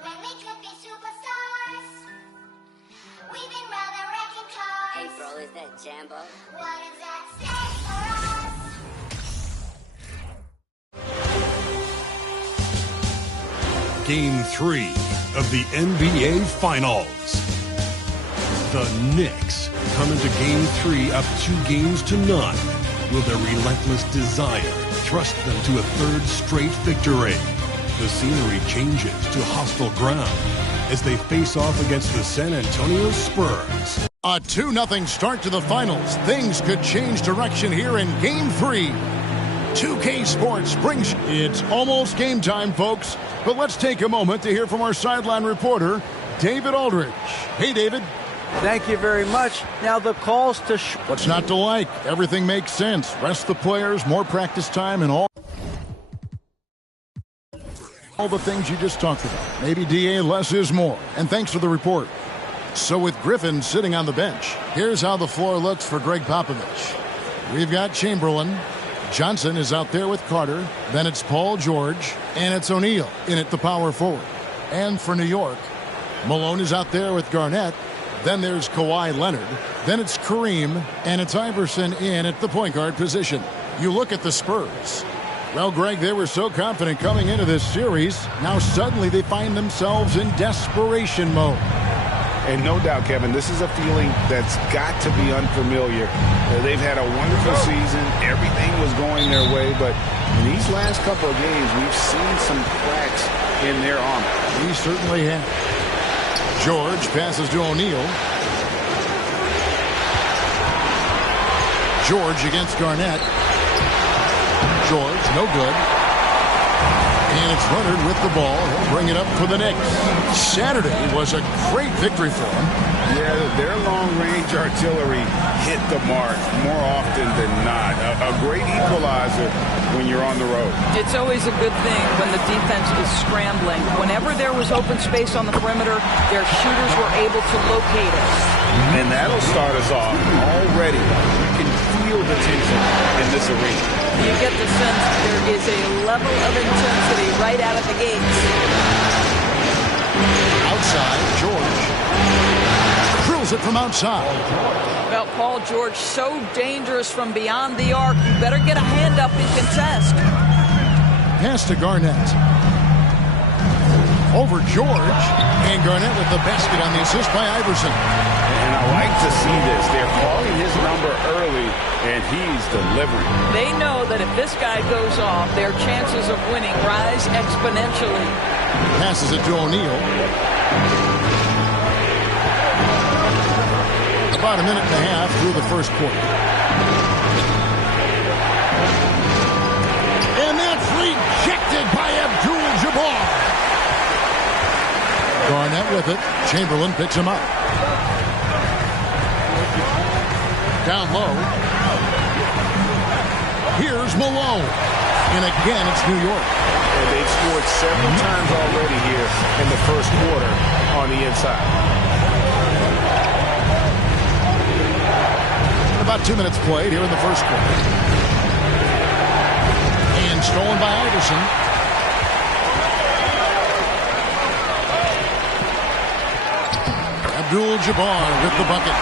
When we could be superstars, we've been rather wrecking cars. Hey bro, is that Jambo? What does that stand for us? Game 3 of the NBA Finals. The Knicks come into Game 3 up 2-0. Will their relentless desire thrust them to a third straight victory? The scenery changes to hostile ground as they face off against the San Antonio Spurs. A 2-0 start to the finals. Things could change direction here in Game 3. 2K Sports brings... It's almost game time, folks. But let's take a moment to hear from our sideline reporter, David Aldridge. Hey, David. Thank you very much. Now the calls to... What's not to like? Everything makes sense. Rest the players, more practice time, and all the things you just talked about. Maybe DA, less is more. And thanks for the report. So with Griffin sitting on the bench, here's how the floor looks for Greg Popovich. We've got Chamberlain. Johnson is out there with Carter. Then it's Paul George. And it's O'Neal in at the power forward. And for New York, Malone is out there with Garnett. Then there's Kawhi Leonard. Then it's Kareem. And it's Iverson in at the point guard position. You look at the Spurs. Well, Greg, they were so confident coming into this series. Now suddenly they find themselves in desperation mode. And no doubt, Kevin, this is a feeling that's got to be unfamiliar. They've had a wonderful season. Everything was going their way. But in these last couple of games, we've seen some cracks in their armor. He certainly has. George passes to O'Neal. George against Garnett. George, no good. And it's Leonard with the ball. He'll bring it up for the Knicks. Saturday was a great victory for them. Yeah, their long-range artillery hit the mark more often than not. A great equalizer when you're on the road. It's always a good thing when the defense is scrambling. Whenever there was open space on the perimeter, their shooters were able to locate us. And that'll start us off already. You can feel the tension in this arena. You get the sense there is a level of intensity right out of the gates. Outside, George drills it from outside. Well, Paul George, so dangerous from beyond the arc. You better get a hand up and contest. Pass to Garnett. Over George. And Garnett with the basket on the assist by Iverson. And I like to see this. They're calling his number early, and he's delivering. They know that if this guy goes off, their chances of winning rise exponentially. Passes it to O'Neal. About a minute and a half through the first quarter. And that's rejected by Abdul-Jabbar. Garnett with it. Chamberlain picks him up. Down low. Here's Malone. And again, it's New York. And they've scored several times already here in the first quarter on the inside. About 2 minutes played here in the first quarter. And stolen by Iverson. Abdul-Jabbar with the bucket.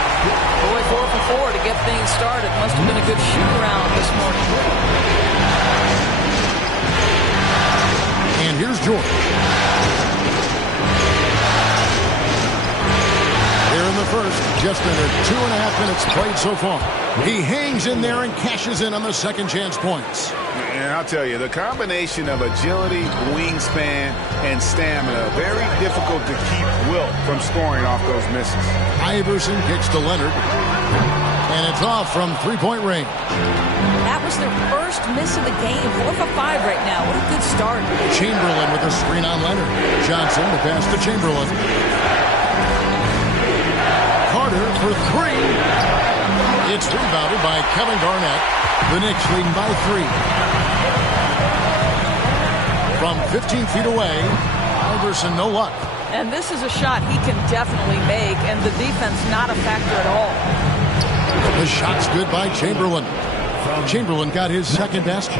Boy, 4 for 4 to get things started. Must have been a good shoot-around this morning. And here's George. Here in the first, just under 2.5 minutes played so far. He hangs in there and cashes in on the second chance points. And I'll tell you, the combination of agility, wingspan, and stamina, very difficult to keep Wilt from scoring off those misses. Iverson kicks to Leonard. And it's off from three-point range. That was their first miss of the game. 4 for 5 right now. What a good start. Chamberlain with a screen on Leonard. Johnson to pass to Chamberlain. Carter for 3. It's rebounded by Kevin Garnett. The Knicks leading by 3. From 15 feet away, Iverson no luck. And this is a shot he can definitely make, and the defense not a factor at all. The shot's good by Chamberlain. Chamberlain got his second basket.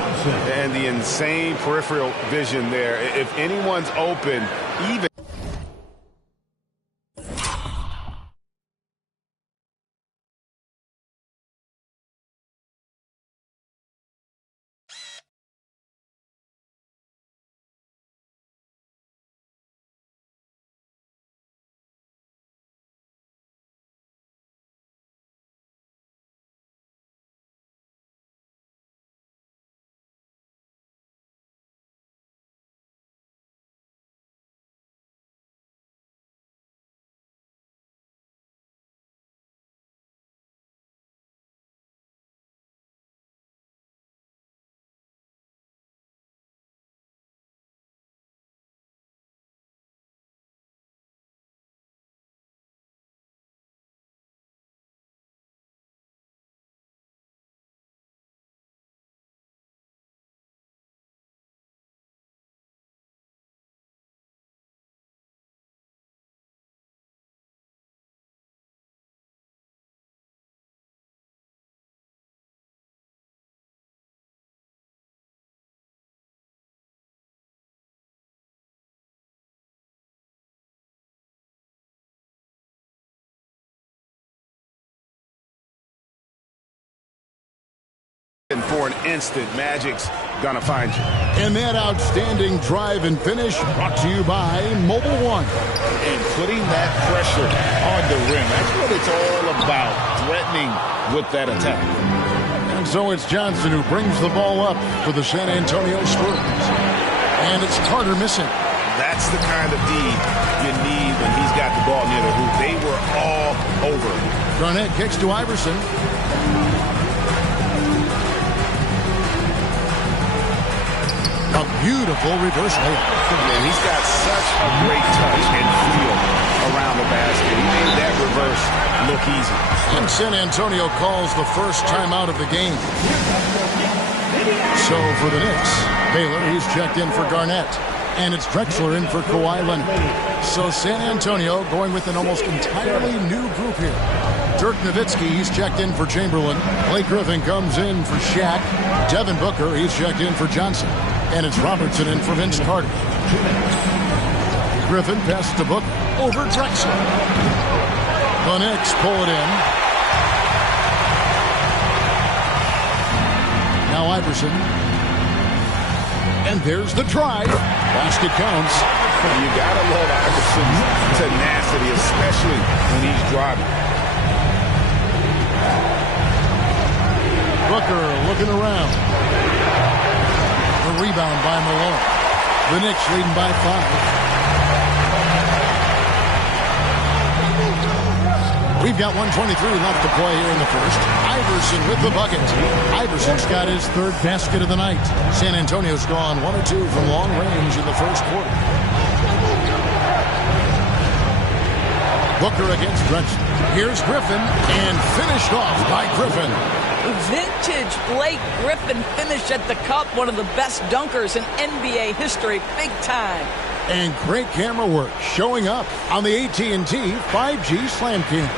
And the insane peripheral vision there. If anyone's open, even... And for an instant, Magic's gonna find you. And that outstanding drive and finish brought to you by Mobile One. And putting that pressure on the rim. That's what it's all about, threatening with that attack. And so it's Johnson who brings the ball up for the San Antonio Spurs. And it's Carter missing. That's the kind of D you need when he's got the ball near the hoop. They were all over. Garnett kicks to Iverson. A beautiful reverse layup. Man, he's got such a great touch and feel around the basket. He made that reverse look easy. And San Antonio calls the first timeout of the game. So for the Knicks, Baylor, he's checked in for Garnett. And it's Drexler in for Kawhi Leonard. So San Antonio going with an almost entirely new group here. Dirk Nowitzki, he's checked in for Chamberlain. Blake Griffin comes in for Shaq. Devin Booker, he's checked in for Johnson. And it's Robertson in for Vince Carter. Griffin passes to Booker. Over Drexler. The Knicks pull it in. Now Iverson. And there's the try. Basket counts. You gotta love Iverson's tenacity, especially when he's driving. Booker looking around. The rebound by Malone. The Knicks leading by 5. We've got 1:23 left to play here in the first. Iverson with the bucket. Iverson's got his third basket of the night. San Antonio's gone 1 or 2 from long range in the first quarter. Booker against Drexler. Here's Griffin, and finished off by Griffin. Vintage Blake Griffin finish at the cup. One of the best dunkers in NBA history. Big time. And great camera work showing up on the AT&T 5G Slam Cam.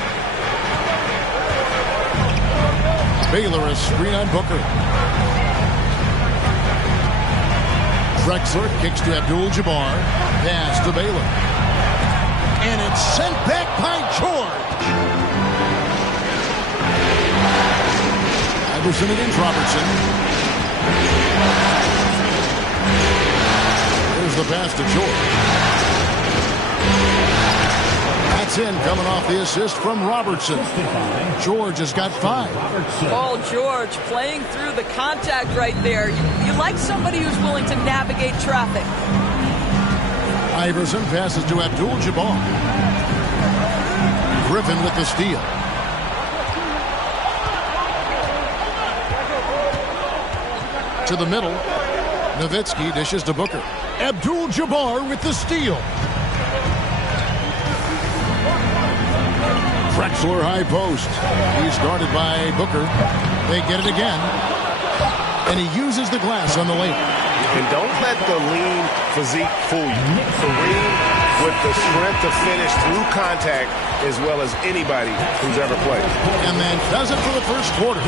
Baylor a screen on Booker. Drexler kicks to Abdul-Jabbar. Pass to Baylor. And it's sent back by George. Iverson against Robertson. There's the pass to George. That's in, coming off the assist from Robertson. George has got 5. Oh, George playing through the contact right there. You like somebody who's willing to navigate traffic. Iverson passes to Abdul-Jabbar. Griffin with the steal. to the middle. Nowitzki dishes to Booker. Abdul-Jabbar with the steal. Drexler high post. He's guarded by Booker. They get it again. And he uses the glass on the lane. And don't let the lean physique fool you. Kareem with the strength to finish through contact as well as anybody who's ever played. And then does it for the first quarter.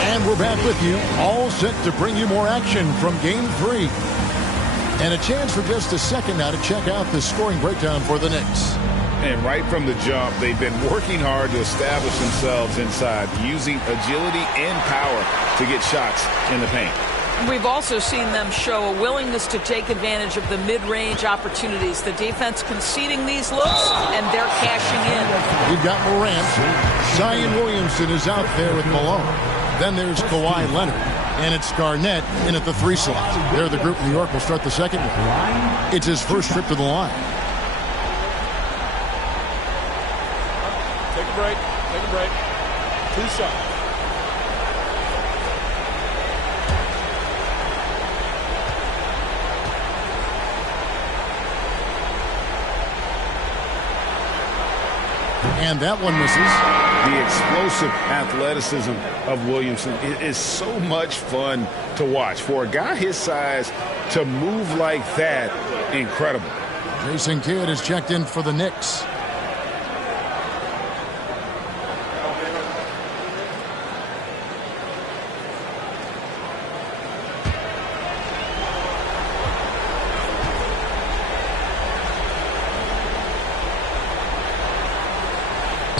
And we're back with you, all set to bring you more action from Game 3. And a chance for just a second now to check out the scoring breakdown for the Knicks. And right from the jump, they've been working hard to establish themselves inside, using agility and power to get shots in the paint. We've also seen them show a willingness to take advantage of the mid-range opportunities. The defense conceding these looks, and they're cashing in. We've got Morant. Zion Williamson is out there with Malone. Then there's Kawhi Leonard. And it's Garnett in at the 3 slot. They're the group New York will start the second one. It's his first trip to the line. Take a break. Take a break. 2 shots. And that one misses. The explosive athleticism of Williamson is so much fun to watch. For a guy his size to move like that, incredible. Jason Kidd is checked in for the Knicks.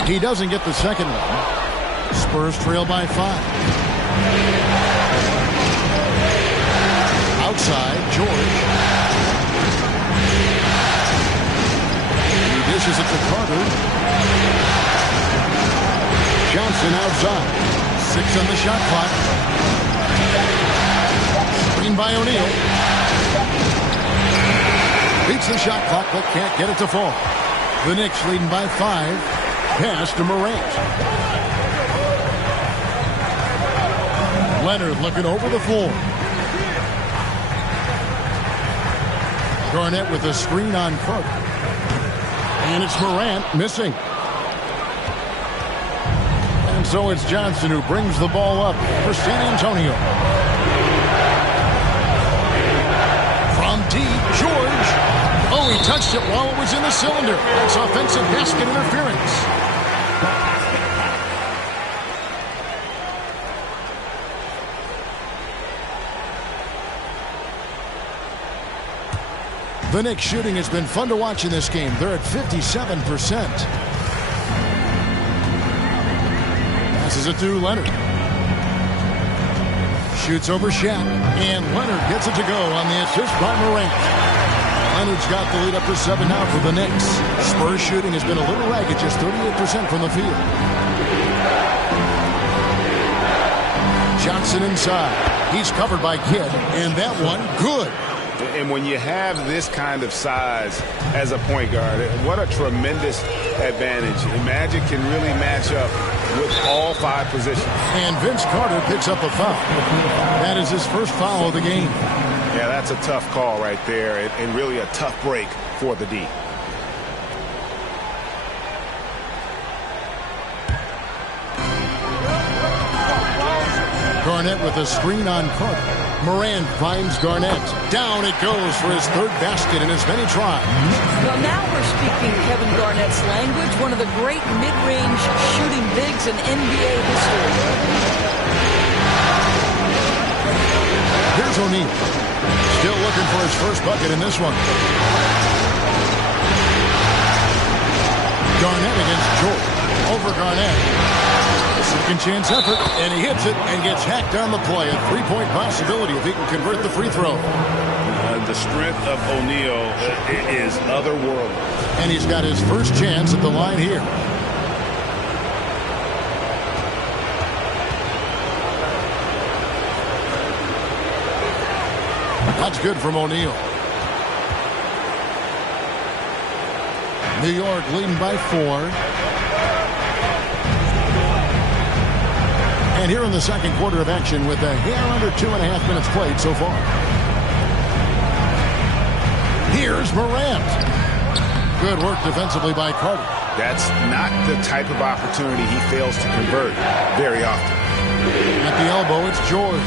He doesn't get the second one. Spurs trail by 5. Outside, George. He dishes it to Carter. Johnson outside. 6 on the shot clock. Screen by O'Neal. Beats the shot clock, but can't get it to fall. The Knicks leading by 5. Pass to Morant. Leonard looking over the floor. Garnett with a screen on Carter. And it's Morant missing. And so it's Johnson who brings the ball up for San Antonio. From deep, George. Oh, he touched it while it was in the cylinder. That's offensive basket interference. The Knicks shooting has been fun to watch in this game. They're at 57%. Passes it to Leonard. Shoots over Shaq. And Leonard gets it to go on the assist by Morant. Leonard's got the lead up to 7 now for the Knicks. Spurs shooting has been a little ragged, just 38% from the field. Johnson inside. He's covered by Kidd. And that one, good. And when you have this kind of size as a point guard, what a tremendous advantage. Magic can really match up with all 5 positions. And Vince Carter picks up a foul. That is his first foul of the game. Yeah, that's a tough call right there, and really a tough break for the D. Garnett with a screen on Carter. Morant finds Garnett. Down it goes for his 3rd basket in as many tries. Well, now we're speaking Kevin Garnett's language, one of the great mid-range shooting bigs in NBA history. Here's O'Neal. Still looking for his first bucket in this one. Garnett against George. Over Garnett. Second chance effort, and he hits it and gets hacked on the play. A 3-point possibility if he can convert the free throw. The strength of O'Neal is otherworldly. And he's got his first chance at the line here. That's good from O'Neal. New York leading by 4. And here in the second quarter of action with a hair under 2.5 minutes played so far. Here's Morant. Good work defensively by Carter. That's not the type of opportunity he fails to convert very often. At the elbow, it's George.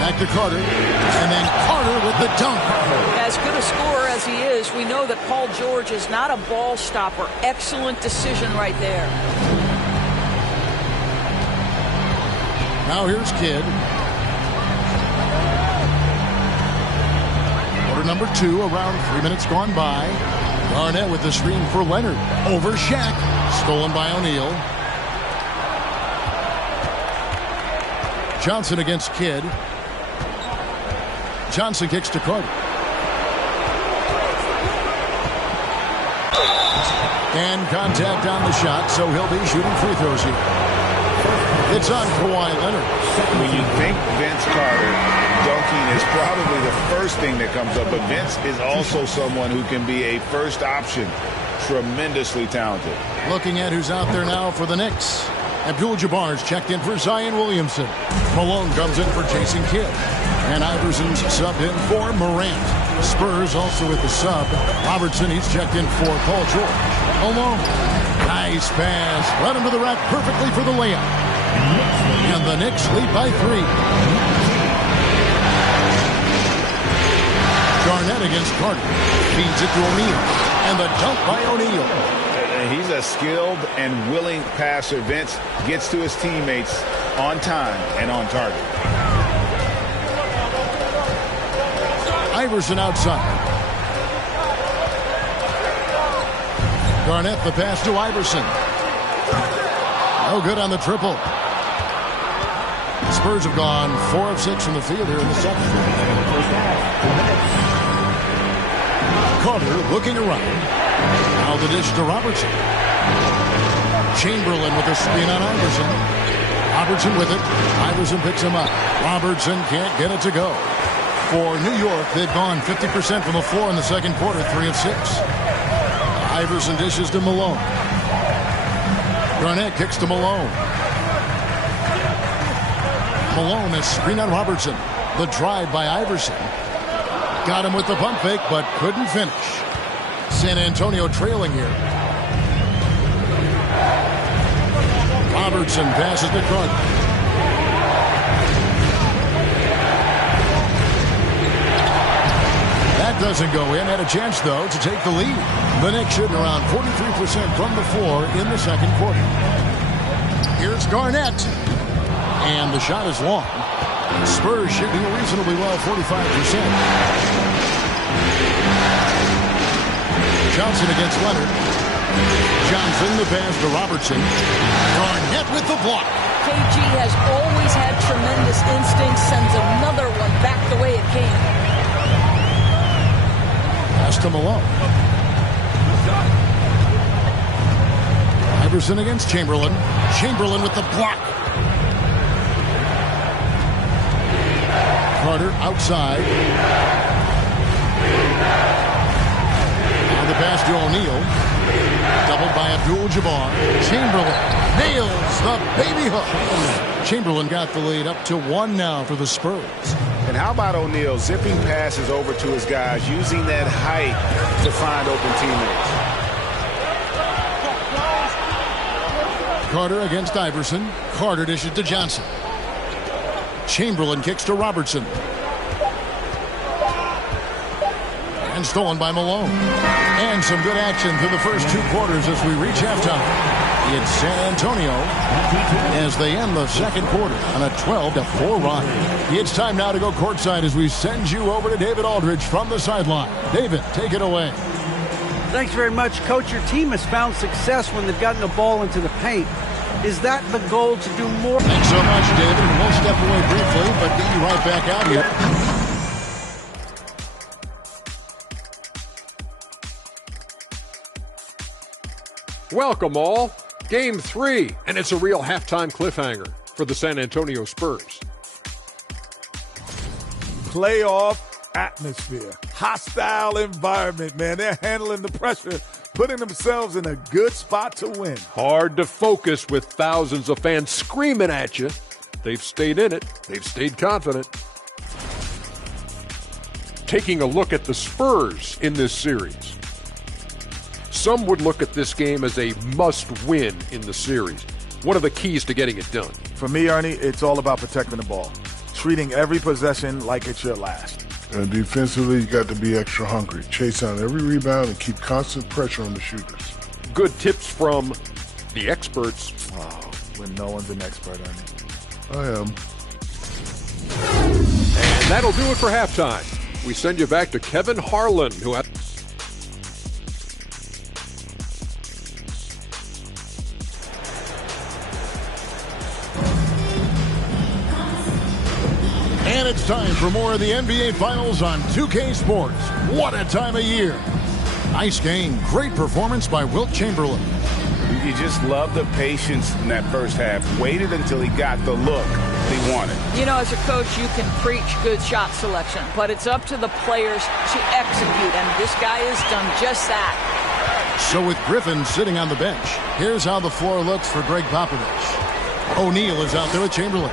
Back to Carter. And then Carter with the dunk. As good a scorer as he is, we know that Paul George is not a ball stopper. Excellent decision right there. Now here's Kidd. Quarter number 2, around 3 minutes gone by. Garnett with the screen for Leonard. Over Shaq. Stolen by O'Neal. Johnson against Kidd. Johnson kicks to Carter. And contact on the shot, so he'll be shooting free throws here. It's on Kawhi Leonard. When you think Vince Carter, dunking is probably the first thing that comes up, but Vince is also someone who can be a first option. Tremendously talented. Looking at who's out there now for the Knicks. Abdul-Jabbar's checked in for Zion Williamson. Malone comes in for Jason Kidd. And Iverson's subbed in for Morant. Spurs also with the sub. Robertson, he's checked in for Paul George. Malone. Nice pass. Led him to the rack perfectly for the layup. And the Knicks lead by 3. Garnett against Carter. Feeds it to O'Neal. And the dunk by O'Neal. He's a skilled and willing passer. Vince gets to his teammates on time and on target. Iverson outside. Garnett the pass to Iverson. No good on the triple. Spurs have gone 4 of 6 from the field here in the second. Carter looking around. Now the dish to Robertson. Chamberlain with a spin on Iverson. Robertson with it. Iverson picks him up. Robertson can't get it to go. For New York, they've gone 50% from the floor in the second quarter, 3 of 6. Iverson dishes to Malone. Garnett kicks to Malone. Malone is screen on Robertson. The drive by Iverson. Got him with the pump fake, but couldn't finish. San Antonio trailing here. Robertson passes to Carter. That doesn't go in. Had a chance, though, to take the lead. The Knicks shooting around 43% from the floor in the second quarter. Here's Garnett. And the shot is long. Spurs shooting reasonably well, 45%. Johnson against Leonard. Johnson, the pass to Robertson. Garnett with the block. KG has always had tremendous instincts, sends another one back the way it came. Pass to Malone. Iverson against Chamberlain. Chamberlain with the block. Carter outside. Now the pass to O'Neal. Doubled by Abdul-Jabbar. Chamberlain nails the baby hook. Chamberlain got the lead up to 1 now for the Spurs. And how about O'Neal zipping passes over to his guys, using that height to find open teammates. Carter against Iverson. Carter dishes to Johnson. Chamberlain kicks to Robertson. And stolen by Malone. And some good action through the first 2 quarters as we reach halftime. It's San Antonio as they end the second quarter on a 12-4 run. It's time now to go courtside as we send you over to David Aldridge from the sideline. David, take it away. Thanks very much, Coach. Your team has found success when they've gotten the ball into the paint. Is that the goal, to do more? Thanks so much, David. And we'll step away briefly, but get you right back out here. Welcome all. Game 3, and it's a real halftime cliffhanger for the San Antonio Spurs. Playoff atmosphere, hostile environment, man. They're handling the pressure putting themselves in a good spot to win. Hard to focus with thousands of fans screaming at you. They've stayed in it. They've stayed confident. Taking a look at the Spurs in this series. Some would look at this game as a must-win in the series. What are the keys to getting it done? For me, Ernie, it's all about protecting the ball. Treating every possession like it's your last. And defensively, you got to be extra hungry. Chase down every rebound and keep constant pressure on the shooters. Good tips from the experts. Oh, when no one's an expert, Ernie. I am. And that'll do it for halftime. We send you back to Kevin Harlan, who had... And it's time for more of the NBA Finals on 2K Sports. What a time of year. Nice game. Great performance by Wilt Chamberlain. You just love the patience in that first half. Waited until he got the look he wanted. You know, as a coach, you can preach good shot selection, but it's up to the players to execute, and this guy has done just that. So with Griffin sitting on the bench, here's how the floor looks for Greg Popovich. O'Neal is out there with Chamberlain.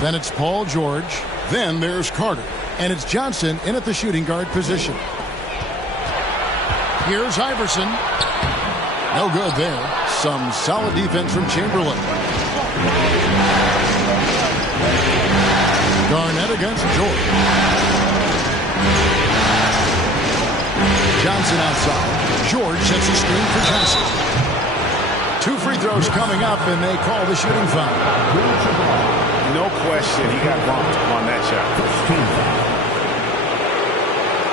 Then it's Paul George. Then there's Carter. And it's Johnson in at the shooting guard position. Here's Iverson. No good there. Some solid defense from Chamberlain. Garnett against George. Johnson outside. George sets a screen for Johnson. 2 free throws coming up, and they call the shooting foul. No question, he got bumped on that shot.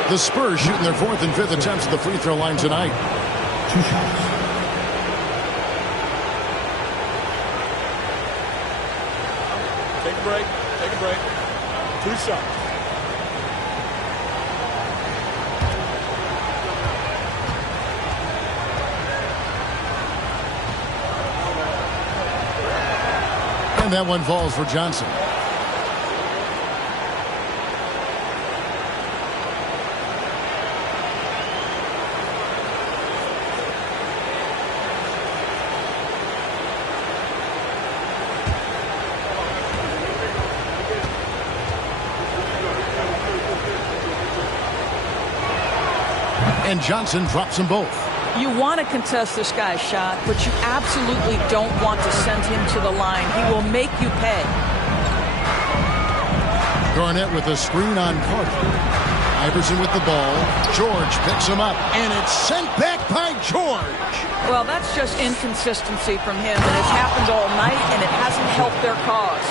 The Spurs shooting their 4th and 5th attempts at the free throw line tonight. 2 shots. Take a break. Take a break. 2 shots. And that one falls for Johnson. And Johnson drops them both. You want to contest this guy's shot, but you absolutely don't want to send him to the line. He will make you pay. Garnett with a screen on Carter. Iverson with the ball. George picks him up, and it's sent back by George. Well, that's just inconsistency from him, and it's happened all night, and it hasn't helped their cause.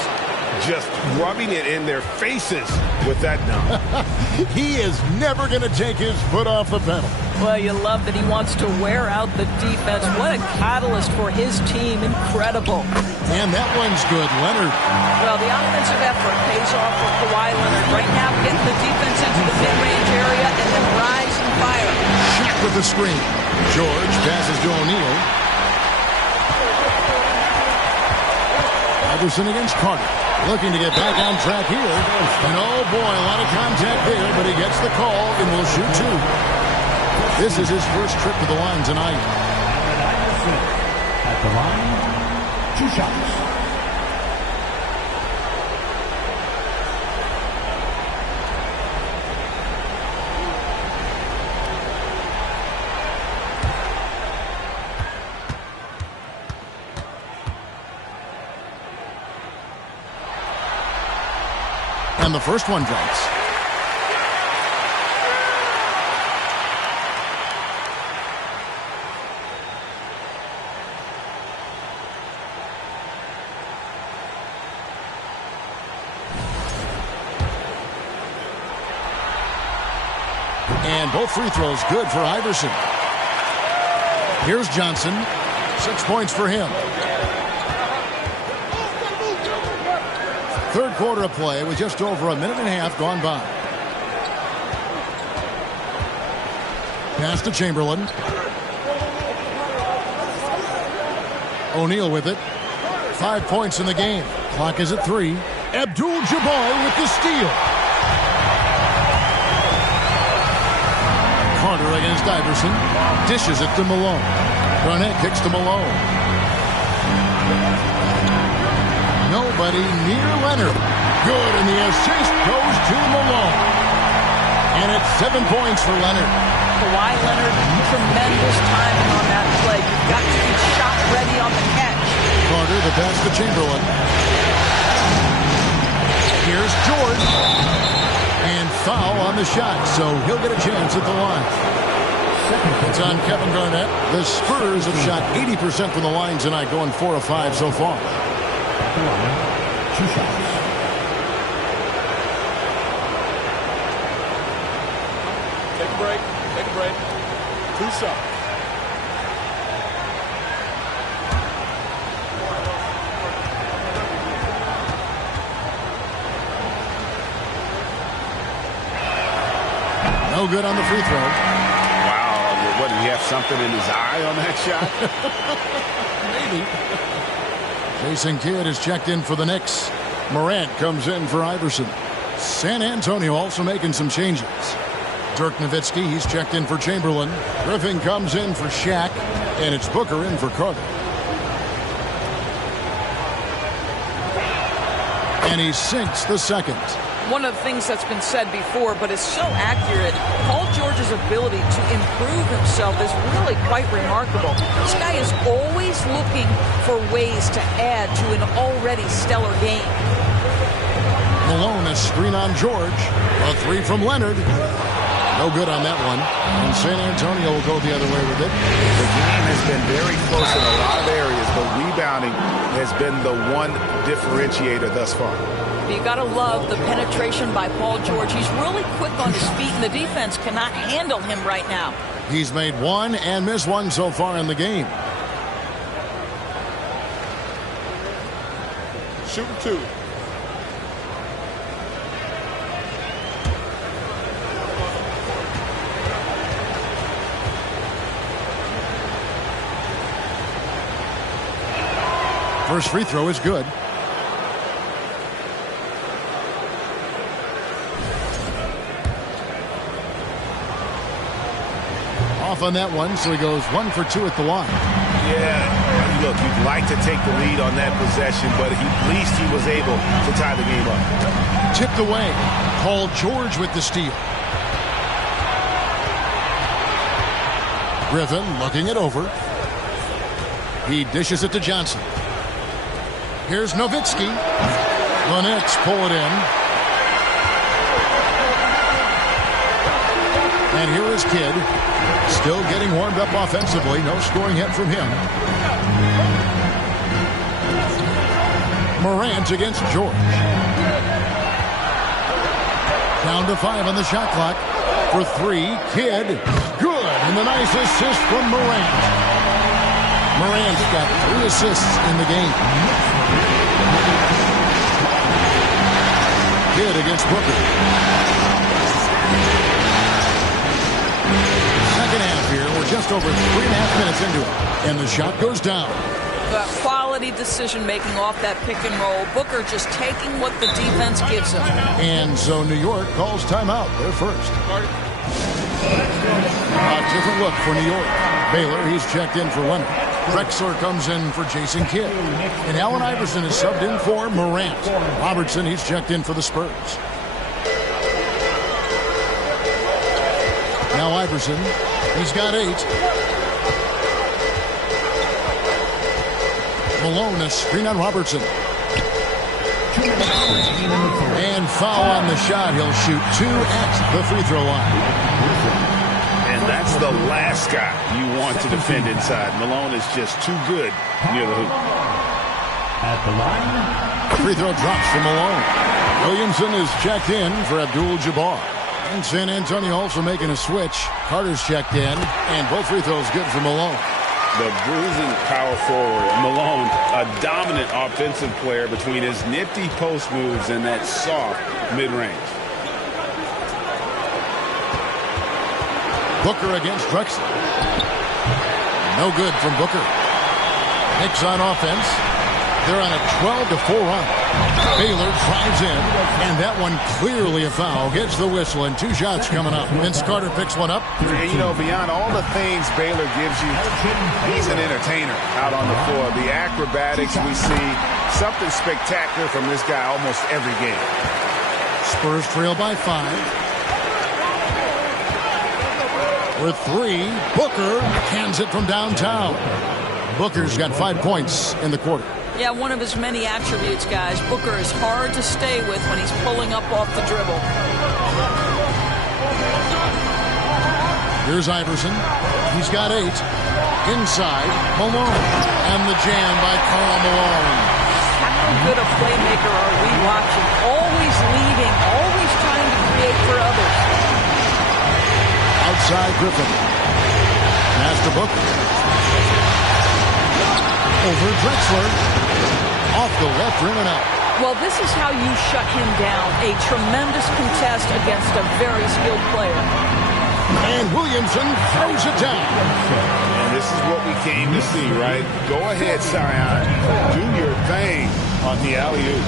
Just rubbing it in their faces with that dunk. He is never going to take his foot off the pedal. Well, you love that he wants to wear out the defense. What a catalyst for his team. Incredible. And that one's good. Leonard. Well, the offensive effort pays off for Kawhi Leonard. Right now, getting the defense into the mid-range area and then rise and fire. Shaq with the screen. George passes to O'Neal. Iverson against Carter. Looking to get back on track here. And oh boy, a lot of contact there, but he gets the call and will shoot 2. This is his first trip to the line tonight. At the line, 2 shots. And the first one drops. And both free throws good for Iverson. Here's Johnson. 6 points for him. Third quarter of play with just over a minute and a half gone by. Pass to Chamberlain. O'Neal with it. 5 points in the game. Clock is at 3. Abdul-Jabbar with the steal. Carter against Iverson. Dishes it to Malone. Garnett kicks to Malone. Nobody near Leonard. Good, and the assist goes to Malone. And it's 7 points for Leonard. Kawhi Leonard, tremendous timing on that play. You've got to be shot ready on the catch. Carter, the pass to Chamberlain. Here's George. And foul on the shot, so he'll get a chance at the line. It's on Kevin Garnett. The Spurs have shot 80% from the line tonight, going 4 of 5 so far. 2 shots. Take a break. Take a break. 2 shots. No good on the free throw. Wow, what, did he have something in his eye on that shot? Maybe. Jason Kidd is checked in for the Knicks. Morant comes in for Iverson. San Antonio also making some changes. Dirk Nowitzki, he's checked in for Chamberlain. Griffin comes in for Shaq. And it's Booker in for Carter. And he sinks the second. One of the things that's been said before, but it's so accurate, Paul George's ability to improve himself is really quite remarkable. This guy is always looking for ways to add to an already stellar game. Malone, a screen on George. A 3 from Leonard. No good on that one. And San Antonio will go the other way with it. The game has been very close in a lot of areas, but rebounding has been the one differentiator thus far. You got to love the penetration by Paul George. He's really quick on his feet, and the defense cannot handle him right now. He's made 1 and missed 1 so far in the game. Shooting 2. First free throw is good. Off on that one, so he goes 1 for 2 at the line. Yeah, look, you'd like to take the lead on that possession, but at least he was able to tie the game up. Tipped away. Paul George with the steal. Griffin looking it over. He dishes it to Johnson. Here's Nowitzki. The Knicks pull it in. And here is Kidd. Still getting warmed up offensively. No scoring hit from him. Morant against George. Down to 5 on the shot clock. For 3, Kidd. Good. And the nice assist from Morant. Morant's got 3 assists in the game. Kidd against Booker. Second half here. We're just over 3.5 minutes into it. And the shot goes down. Quality decision-making off that pick and roll. Booker just taking what the defense gives him. And so New York calls timeout. They're first. A different look for New York. Baylor, he's checked in for Leonard. Drexler comes in for Jason Kidd. And Allen Iverson is subbed in for Morant. Robertson, he's checked in for the Spurs. Now Iverson, he's got 8. Malone, a screen on Robertson. And foul on the shot. He'll shoot 2 at the free throw line. And that's the last guy you want to defend inside. Malone is just too good near the hoop. At the line. Free throw drops for Malone. Williamson is checked in for Abdul-Jabbar. And San Antonio also making a switch. Carter's checked in. And both free throws good for Malone. The bruising power forward, Malone, a dominant offensive player between his nifty post moves and that soft mid-range. Booker against Drexler. No good from Booker. Knicks on offense. They're on a 12-4 run. Baylor drives in, and that one clearly a foul. Gets the whistle, and 2 shots coming up. Vince Carter picks one up. And, you know, beyond all the things Baylor gives you, he's an entertainer out on the floor. The acrobatics we see, something spectacular from this guy almost every game. Spurs trail by 5. With 3, Booker hands it from downtown. Booker's got 5 points in the quarter. Yeah, one of his many attributes, guys. Booker is hard to stay with when he's pulling up off the dribble. Here's Iverson. He's got 8. Inside, Malone. And the jam by Karl Malone. How good a playmaker are we watching? Always leading, always trying to create for others. Outside Griffin. Pass to Booker. Over Drexler. Off the left rim and out. Well, this is how you shut him down. A tremendous contest against a very skilled player. And Williamson throws it down. And this is what we came to see, right? Go ahead, Zion. Do your thing on the alley-oop.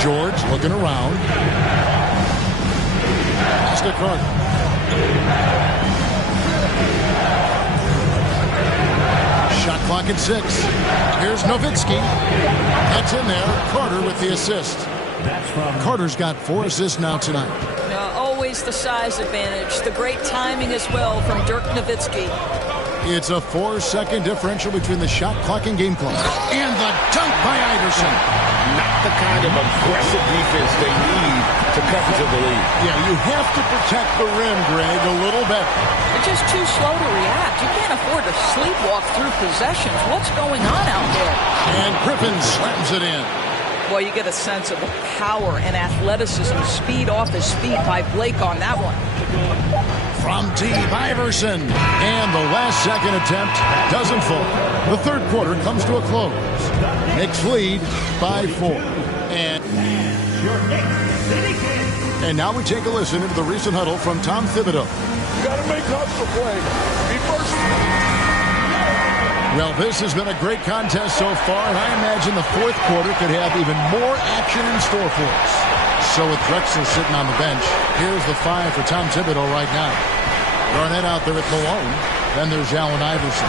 George looking around. Pass to Carter. Shot clock at 6. Here's Nowitzki. That's in there. Carter with the assist. Carter's got 4 assists now tonight. Always the size advantage. The great timing as well from Dirk Nowitzki. It's a 4-second differential between the shot clock and game clock. And the dunk by Iverson. Not the kind of aggressive defense they need to cut into the lead. Yeah, you have to protect the rim, Greg, a little better. They're just too slow to react. You can't afford to sleepwalk through possessions. What's going on out there? And Griffin slams it in. Well, you get a sense of the power and athleticism, speed off his feet by Blake on that one. From deep, Iverson. And the last second attempt doesn't fall. The third quarter comes to a close. Knicks lead by 4. And now we take a listen into the recent huddle from Tom Thibodeau. You got to make hustle play. Be first. Well, this has been a great contest so far, and I imagine the fourth quarter could have even more action in store for us. So with Drexler sitting on the bench, here's the 5 for Tom Thibodeau right now. Garnett out there at Malone. Then there's Allen Iverson.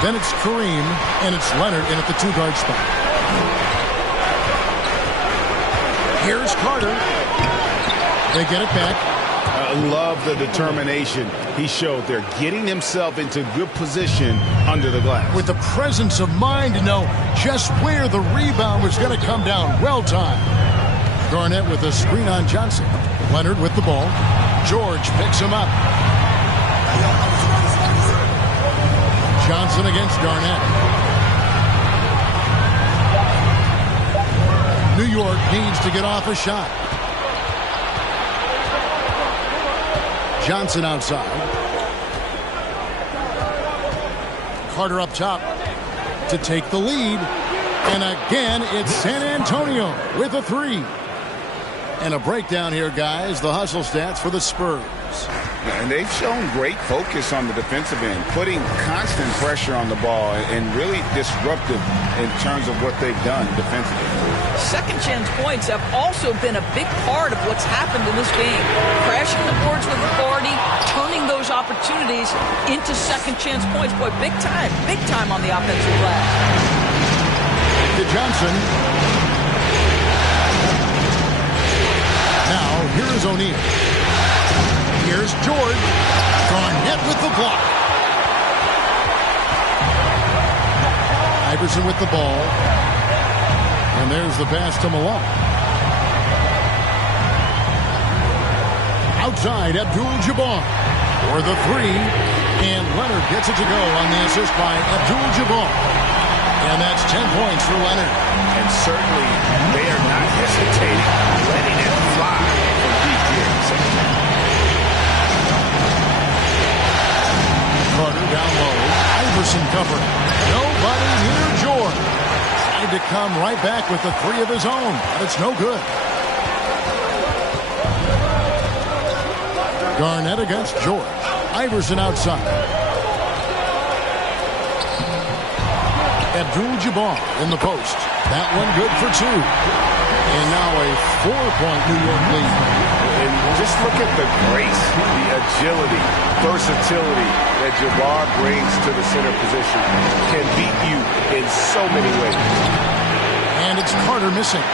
Then it's Kareem, and it's Leonard in at the 2-guard spot. Here's Carter. They get it back. I love the determination he showed there, getting himself into good position under the glass. With the presence of mind to know just where the rebound was going to come down. Well timed. Garnett with a screen on Johnson. Leonard with the ball. George picks him up. Johnson against Garnett. New York needs to get off a shot. Johnson outside. Carter up top to take the lead. And again, it's San Antonio with a 3. And a breakdown here, guys. The hustle stats for the Spurs. And they've shown great focus on the defensive end, putting constant pressure on the ball and really disruptive in terms of what they've done defensively. Second chance points have also been a big part of what's happened in this game. Crashing the boards with authority, turning those opportunities into second chance points. Boy, big time on the offensive glass. To Johnson. Now, here's O'Neal. Here's George. Garnett with the block. Iverson with the ball. And there's the pass to Malone. Outside, Abdul-Jabbar for the 3. And Leonard gets it to go on the assist by Abdul-Jabbar. And that's 10 points for Leonard. And certainly they are not hesitating, letting it fly from deep here. Carter down low. Iverson covering. Nobody near George. Tried to come right back with the 3 of his own, but it's no good. Garnett against George. Iverson outside. Abdul-Jabbar in the post. That one good for 2. And now a 4-point New York lead. And just look at the grace, the agility, versatility that Jabbar brings to the center position. Can beat you in so many ways. And it's Carter missing.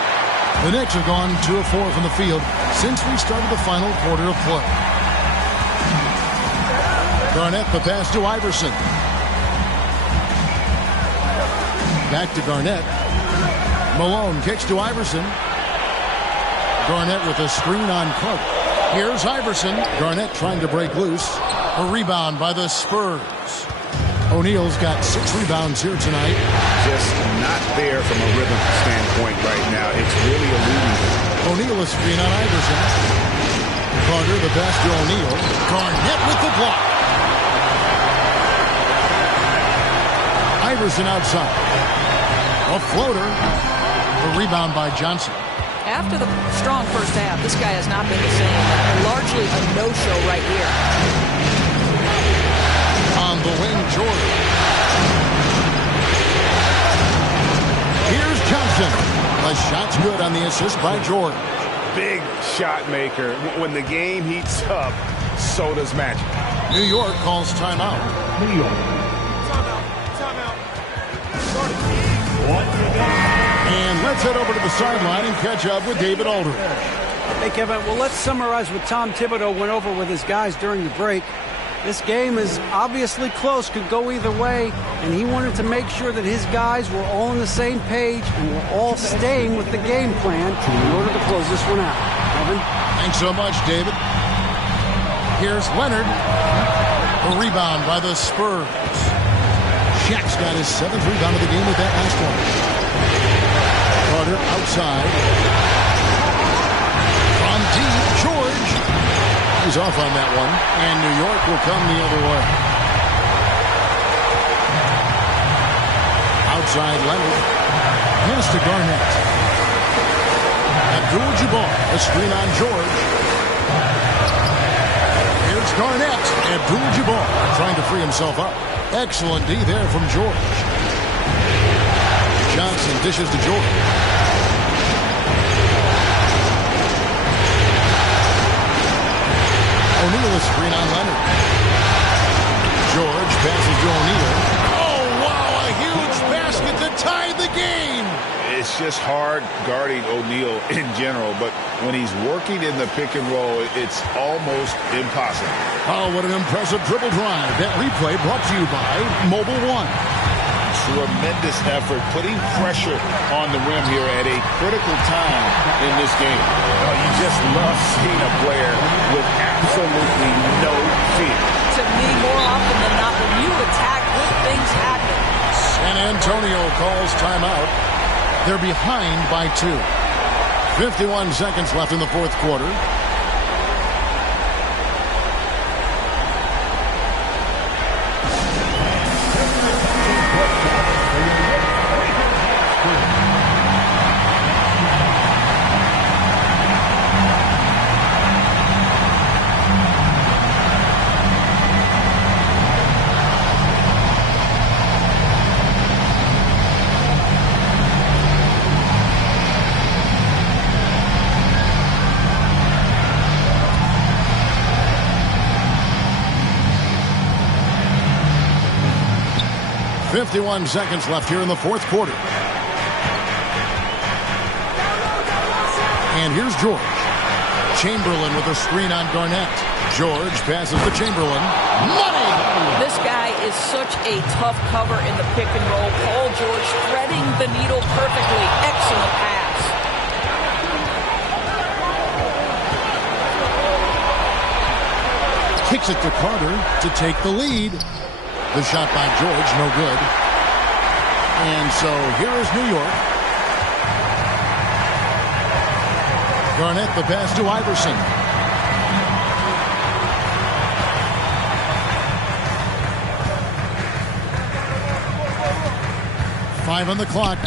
The Knicks have gone 2 of 4 from the field since we started the final quarter of play. Garnett the pass to Iverson. Back to Garnett. Malone kicks to Iverson. Garnett with a screen on Clark. Here's Iverson. Garnett trying to break loose. A rebound by the Spurs. O'Neal's got 6 rebounds here tonight. Just not there from a rhythm standpoint right now. It's really eluding. O'Neal a screen on Iverson. Carter the pass to O'Neal. Garnett with the block. Iverson outside. A floater. A rebound by Johnson. After the strong first half, this guy has not been the same. Largely a no-show right here. On the wing, Jordan. Here's Johnson. The shot's good on the assist by George. Big shot maker. When the game heats up, so does Magic. New York calls timeout. New York. And let's head over to the sideline and catch up with David Aldridge. Hey, Kevin, well, let's summarize what Tom Thibodeau went over with his guys during the break. This game is obviously close, could go either way, and he wanted to make sure that his guys were all on the same page and were all staying with the game plan in order to close this one out. Kevin? Thanks so much, David. Here's Leonard. A rebound by the Spurs. Shaq's got his 7th rebound of the game with that last one. Carter outside. From deep, George. He's off on that one. And New York will come the other way. Outside Leonard. Pass to Garnett. Abdul-Jabbar. A screen on George. Here's Garnett. Abdul-Jabbar trying to free himself up. Excellent D there from George. Johnson dishes to Jordan. O'Neal a screen on Leonard. George passes to O'Neal. Oh, wow, a huge basket to tie the game. It's just hard guarding O'Neal in general, but when he's working in the pick and roll, it's almost impossible. Oh, what an impressive dribble drive. That replay brought to you by Mobile One. Tremendous effort, putting pressure on the rim here at a critical time in this game. Oh, you just love seeing a player with absolutely no fear. To me, more often than not, when you attack, good things happen. San Antonio calls timeout. They're behind by 2. 51 seconds left in the fourth quarter. Seconds left here in the fourth quarter. And here's George. Chamberlain with a screen on Garnett. George passes to Chamberlain. Money! This guy is such a tough cover in the pick and roll. Paul George threading the needle perfectly. Excellent pass. Kicks it to Carter to take the lead. The shot by George, no good. And so here is New York. Garnett the pass to Iverson. Five on the clock.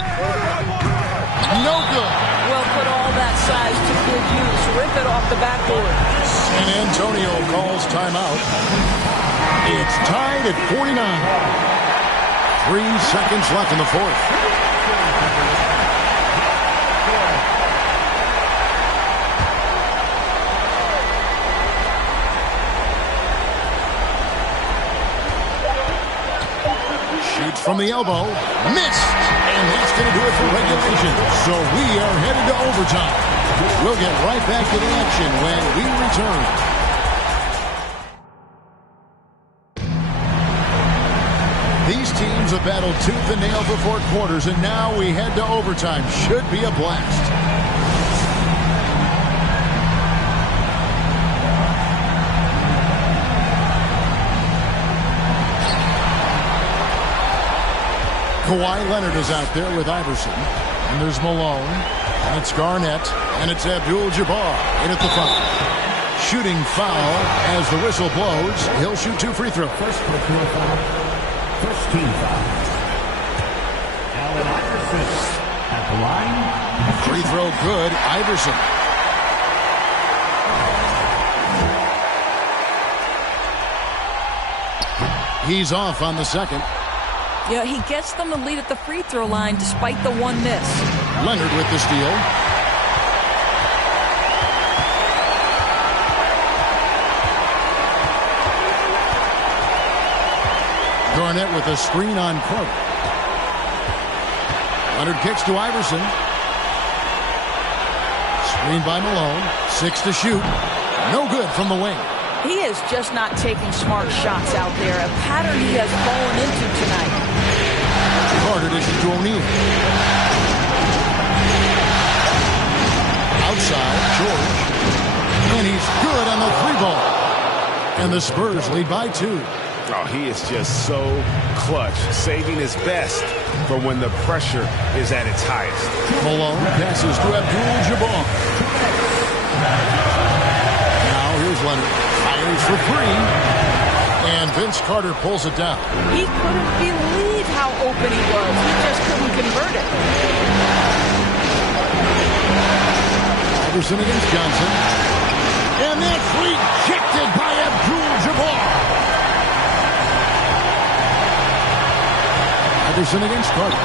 No good. Well, put all that size to good use. Rip it off the backboard. San Antonio calls timeout. It's tied at 49. 3 seconds left in the fourth. Shoots from the elbow. Missed. And that's going to do it for regulation. So we are headed to overtime. We'll get right back to the action when we return. These teams have battled tooth and nail for 4 quarters, and now we head to overtime. Should be a blast. Kawhi Leonard is out there with Iverson. And there's Malone. And it's Garnett. And it's Abdul-Jabbar in at the foul. Shooting foul as the whistle blows. He'll shoot 2 free throws. First personal foul. First team foul. Allen Iverson at the line. Free throw good. Iverson. He's off on the second. Yeah, he gets them the lead at the free throw line despite the 1 miss. Leonard with the steal. Garnett with a screen on Carter. Leonard kicks to Iverson. Screen by Malone. 6 to shoot. No good from the wing. He is just not taking smart shots out there, a pattern he has fallen into tonight. Carter dishes to O'Neal. Outside, George. And he's good on the 3-ball. And the Spurs lead by 2. Oh, he is just so clutch, saving his best for when the pressure is at its highest. Malone passes to Abdul-Jabbar. Now here's Leonard. Fires for 3. And Vince Carter pulls it down. He couldn't believe how open he was. He just couldn't convert it. Iverson against Johnson. And that's rejected by Abdul-Jabbar. Iverson against Carter.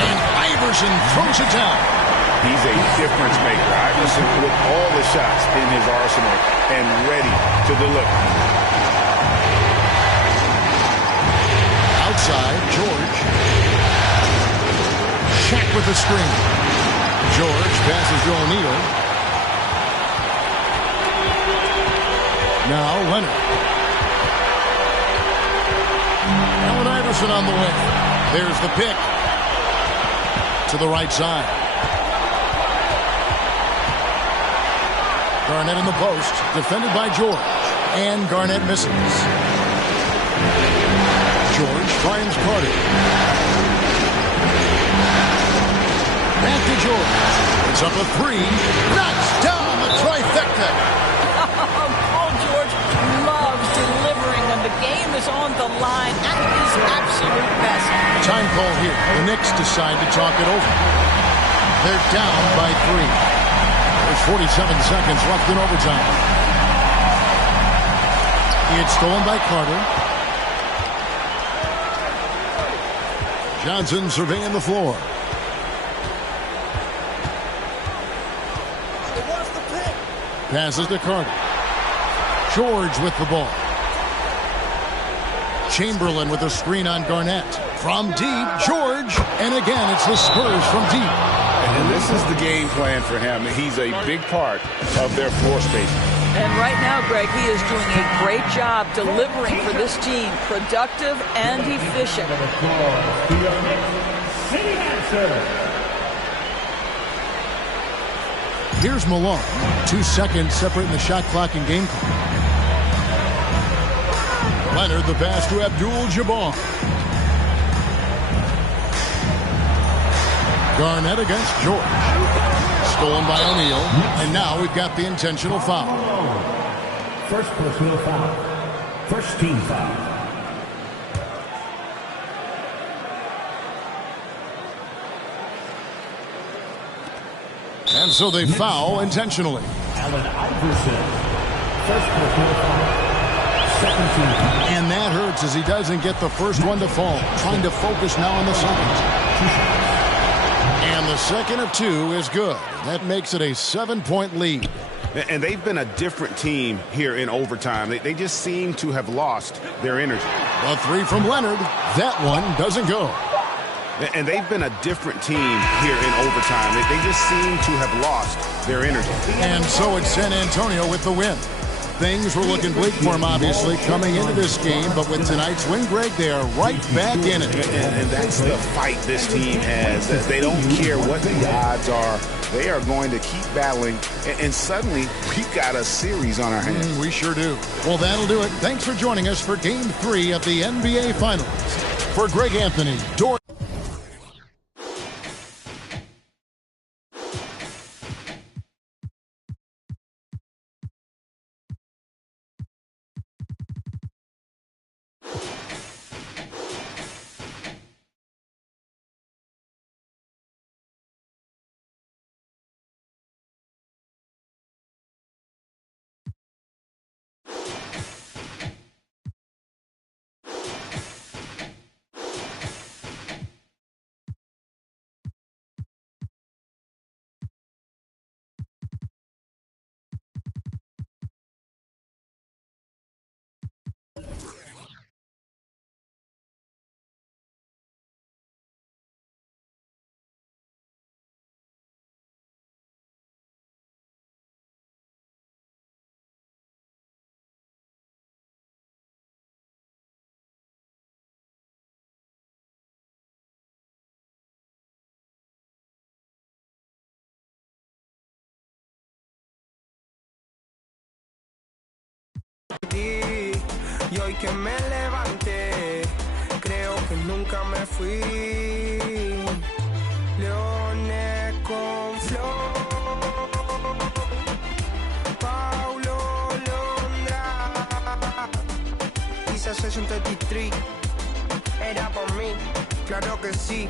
And Iverson throws it down. He's a difference maker. Iverson with all the shots in his arsenal and ready to deliver. Outside, George. Shaq with the screen. George passes to O'Neal. Now Leonard. Allen Iverson on the wing. There's the pick. To the right side. Garnett in the post, defended by George. And Garnett misses. George finds Carter. Back to George. It's up a 3. Knocks down the trifecta. Paul George loves delivering when the game is on the line at his absolute best. Time call here. The Knicks decide to talk it over. They're down by 3. There's 47 seconds left in overtime. It's stolen by Carter. Johnson surveying the floor. Passes to Carter. George with the ball. Chamberlain with a screen on Garnett. From deep, George. And again, it's the Spurs from deep. And this is the game plan for him. He's a big part of their floor space. And right now, Greg, he is doing a great job delivering for this team. Productive and efficient. Here's Malone. 2 seconds separating the shot clock and game clock. Leonard the pass to Abdul-Jabbar. Garnett against George. Stolen by O'Neal. And now we've got the intentional foul. First personal foul. First team foul. And so they foul intentionally. Allen Iverson. First personal foul. Second team foul. And that hurts efforts as he doesn't get the first one to fall. Trying to focus now on the second. And the second of two is good. That makes it a 7-point lead. And they've been a different team here in overtime. They just seem to have lost their energy. A three from Leonard. That one doesn't go. And they've been a different team here in overtime. They just seem to have lost their energy. And so it's San Antonio with the win. Things were looking bleak for them, obviously, coming into this game. But with tonight's win, Greg, they are right back in it. And that's the fight this team has. They don't care what the odds are. They are going to keep battling. And suddenly, we've got a series on our hands. We sure do. Well, that'll do it. Thanks for joining us for Game 3 of the NBA Finals. For Greg Anthony, Y hoy que me levanté, creo que nunca me fui. Leones con flor, Paulo Londra. Quizás 63, era por mí, claro que sí.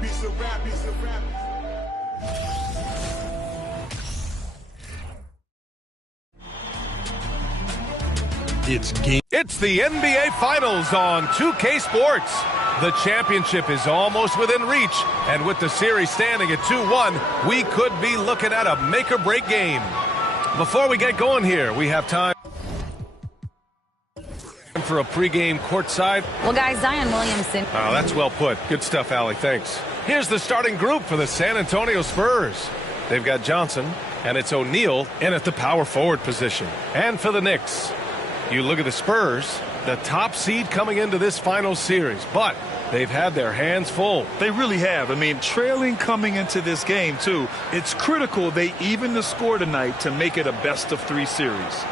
Piece of rap, piece of rap. It's the NBA Finals on 2K Sports. The championship is almost within reach, and with the series standing at 2-1, we could be looking at a make-or-break game. Before we get going here, we have time for a pregame courtside. Well, guys, Zion Williamson. Oh, that's well put. Good stuff, Allie. Thanks. Here's the starting group for the San Antonio Spurs. They've got Johnson, and it's O'Neal in at the power forward position. And for the Knicks, you look at the Spurs, the top seed coming into this final series, but they've had their hands full. They really have. I mean, trailing coming into this game, too. It's critical they even the score tonight to make it a best-of-3 series.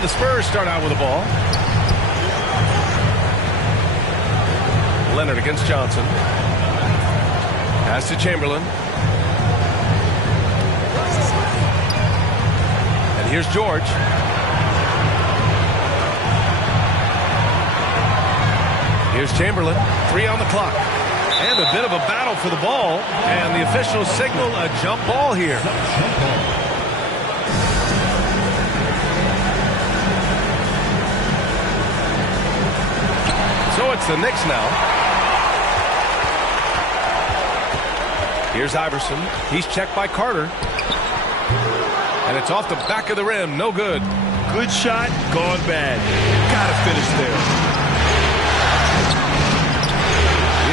The Spurs start out with the ball. Leonard against Johnson. Pass to Chamberlain. And here's George. Here's Chamberlain. 3 on the clock. And a bit of a battle for the ball. And the officials signal a jump ball here. So it's the Knicks now. Here's Iverson. He's checked by Carter. And it's off the back of the rim. No good. Good shot, gone bad. Gotta finish there.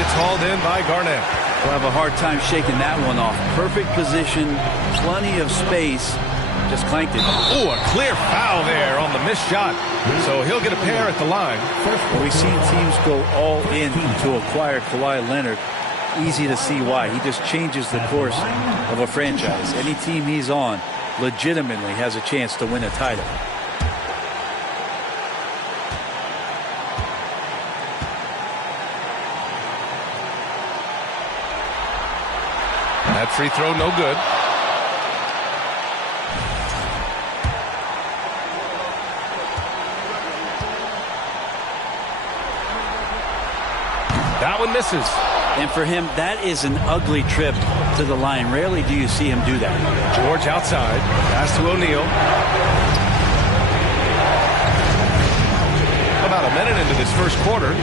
It's hauled in by Garnett. We'll have a hard time shaking that one off. Perfect position, plenty of space. Just clanked it. Oh, a clear foul there on the missed shot. So he'll get a pair at the line. Well, we've seen teams go all in to acquire Kawhi Leonard. Easy to see why. He just changes the course of a franchise. Any team he's on legitimately has a chance to win a title. That free throw, no good. That one misses. And for him, that is an ugly trip to the line. Rarely do you see him do that. George outside. Pass to O'Neal. About a minute into this first quarter.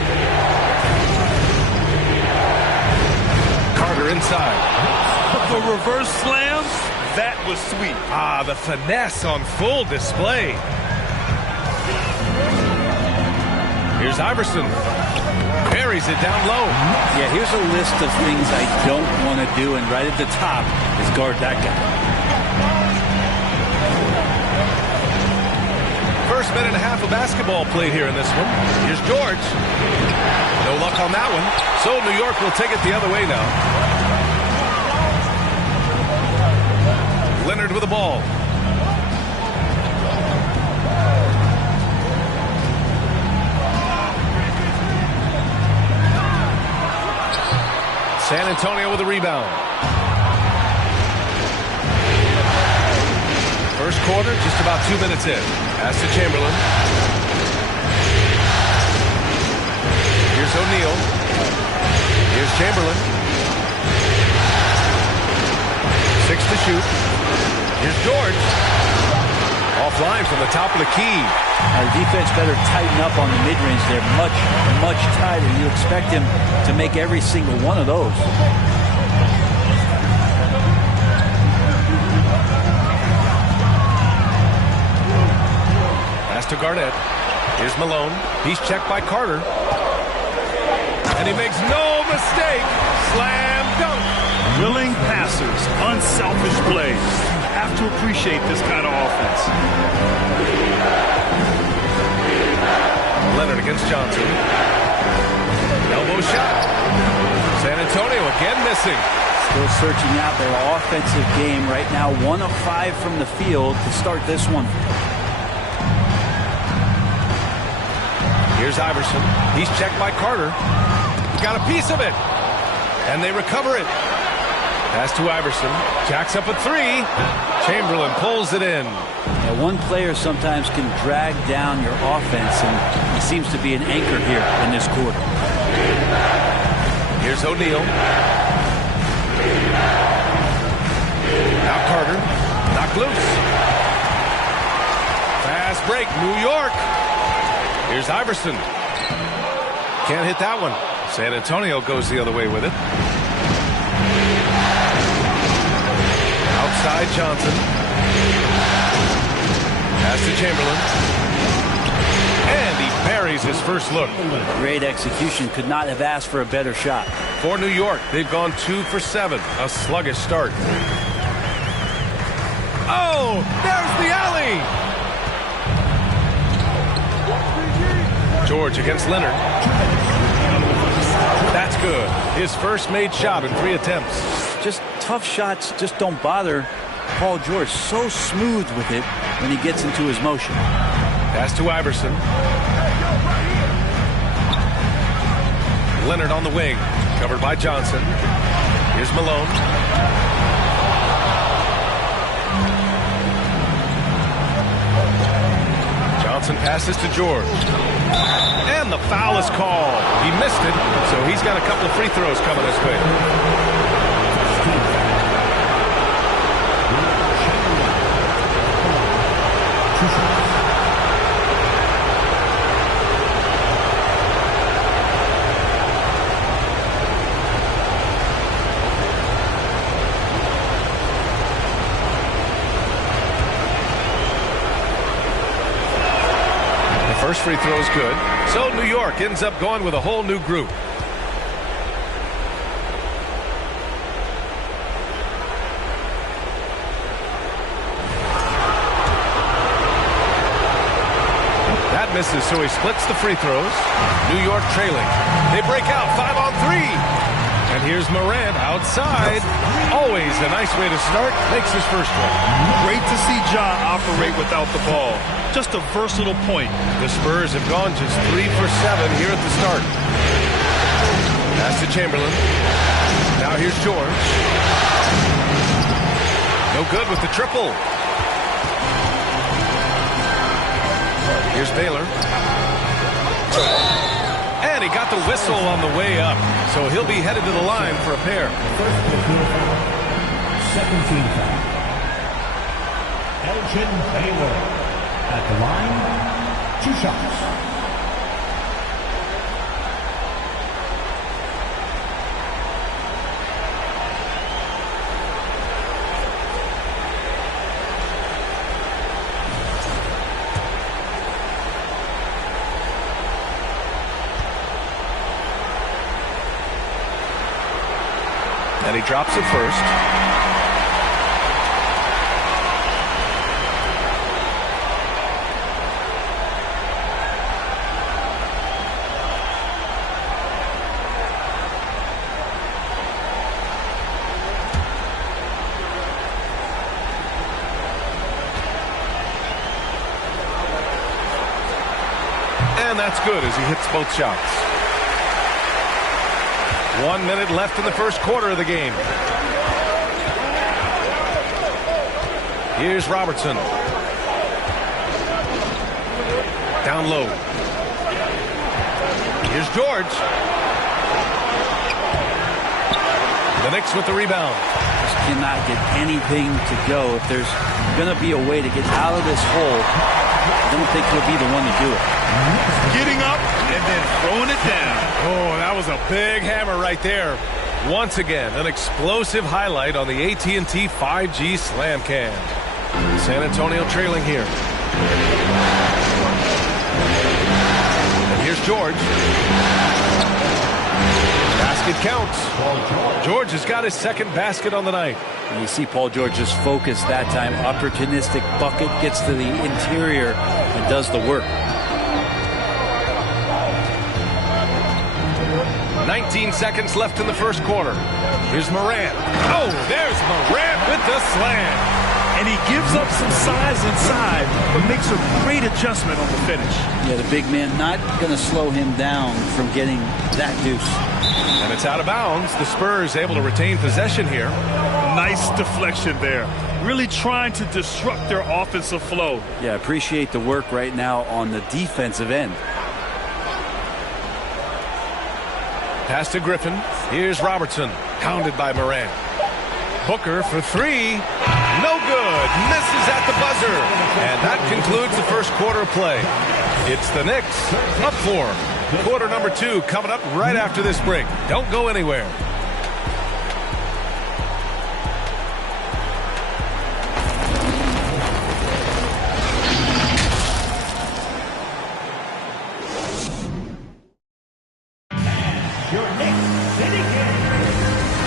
Carter inside. The reverse slam, that was sweet. Ah, the finesse on full display. Here's Iverson. Buries it down low. Yeah, here's a list of things I don't want to do, and right at the top is guard that guy. First minute and a half of basketball played here in this one. Here's George. No luck on that one. So New York will take it the other way now. Leonard with the ball. San Antonio with a rebound. First quarter, just about 2 minutes in. Pass to Chamberlain. Here's O'Neal. Here's Chamberlain. 6 to shoot. Here's George. Offline from the top of the key. The defense better tighten up on the mid-range. They're much, much tighter. You expect him to make every single one of those. Pass to Garnett. Here's Malone. He's checked by Carter. And he makes no mistake. Slam dunk. Willing passers, unselfish plays. You have to appreciate this kind of offense. Leonard against Johnson. Elbow shot. San Antonio again missing. Still searching out their offensive game right now. 1 of 5 from the field to start this one. Here's Iverson. He's checked by Carter. Got a piece of it. And they recover it. Pass to Iverson. Jacks up a 3. Chamberlain pulls it in. Yeah, one player sometimes can drag down your offense, and he seems to be an anchor here in this quarter. Here's O'Neal. Now Carter. Knocked loose. Fast break. New York. Here's Iverson. Can't hit that one. San Antonio goes the other way with it. Outside Johnson. Pass to Chamberlain. And he buries his first look. Great execution. Could not have asked for a better shot. For New York, they've gone 2 for 7. A sluggish start. Oh, there's the alley. George against Leonard. That's good. His first made shot in 3 attempts. Just tough shots just don't bother Paul George. So smooth with it when he gets into his motion. Pass to Iverson. Leonard on the wing. Covered by Johnson. Here's Malone. Johnson passes to George. And the foul is called. He missed it, so he's got a couple of free throws coming his way. First free throw is good. So New York ends up going with a whole new group. That misses, so he splits the free throws. New York trailing. They break out 5 on 3. And here's Morant outside. Always a nice way to start. Makes his first one. Great to see Ja operate without the ball. Just a versatile point. The Spurs have gone just 3 for 7 here at the start. Pass to Chamberlain. Now here's George. No good with the triple. Here's Baylor. And he got the the whistle on the way up, so he'll be headed to the line for a pair. Second team foul. Elgin Baylor at the line, 2 shots. And he drops it first. And that's good as he hits both shots. 1 minute left in the first quarter of the game. Here's Robertson. Down low. Here's George. The Knicks with the rebound. Just cannot get anything to go. If there's going to be a way to get out of this hole, I don't think he'll be the one to do it. Getting up and then throwing it down. Oh, that was a big hammer right there. Once again, an explosive highlight on the AT&T 5G Slam Cam. San Antonio trailing here. And here's George. Basket counts. George has got his second basket on the night. And you see Paul George just focused that time. Opportunistic bucket, gets to the interior and does the work. 19 seconds left in the first quarter. Here's Morant. Oh, there's Morant with the slam. And he gives up some size inside, but makes a great adjustment on the finish. Yeah, the big man not going to slow him down from getting that deuce. And it's out of bounds. The Spurs able to retain possession here. Nice deflection there. Really trying to disrupt their offensive flow. Yeah, appreciate the work right now on the defensive end. Pass to Griffin. Here's Robertson. Pounded by Morant. Booker for three. No good. Misses at the buzzer. And that concludes the first quarter of play. It's the Knicks up 4. Quarter number 2 coming up right after this break. Don't go anywhere.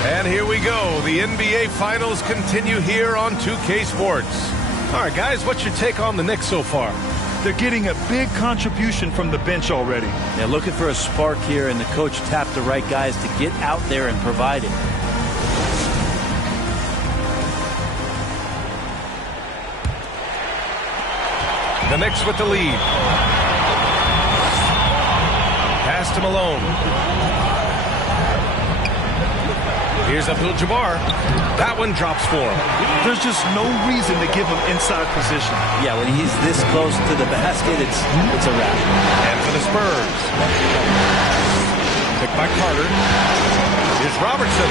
And here we go. The NBA Finals continue here on 2K Sports. All right, guys, what's your take on the Knicks so far? They're getting a big contribution from the bench already. They're looking for a spark here, and the coach tapped the right guys to get out there and provide it. The Knicks with the lead. Pass to Malone. Here's Abdul-Jabbar. That one drops for him. There's just no reason to give him inside position. Yeah, when he's this close to the basket, it's a wrap. And for the Spurs. Picked by Carter. Here's Robertson.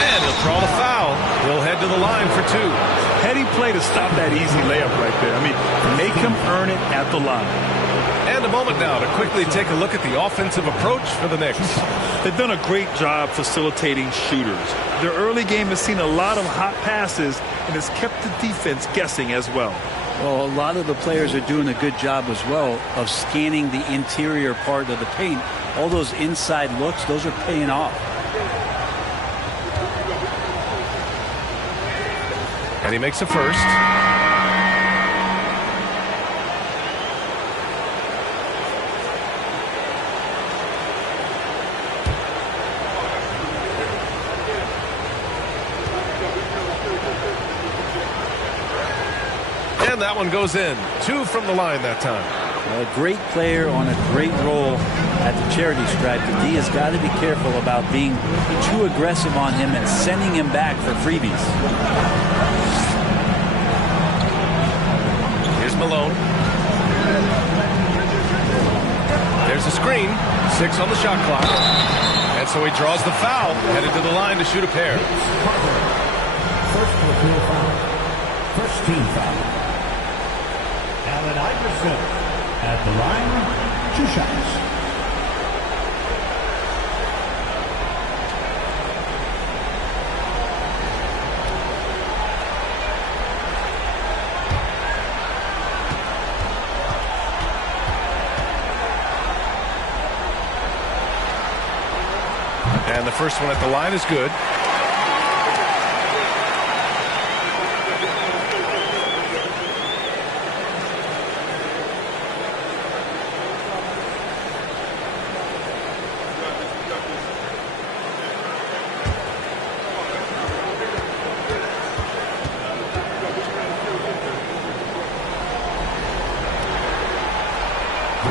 And he'll draw the foul. He'll head to the line for 2. Heady play to stop that easy layup right there. I mean, make him earn it at the line. And a moment now to quickly take a look at the offensive approach for the Knicks. They've done a great job facilitating shooters. Their early game has seen a lot of hot passes and has kept the defense guessing as well. Well, a lot of the players are doing a good job as well of scanning the interior part of the paint. All those inside looks, those are paying off. And he makes a first. And that one goes in. 2 from the line that time. A great player on a great role at the charity stripe. The D has got to be careful about being too aggressive on him and sending him back for freebies. Here's Malone. There's There's a screen. 6 on the shot clock. And so he draws the foul, headed to the line to shoot a pair. First platoon foul. First team foul. Allen Iverson at the line. 2 shots. And the first one at the line is good.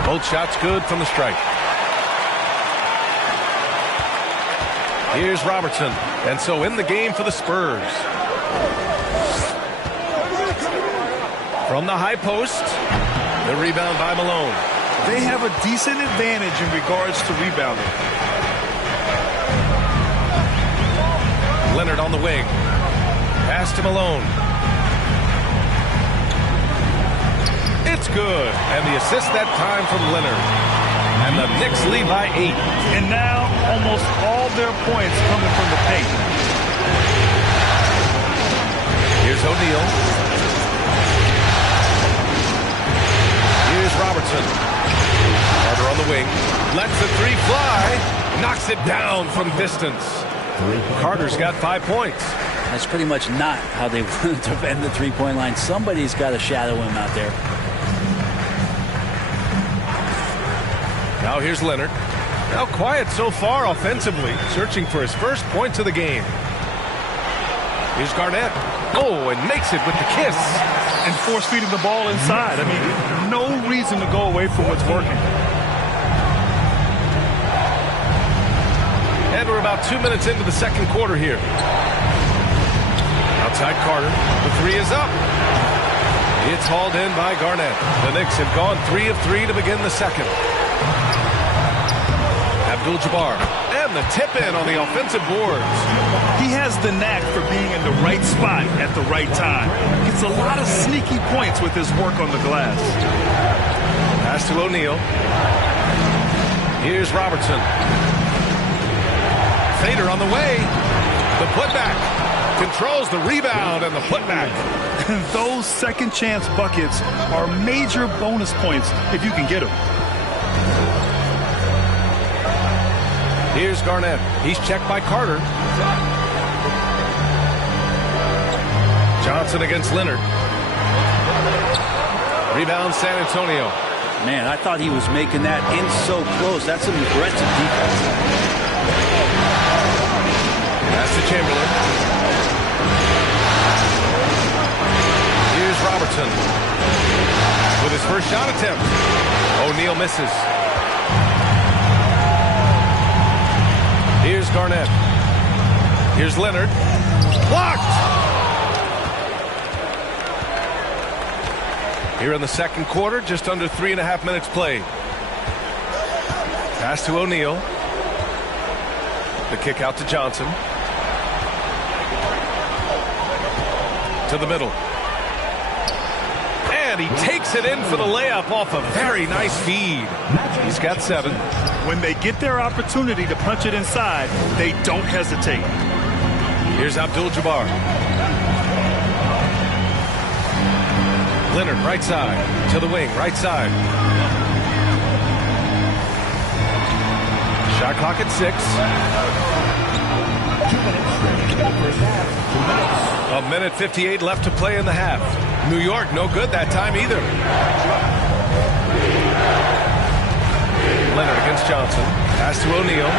Both shots good from the strike. Here's Robertson. And so in the game for the Spurs. From the high post, the rebound by Malone. They have a decent advantage in regards to rebounding. Leonard on the wing. Pass to Malone. It's good. And the assist that time from Leonard. And the Knicks lead by 8. And now almost all their points coming from the paint. Here's O'Neal. Here's Robertson. Carter on the wing. Lets the 3 fly. Knocks it down from distance. Carter's got 5 points. That's pretty much not how they want to defend the three-point line. Somebody's got to shadow him out there. Now here's Leonard. Now quiet so far offensively, searching for his first points of the game. Here's Garnett. Oh, and makes it with the kiss. And force-feeding the ball inside. I mean, no reason to go away from what's working. And we're about 2 minutes into the second quarter here. Outside Carter. The 3 is up. It's hauled in by Garnett. The Knicks have gone 3 of 3 to begin the second. Abdul-Jabbar. And the tip-in on the offensive boards. He has the knack for being in the right spot at the right time. Gets a lot of sneaky points with his work on the glass. Pass to O'Neal. Here's Robertson. Fader on the way. The putback. Controls the rebound and the putback. Those second chance buckets are major bonus points if you can get them. Here's Garnett. He's checked by Carter. Johnson against Leonard. Rebound San Antonio. Man, I thought he was making that in so close. That's some aggressive defense. Pass to Chamberlain. Here's Robertson. With his first shot attempt. O'Neal misses. Here's Garnett. Here's Leonard. Blocked! Here in the second quarter, just under 3.5 minutes played. Pass to O'Neal. The kick out to Johnson. To the middle. And he takes it in for the layup off a very nice feed. He's got 7. When they get their opportunity to punch it inside, they don't hesitate. Here's Abdul-Jabbar. Leonard, right side. To the wing, right side. Shot clock at 6. 2 minutes remaining in the first half. 2 minutes. 1:58 left to play in the half. New York, no good that time either. Leonard against Johnson. Pass to O'Neal.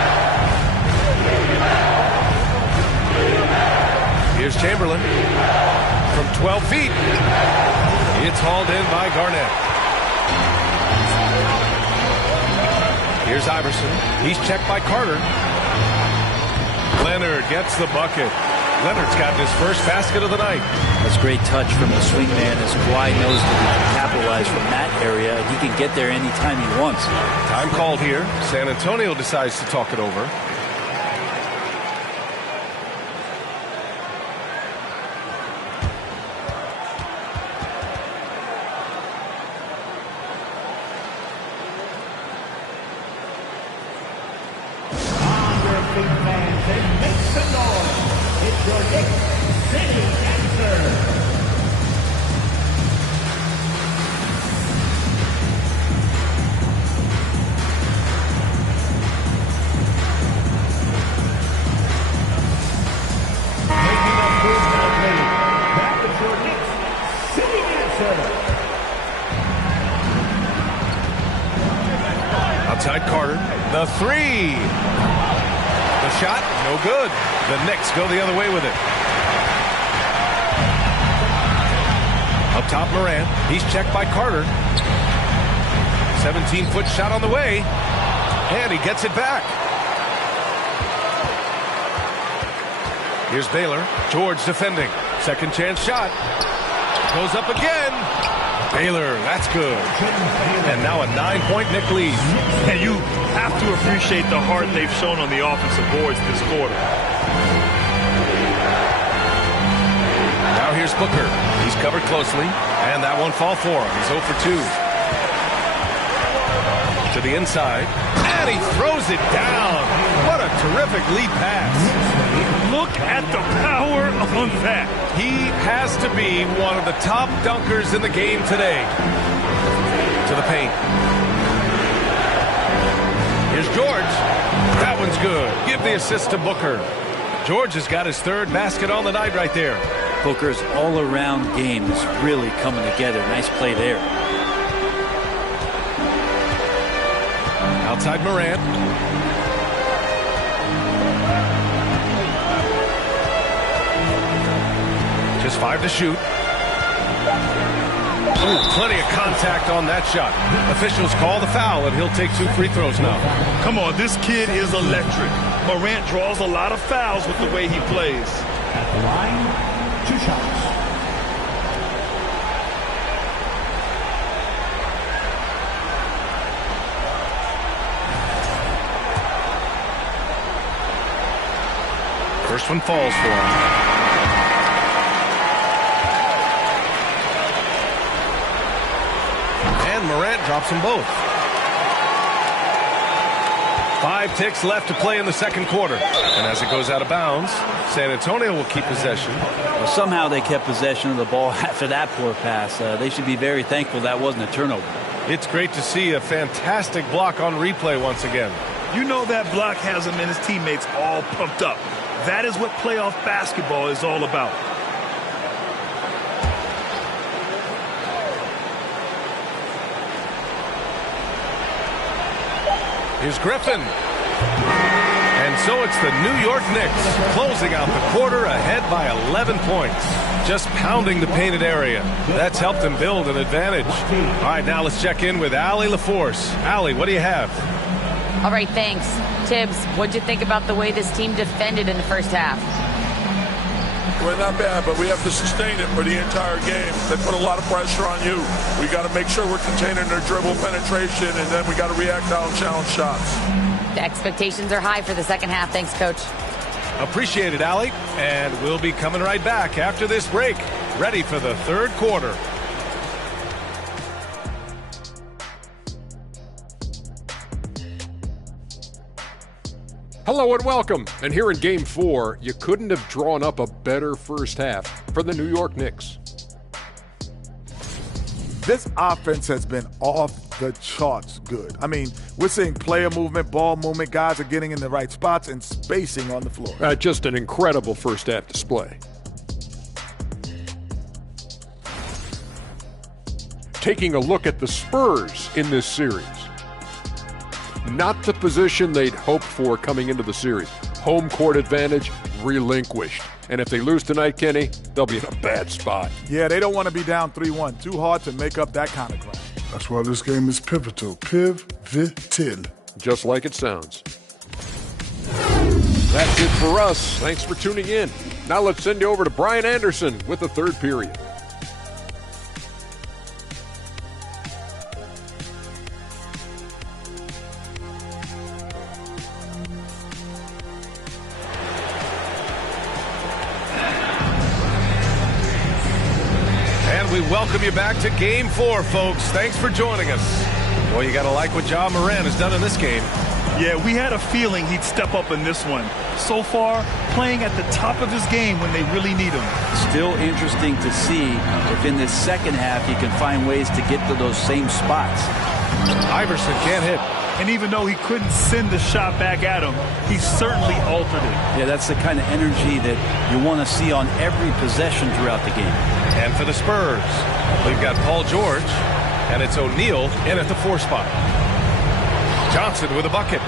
Here's Chamberlain. From 12 feet. It's hauled in by Garnett. Here's Iverson. He's checked by Carter. Leonard gets the bucket. Leonard's gotten his first basket of the night. That's great touch from the swing man as Kawhi knows that he can capitalize from that area, and he can get there anytime he wants. Time called here. San Antonio decides to talk it over. Outside Carter, the three. The shot, no good. The Knicks go the other way with it. Up top, Morant. He's checked by Carter. 17-foot shot on the way. And he gets it back. Here's Baylor. George defending. Second chance shot. Goes up again. Baylor, that's good. And now a 9-point Knick lead. And you have to appreciate the heart they've shown on the offensive boards this quarter. Now here's Booker. He's covered closely, and that won't fall for him. He's 0 for 2. To the inside, and he throws it down. What a terrific lead pass. Look at the power on that. He has to be one of the top dunkers in the game today. To the paint. Here's George. That one's good. Give the assist to Booker. George has got his third basket on the night right there. Booker's all-around game is really coming together. Nice play there. Outside Morant. Just 5 to shoot. Ooh, plenty of contact on that shot. Officials call the foul, and he'll take 2 free throws now. Come on, this kid is electric. Morant draws a lot of fouls with the way he plays. At the line, 2 shots. First one falls for him. And Morant drops them both. 5 ticks left to play in the second quarter. And as it goes out of bounds, San Antonio will keep possession. Well, somehow they kept possession of the ball after that poor pass. They should be very thankful that wasn't a turnover. It's great to see a fantastic block on replay once again. You know that block has him and his teammates all pumped up. That is what playoff basketball is all about. Here's Griffin. And so it's the New York Knicks closing out the quarter ahead by 11 points. Just pounding the painted area. That's helped them build an advantage. All right, now let's check in with Allie LaForce. Allie, what do you have? All right, thanks. Tibbs, what'd you think about the way this team defended in the first half? Well, not bad, but we have to sustain it for the entire game. They put a lot of pressure on you. We got to make sure we're containing their dribble penetration, and then we got to react out and challenge shots. The expectations are high for the second half. Thanks, Coach. Appreciate it, Allie. And we'll be coming right back after this break, ready for the third quarter. Hello and welcome. And here in Game 4, you couldn't have drawn up a better first half for the New York Knicks. This offense has been off the charts good. I mean, we're seeing player movement, ball movement. Guys are getting in the right spots and spacing on the floor. Just an incredible first half display. Taking a look at the Spurs in this series. Not the position they'd hoped for coming into the series. Home court advantage relinquished. And if they lose tonight, Kenny, they'll be in a bad spot. Yeah, they don't want to be down 3-1. Too hard to make up that kind of ground. That's why this game is pivotal. Pivotal. Just like it sounds. That's it for us. Thanks for tuning in. Now let's send you over to Brian Anderson with the third period. And we welcome you back to Game 4, folks. Thanks for joining us. Well, you got to like what Ja Morant has done in this game. Yeah, we had a feeling he'd step up in this one. So far, playing at the top of his game when they really need him. Still interesting to see if in this second half he can find ways to get to those same spots. Iverson can't hit. And even though he couldn't send the shot back at him, he certainly altered it. Yeah, that's the kind of energy that you want to see on every possession throughout the game. And for the Spurs, we've got Paul George, and it's O'Neal in at the 4 spot. Johnson with a bucket.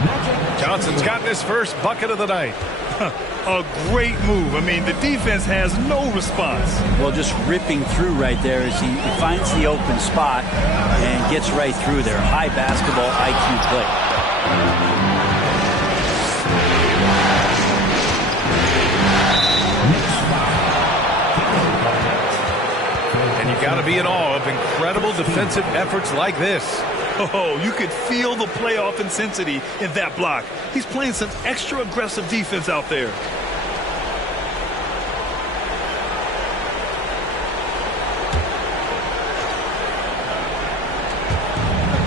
Johnson's gotten his first bucket of the night. A great move. I mean, the defense has no response. Well, just ripping through right there as he finds the open spot and gets right through there. High basketball IQ play. And you got to be in awe of incredible defensive efforts like this. Oh, you could feel the playoff intensity in that block. He's playing some extra aggressive defense out there.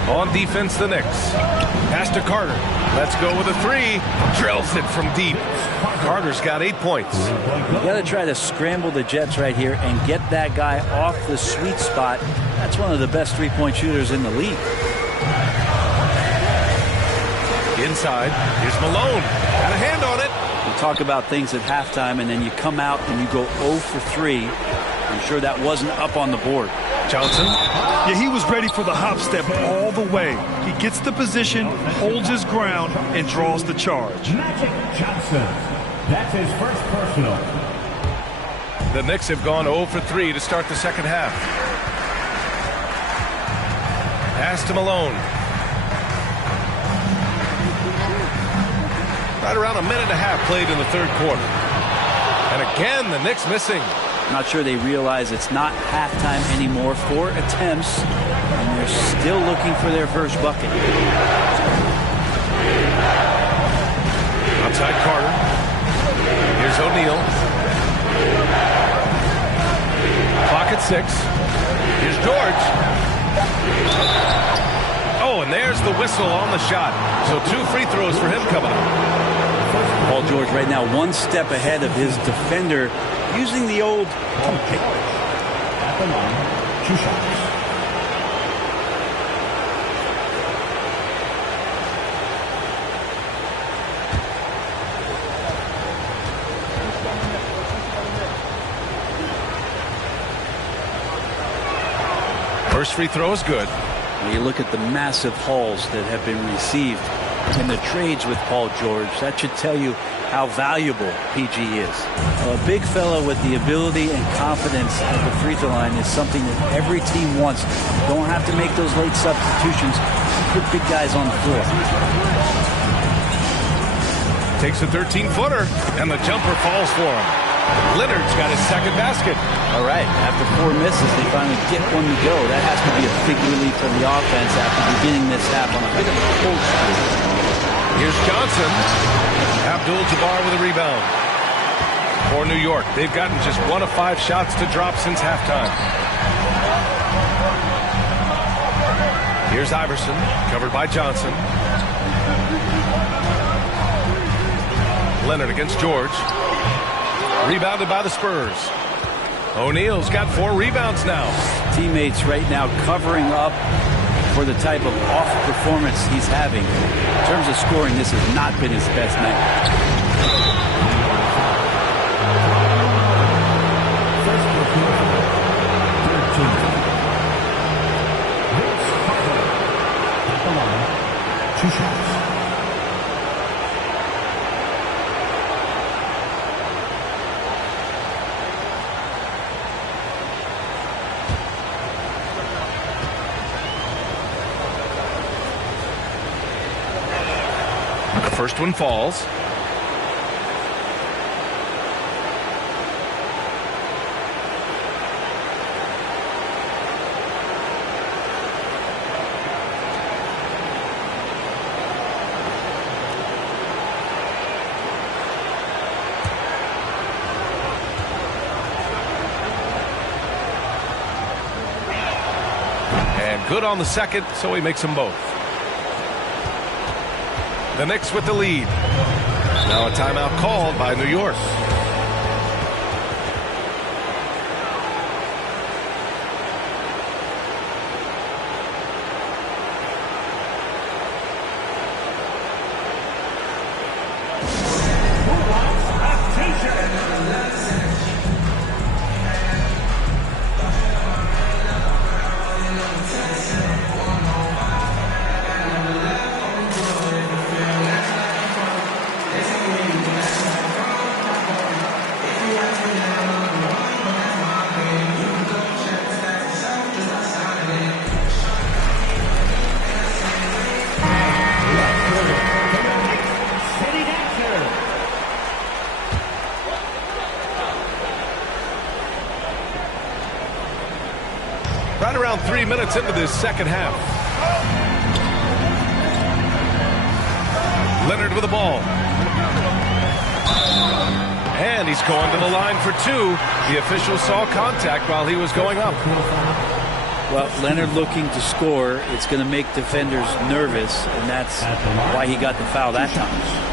On defense, the Knicks. Pass to Carter. Let's go with a 3. Drills it from deep. Carter's got 8 points. You got to try to scramble the Jets right here and get that guy off the sweet spot. That's one of the best three-point shooters in the league. Inside, here's Malone. Got a hand on it. You talk about things at halftime, and then you come out and you go 0 for 3. I'm sure that wasn't up on the board. Johnson. Yeah, he was ready for the hop step all the way. He gets the position, holds his ground, and draws the charge. Magic Johnson. That's his first personal. The Knicks have gone 0 for 3 to start the second half. Pass to Malone. Right around a minute and a half played in the third quarter. And again, the Knicks missing. Not sure they realize it's not halftime anymore. 4 attempts, and they're still looking for their first bucket. Outside Carter. Here's O'Neal. Clock at 6. Here's George. Oh, and there's the whistle on the shot. So 2 free throws for him coming up. Paul George right now 1 step ahead of his defender, using the old pump fake. At the line, 2 shots. First free throw is good. When you look at the massive hauls that have been received in the trades with Paul George, that should tell you how valuable PG is. A big fella with the ability and confidence at the free throw line is something that every team wants. You don't have to make those late substitutions. Put big guys on the floor. Takes a 13-footer, and the jumper falls for him. Leonard's got his second basket. All right, after 4 misses, they finally get one to go. That has to be a big relief for the offense after beginning this half on a bit of a cold streak. Here's Johnson. Abdul-Jabbar with a rebound. For New York, they've gotten just 1 of 5 shots to drop since halftime. Here's Iverson, covered by Johnson. Leonard against George. Rebounded by the Spurs. O'Neal's got 4 rebounds now. Teammates right now covering up for the type of off performance he's having. In terms of scoring, this has not been his best night. First one falls. good on the second, so he makes them both. The Knicks with the lead. Now a timeout called by New York. Right around 3 minutes into this second half. Leonard with the ball. And he's going to the line for two. The official saw contact while he was going up. Well, Leonard looking to score, it's going to make defenders nervous, and that's why he got the foul that time.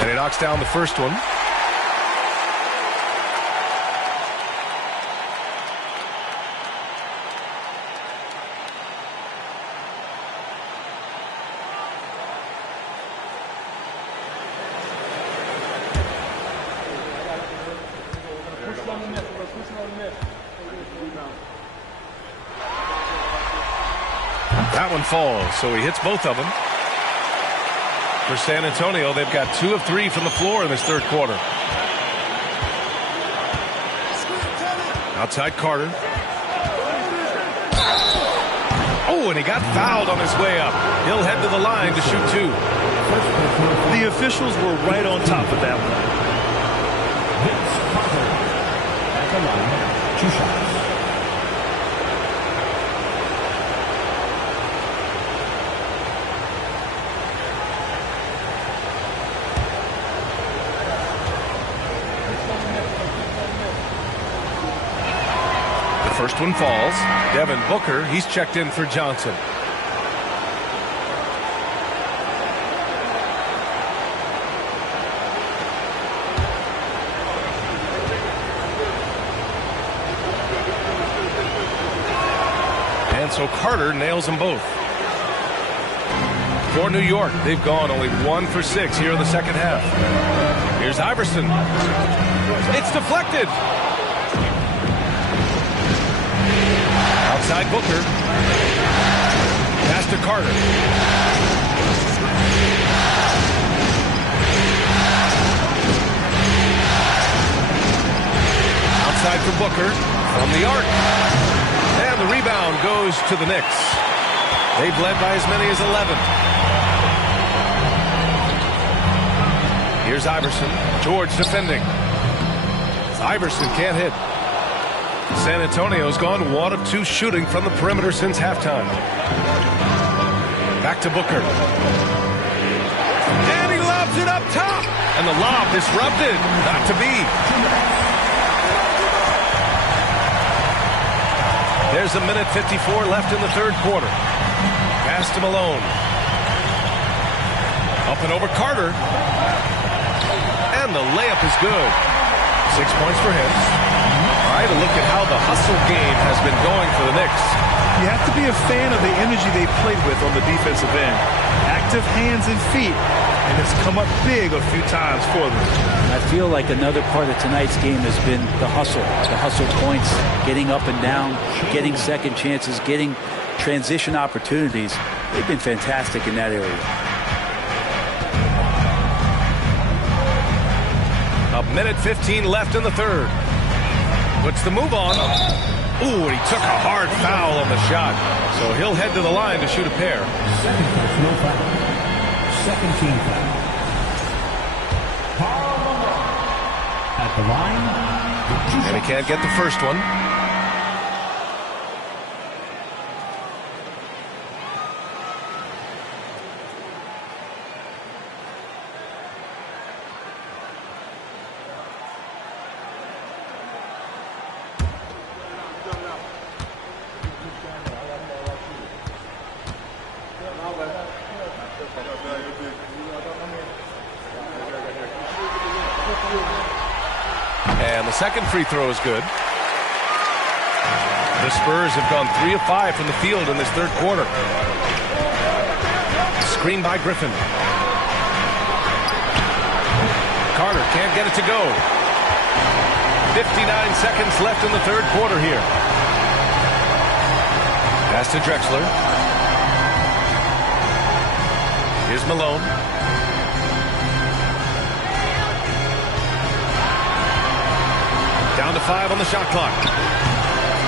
And he knocks down the first one. That one falls, so he hits both of them. For San Antonio, they've got 2 of 3 from the floor in this third quarter. Outside Carter. Oh, and he got fouled on his way up. He'll head to the line to shoot 2. The officials were right on top of that one. Vince Carter at the line, 2 shots. First one falls. Devin Booker, he's checked in for Johnson. And so Carter nails them both. For New York, they've gone only 1 for 6 here in the second half. Here's Iverson. It's deflected. Outside Booker. Pass to Carter. Outside for Booker. From the arc. And the rebound goes to the Knicks. They've led by as many as 11. Here's Iverson. George defending. Iverson can't hit. San Antonio's gone 1 of 2 shooting from the perimeter since halftime. Back to Booker. And he lobs it up top. And the lob disrupted. Not to be. There's a minute 54 left in the third quarter. Pass to Malone. Up and over Carter. And the layup is good. 6 points for him. All right, a look at how the hustle game has been going for the Knicks. You have to be a fan of the energy they played with on the defensive end. Active hands and feet, and it's come up big a few times for them. I feel like another part of tonight's game has been the hustle points, getting up and down, getting second chances, getting transition opportunities. They've been fantastic in that area. A minute 15 left in the third. Puts the move on. Ooh, and he took a hard foul on the shot. So he'll head to the line to shoot a pair. Second personal foul. Second team foul. Karl Malone at the line, And he can't get the first one. And the second free throw is good. The Spurs have gone 3 of 5 from the field in this third quarter. Screen by Griffin. Carter can't get it to go. 59 seconds left in the third quarter here. Pass to Drexler. Here's Malone. Down to 5 on the shot clock.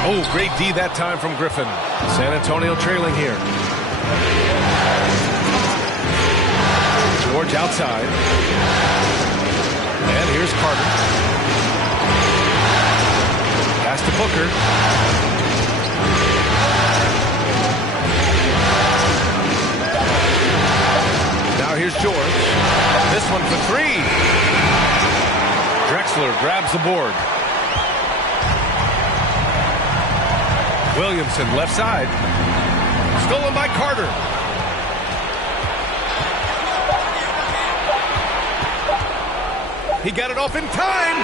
Oh, great D that time from Griffin. San Antonio trailing here. George outside. And here's Carter. Pass to Booker. Now here's George. This one for 3. Drexler grabs the board. Williamson left side. Stolen by Carter. He got it off in time.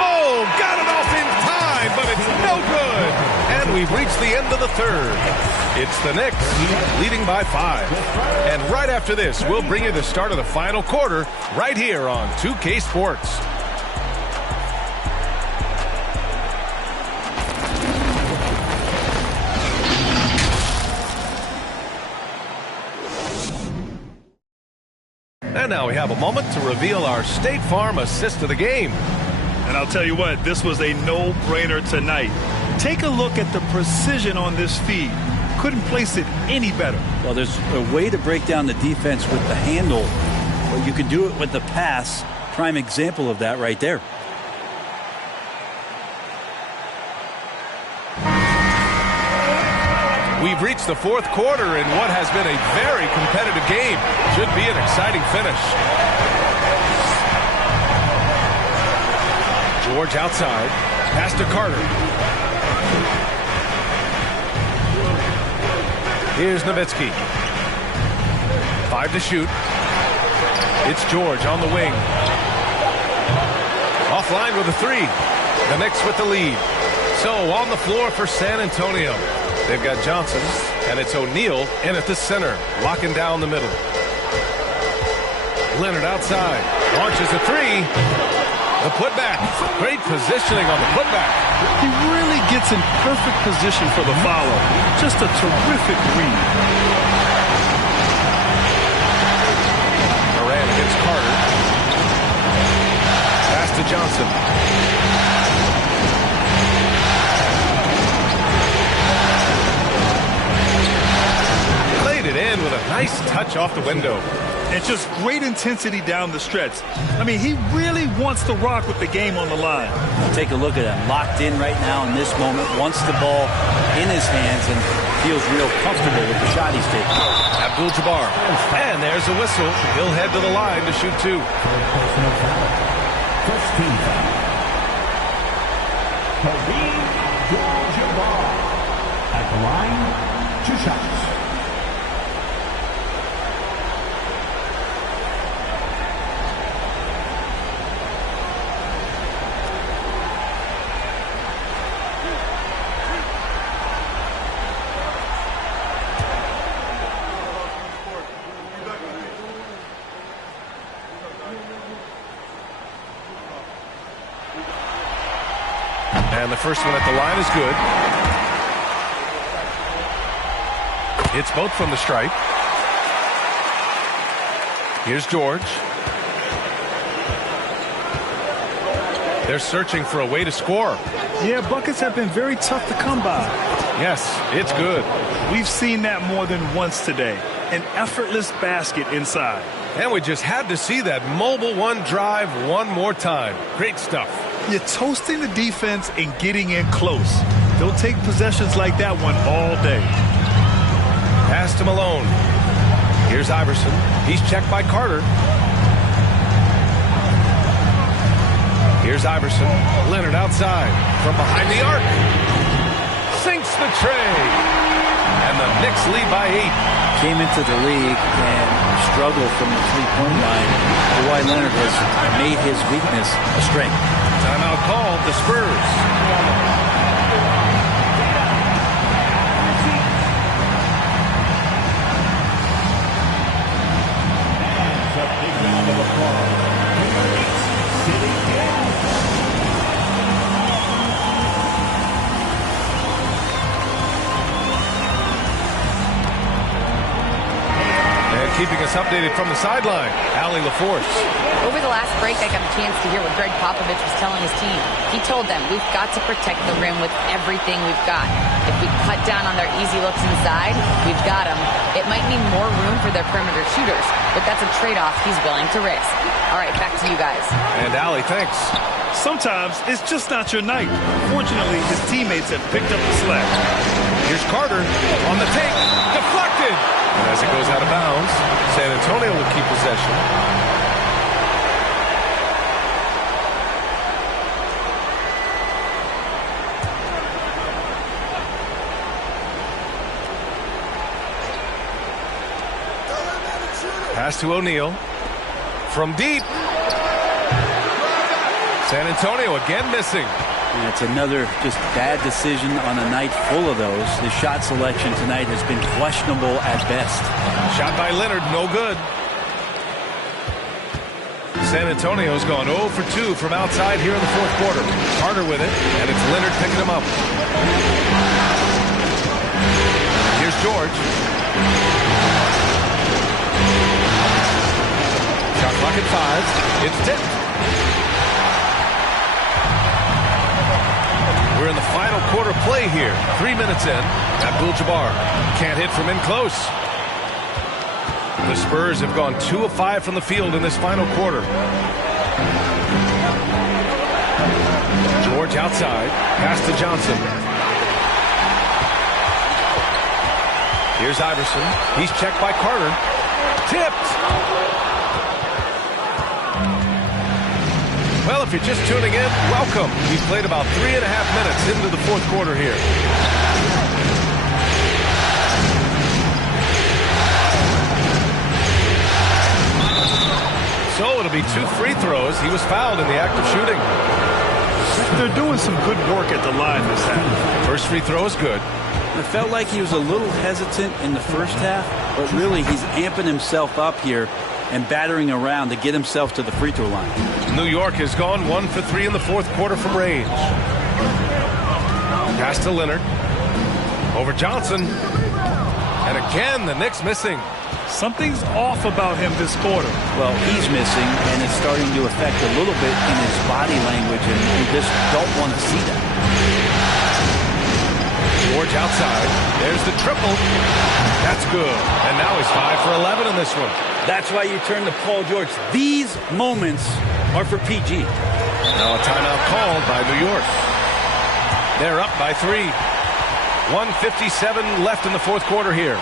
Oh, got it off in time, but it's no good. And we've reached the end of the third. It's the Knicks leading by 5. And right after this, we'll bring you the start of the final quarter right here on 2K Sports. And now we have a moment to reveal our State Farm assist of the game. And I'll tell you what, this was a no-brainer tonight. Take a look at the precision on this feed. Couldn't place it any better. Well, there's a way to break down the defense with the handle, but you can do it with the pass. Prime example of that right there. We've reached the fourth quarter in what has been a very competitive game. Should be an exciting finish. George outside. Pass to Carter. Here's Nowitzki. 5 to shoot. It's George on the wing. Offline with a 3. The Knicks with the lead. So on the floor for San Antonio. They've got Johnson, and it's O'Neal in at the center, locking down the middle. Leonard outside, launches a 3. The putback, great positioning on the putback. He really gets in perfect position for the follow. Just a terrific read. Moran against Carter. Pass to Johnson. It in with a nice touch off the window. And just great intensity down the stretch. I mean, he really wants to rock with the game on the line. Take a look at him, locked in right now in this moment, wants the ball in his hands and feels real comfortable with the shot he's taking. Abdul-Jabbar. And there's a whistle. He'll head to the line to shoot 2. First team foul. Kareem Abdul-Jabbar at the line, 2 shots. And the first one at the line is good. It's both from the stripe. Here's George. They're searching for a way to score. Yeah, buckets have been very tough to come by. Yes, it's good. We've seen that more than once today. An effortless basket inside. And we just had to see that mobile one drive one more time. Great stuff. You're toasting the defense and getting in close. They'll take possessions like that one all day. Pass to Malone. Here's Iverson. He's checked by Carter. Here's Iverson. Leonard outside from behind the arc. Sinks the tray. And the Knicks lead by 8. Came into the league and struggled from the three-point line. Kawhi Leonard has made his weakness a strength. Timeout called, the Spurs. Keeping us updated from the sideline, Allie LaForce. Over the last break, I got a chance to hear what Greg Popovich was telling his team. He told them, we've got to protect the rim with everything we've got. If we cut down on their easy looks inside, we've got them. It might mean more room for their perimeter shooters, but that's a trade-off he's willing to risk. All right, back to you guys. And Allie, thanks. Sometimes it's just not your night. Fortunately, his teammates have picked up the slack. Here's Carter on the take. Deflected. And as it goes out of bounds, San Antonio will keep possession. Pass to O'Neal. From deep. San Antonio again missing. And it's another just bad decision on a night full of those. The shot selection tonight has been questionable at best. Shot by Leonard, no good. San Antonio's gone 0 for 2 from outside here in the fourth quarter. Carter with it, and it's Leonard picking him up. Here's George. Shot clock at 5. It's tipped. We're in the final quarter play here. 3 minutes in. Abdul-Jabbar can't hit from in close. The Spurs have gone 2 of 5 from the field in this final quarter. George outside. Pass to Johnson. Here's Iverson. He's checked by Carter. Tipped. Well, if you're just tuning in, welcome. We've played about 3.5 minutes into the fourth quarter here. So it'll be 2 free throws. He was fouled in the act of shooting. They're doing some good work at the line this half. First free throw is good. It felt like he was a little hesitant in the first half, but really he's amping himself up here and battering around to get himself to the free throw line. New York has gone 1 for 3 in the fourth quarter from range. Pass to Leonard. Over Johnson. And again, the Knicks missing. Something's off about him this quarter. Well, he's missing, and it's starting to affect a little bit in his body language, and you just don't want to see that. George outside. There's the triple. That's good. And now he's 5 for 11 in this one. That's why you turn to Paul George. These moments are for PG. Now a timeout called by New York. They're up by 3. 1:57 left in the fourth quarter here.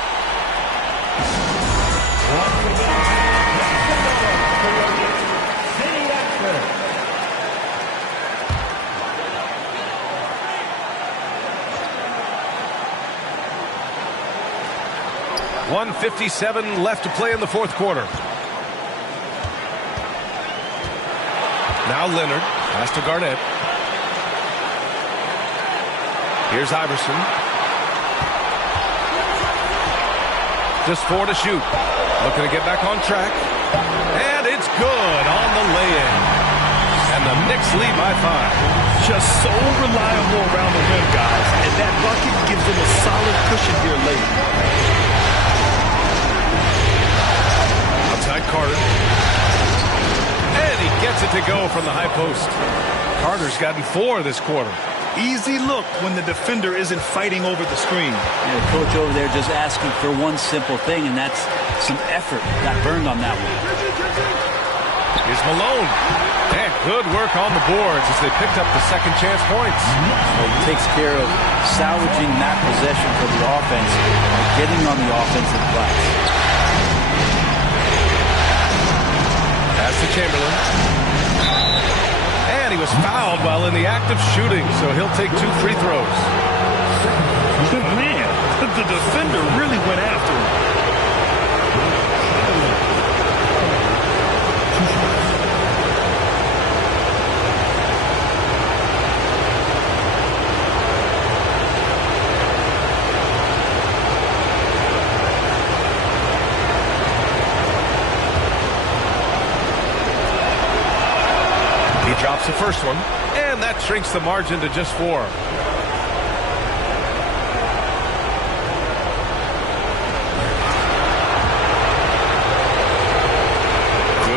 .157 left to play in the fourth quarter. Now Leonard. Pass to Garnett. Here's Iverson. Just 4 to shoot. Looking to get back on track. And it's good on the lay-in. And the Knicks lead by 5. Just so reliable around the rim, guys. And that bucket gives them a solid cushion here late. Outside Carter. And he gets it to go from the high post. Carter's gotten 4 this quarter. Easy look when the defender isn't fighting over the screen. And the coach over there just asking for one simple thing, and that's some effort. Got burned on that one. Here's Malone. And Good work on the boards as they picked up the second chance points. Well, he takes care of salvaging that possession for the offense by getting on the offensive glass. Pass to Chamberlain. And he was fouled while in the act of shooting, so he'll take 2 free throws. Good man. The defender really went after him. He drops the first one, and that shrinks the margin to just 4.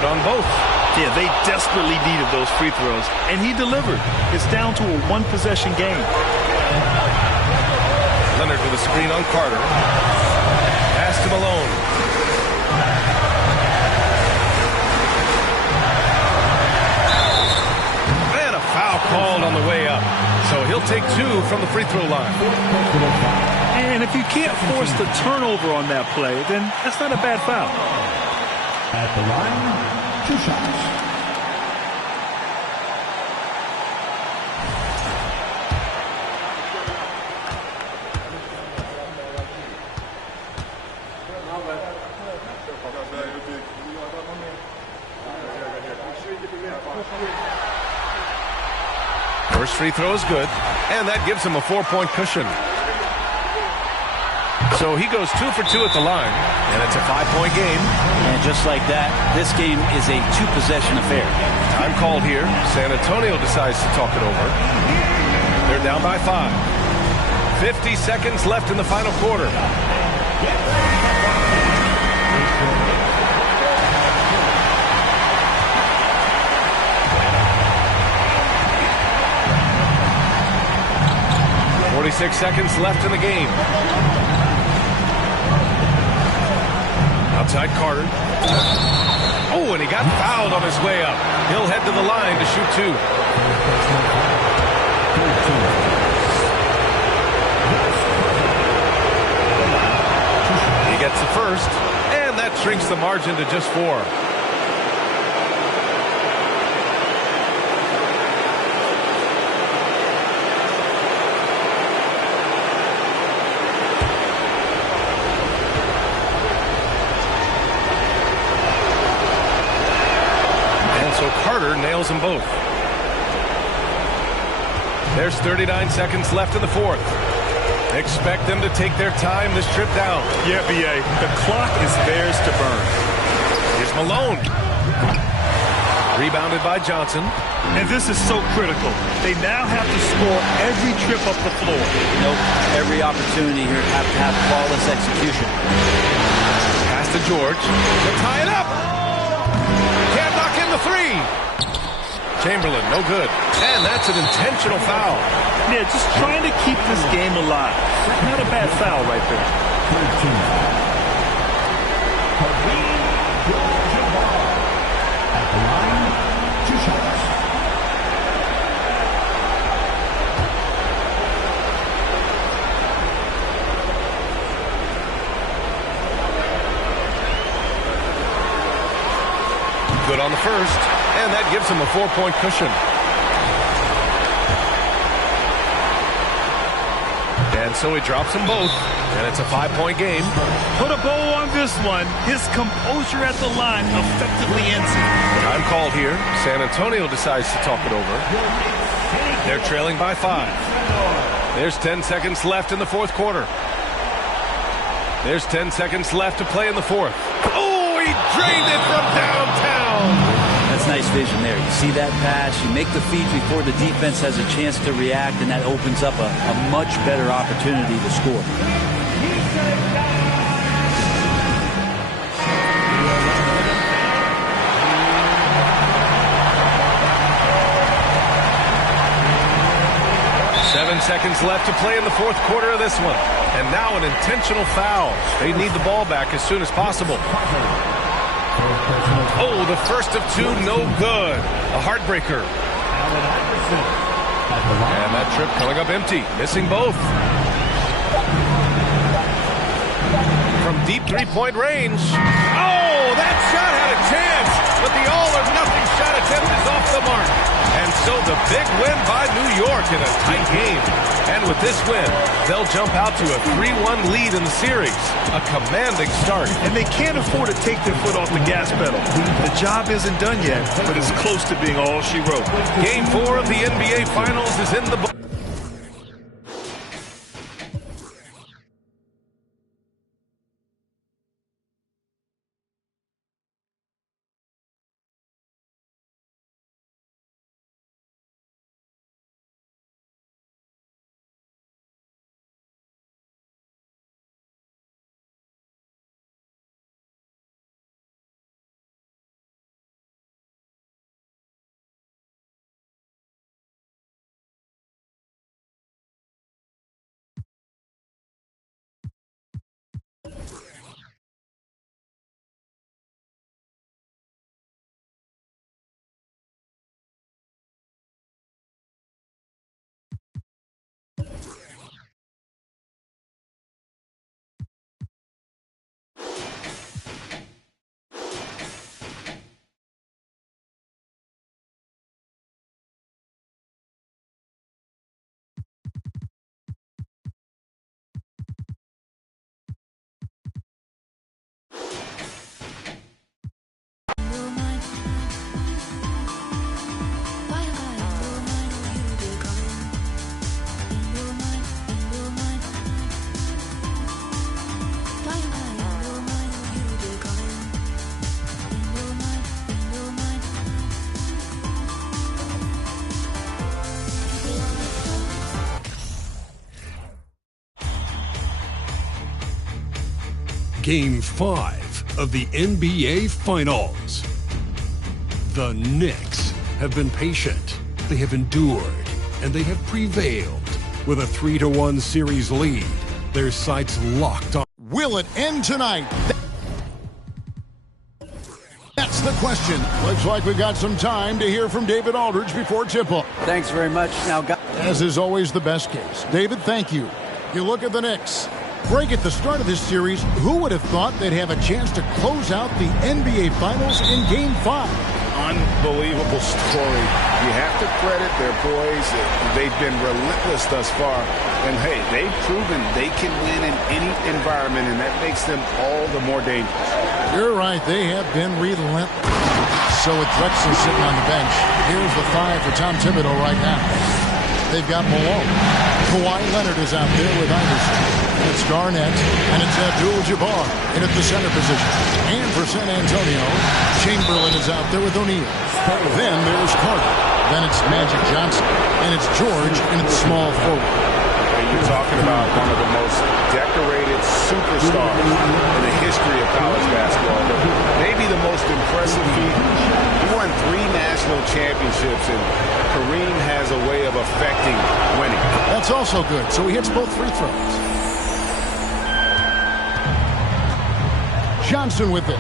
On both. Yeah, they desperately needed those free throws, and he delivered. It's down to a 1-possession game. Leonard with a screen on Carter. Pass to Malone. And a foul called on the way up. So he'll take 2 from the free throw line. And if you can't force the turnover on that play, then that's not a bad foul. At the line, 2 shots. First free throw is good, and that gives him a 4-point cushion. So he goes 2 for 2 at the line, and it's a 5-point game. And just like that, this game is a 2-possession affair. Time called here. San Antonio decides to talk it over. They're down by 5. 50 seconds left in the final quarter. .46 seconds left in the game. Outside Carter. Oh, and he got fouled on his way up. He'll head to the line to shoot 2. He gets the first, and that shrinks the margin to just 4. Carter nails them both. There's 39 seconds left in the 4th. Expect them to take their time this trip down. Yeah, B.A. The clock is theirs to burn. Here's Malone. Rebounded by Johnson. And this is so critical. They now have to score every trip up the floor. Nope. Every opportunity here have to have flawless execution. Pass to George. To tie it up. Can't knock in the 3. Chamberlain, no good. And that's an intentional foul. Yeah, just trying to keep this game alive. Not a bad foul right there. 13. At the line, 2 shots. Good on the first, and that gives him a 4-point cushion. And so he drops them both, and it's a 5-point game. Put a bow on this one. His composure at the line effectively ends it. Time called here. San Antonio decides to talk it over. They're trailing by 5. There's 10 seconds left in the 4th quarter. There's 10 seconds left to play in the 4th. Oh, he drained it from downtown. That's nice vision there. You see that pass, you make the feed before the defense has a chance to react, and that opens up a much better opportunity to score. Seven seconds left to play in the 4th quarter of this one. And now an intentional foul. They need the ball back as soon as possible. Oh, the first of two, no good. A heartbreaker. And that trip coming up empty, missing both. From deep three-point range. Oh, that shot had a chance, but the all-or-nothing shot attempt is off the mark. And so the big win by New York in a tight game. And with this win, they'll jump out to a 3-1 lead in the series. A commanding start. And they can't afford to take their foot off the gas pedal. The job isn't done yet, but it's close to being all she wrote. Game 4 of the NBA Finals is in the books. Game 5 of the NBA Finals. The Knicks have been patient, they have endured, and they have prevailed. With a 3-1 series lead, their sights locked on. Will it end tonight? That's the question. Looks like we've got some time to hear from David Aldridge before tip-off. Thanks very much. Now, as is always the best case. David, thank you. You look at the Knicks. Break at the start of this series, who would have thought they'd have a chance to close out the NBA Finals in Game 5? Unbelievable story. You have to credit their boys. They've been relentless thus far. And, hey, they've proven they can win in any environment, and that makes them all the more dangerous. You're right. They have been relentless. So with Drexler sitting on the bench, here's the 5 for Tom Thibodeau right now. They've got Malone. Kawhi Leonard is out there with Iverson. It's Garnett, and it's Abdul-Jabbar in at the center position. And for San Antonio, Chamberlain is out there with O'Neal. Then there's Carter. Then it's Magic Johnson. And it's George in its small forward. You're talking about one of the most decorated superstars in the history of college basketball. Maybe the most impressive feat. He won 3 national championships, and Kareem has a way of affecting winning. That's also good. So he hits both free throws. Johnson with it.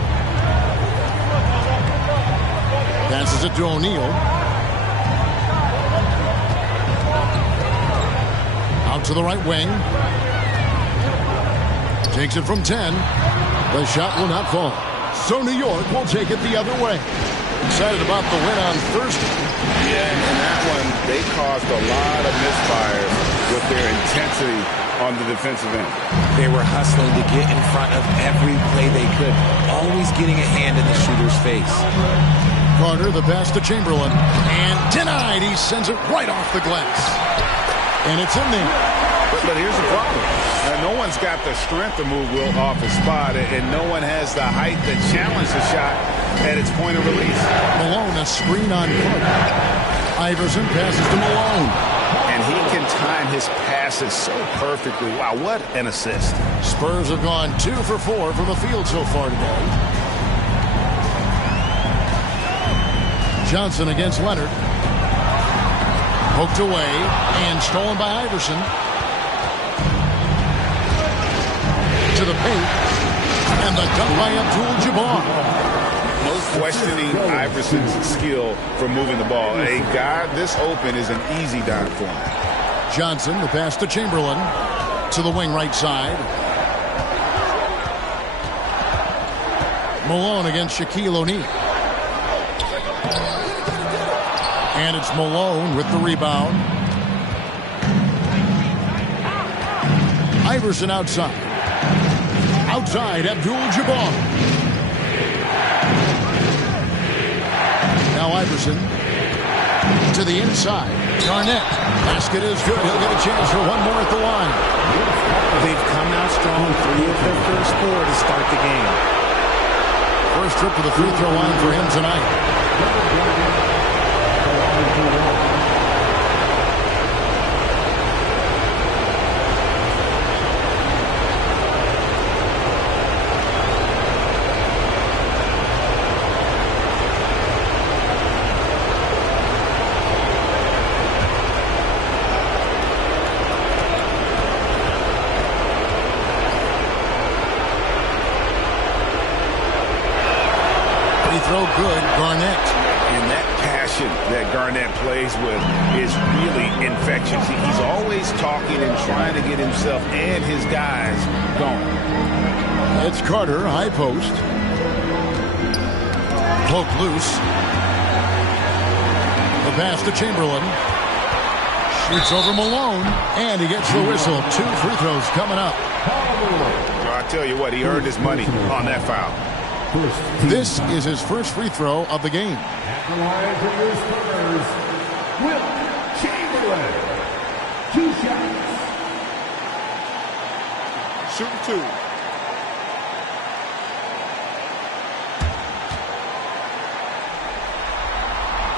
Passes it to O'Neal. Out to the right wing. Takes it from 10. The shot will not fall. So New York will take it the other way. Excited about the win on Thursday. Yeah, and that one, they caused a lot of misfires with their intensity on the defensive end. They were hustling to get in front of every play they could, always getting a hand in the shooter's face. Carter, the pass to Chamberlain, and denied. He sends it right off the glass. And it's in there. But here's the problem. No one's got the strength to move Wilt off his spot, and no one has the height to challenge the shot at its point of release. Malone, a screen on Carter. Iverson passes to Malone. And he can time his passes so perfectly. Wow, what an assist. Spurs have gone 2 for 4 from the field so far today. Johnson against Leonard. Poked away and stolen by Iverson. To the paint. And the dunk by Abdul-Jabbar. no questioning Iverson's skill for moving the ball. A guy this open is an easy dime for him. Johnson, the pass to Chamberlain. To the wing right side. Malone against Shaquille O'Neal. And it's Malone with the rebound. Iverson outside. Outside, Abdul-Jabbar. Now Iverson to the inside. Garnett. Basket is good. He'll get a chance for one more at the line. They've come out strong 3 of their first 4 to start the game. First trip to the free throw line for him tonight. Throw good, Garnett. And that passion that Garnett plays with is really infectious. He's always talking and trying to get himself and his guys going. It's Carter, high post. Poke loose. The pass to Chamberlain. Shoots over Malone, and he gets the whistle. 2 free throws coming up. Well, I tell you what, he earned his money on that foul. This is his first free throw of the game. At the line for your Spurs, Wilt Chamberlain. 2 shots. Shooting 2.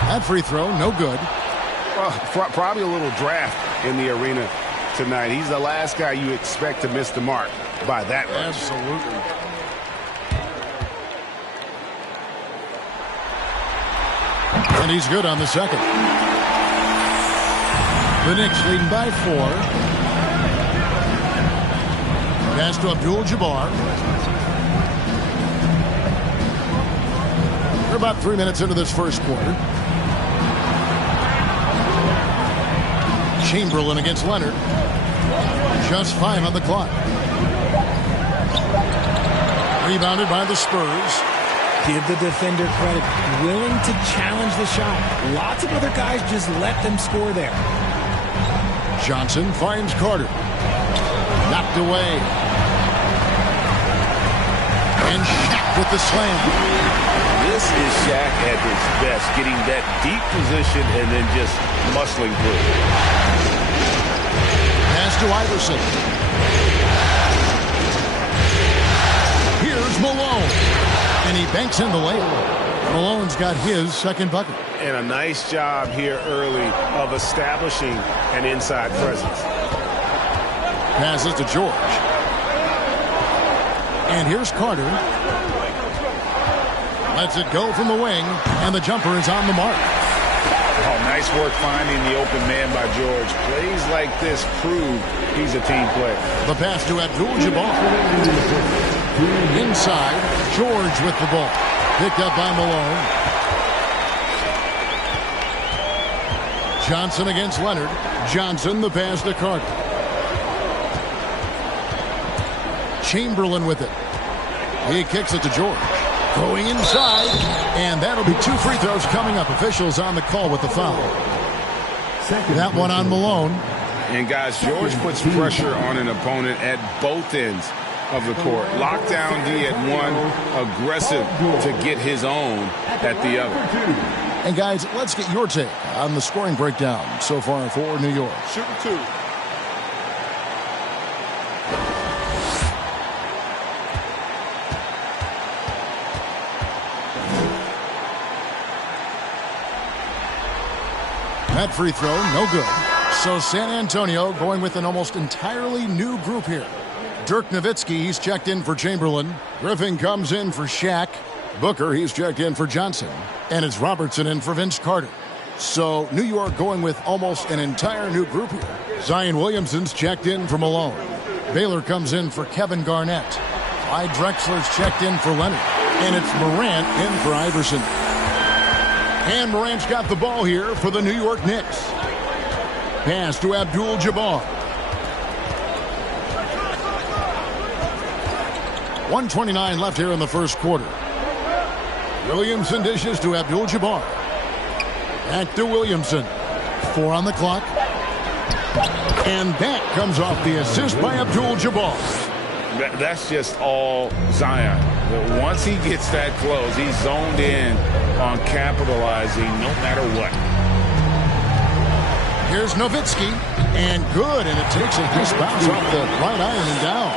That free throw, no good. Well, probably a little draft in the arena tonight. He's the last guy you expect to miss the mark by that much. Absolutely. And he's good on the second. The Knicks leading by 4. Pass to Abdul-Jabbar. We're about 3 minutes into this first quarter. Chamberlain against Leonard. Just 5 on the clock. Rebounded by the Spurs. Give the defender credit. Willing to challenge the shot. Lots of other guys just let them score there. Johnson finds Carter. Knocked away. And Shaq with the slam. This is Shaq at his best, getting that deep position and then just muscling through. Pass to Iverson. Here's Malone. And he banks in the layup. Malone's got his second bucket. And a nice job here early of establishing an inside presence. Passes to George. And here's Carter. Lets it go from the wing. And the jumper is on the mark. Oh, nice work finding the open man by George. Plays like this prove he's a team player. The pass to Abdul-Jabbar. Inside, George with the ball. Picked up by Malone. Johnson against Leonard. Johnson, the pass to Carter. Chamberlain with it. He kicks it to George. Going inside, and that'll be 2 free throws coming up. Officials on the call with the foul. That one on Malone. And guys, George puts pressure on an opponent at both ends of the court. Lockdown D at one, aggressive to get his own at the other. And guys, let's get your take on the scoring breakdown so far for New York. Shooting 2. That free throw, no good. So San Antonio going with an almost entirely new group here. Dirk Nowitzki, he's checked in for Chamberlain. Griffin comes in for Shaq. Booker, he's checked in for Johnson. And it's Robertson in for Vince Carter. So New York going with almost an entire new group here. Zion Williamson's checked in for Malone. Baylor comes in for Kevin Garnett. Clyde Drexler's checked in for Leonard. And it's Morant in for Iverson. And Morant's got the ball here for the New York Knicks. Pass to Abdul-Jabbar. 1:29 left here in the first quarter. Williamson dishes to Abdul-Jabbar. Back to Williamson. 4 on the clock. And that comes off the assist by Abdul-Jabbar. That's just all Zion. But once he gets that close, he's zoned in on capitalizing no matter what. Here's Nowitzki. And good. And it takes a nice bounce off the right iron and down.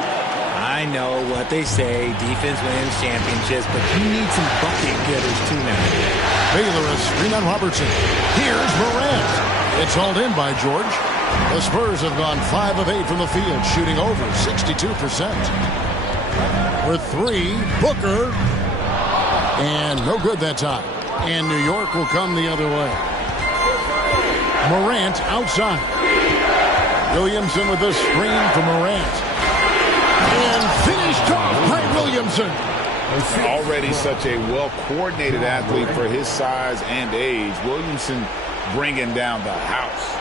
I know what they say, defense wins championships, but you need some bucket getters too now. Baylor a screen on Robertson. Here's Morant. It's hauled in by George. The Spurs have gone 5 of 8 from the field, shooting over 62%. For 3, Booker. And no good that time. And New York will come the other way. Morant outside. Williamson with the screen for Morant. And finished off by Williamson. Already such a well-coordinated athlete for his size and age. Williamson bringing down the house.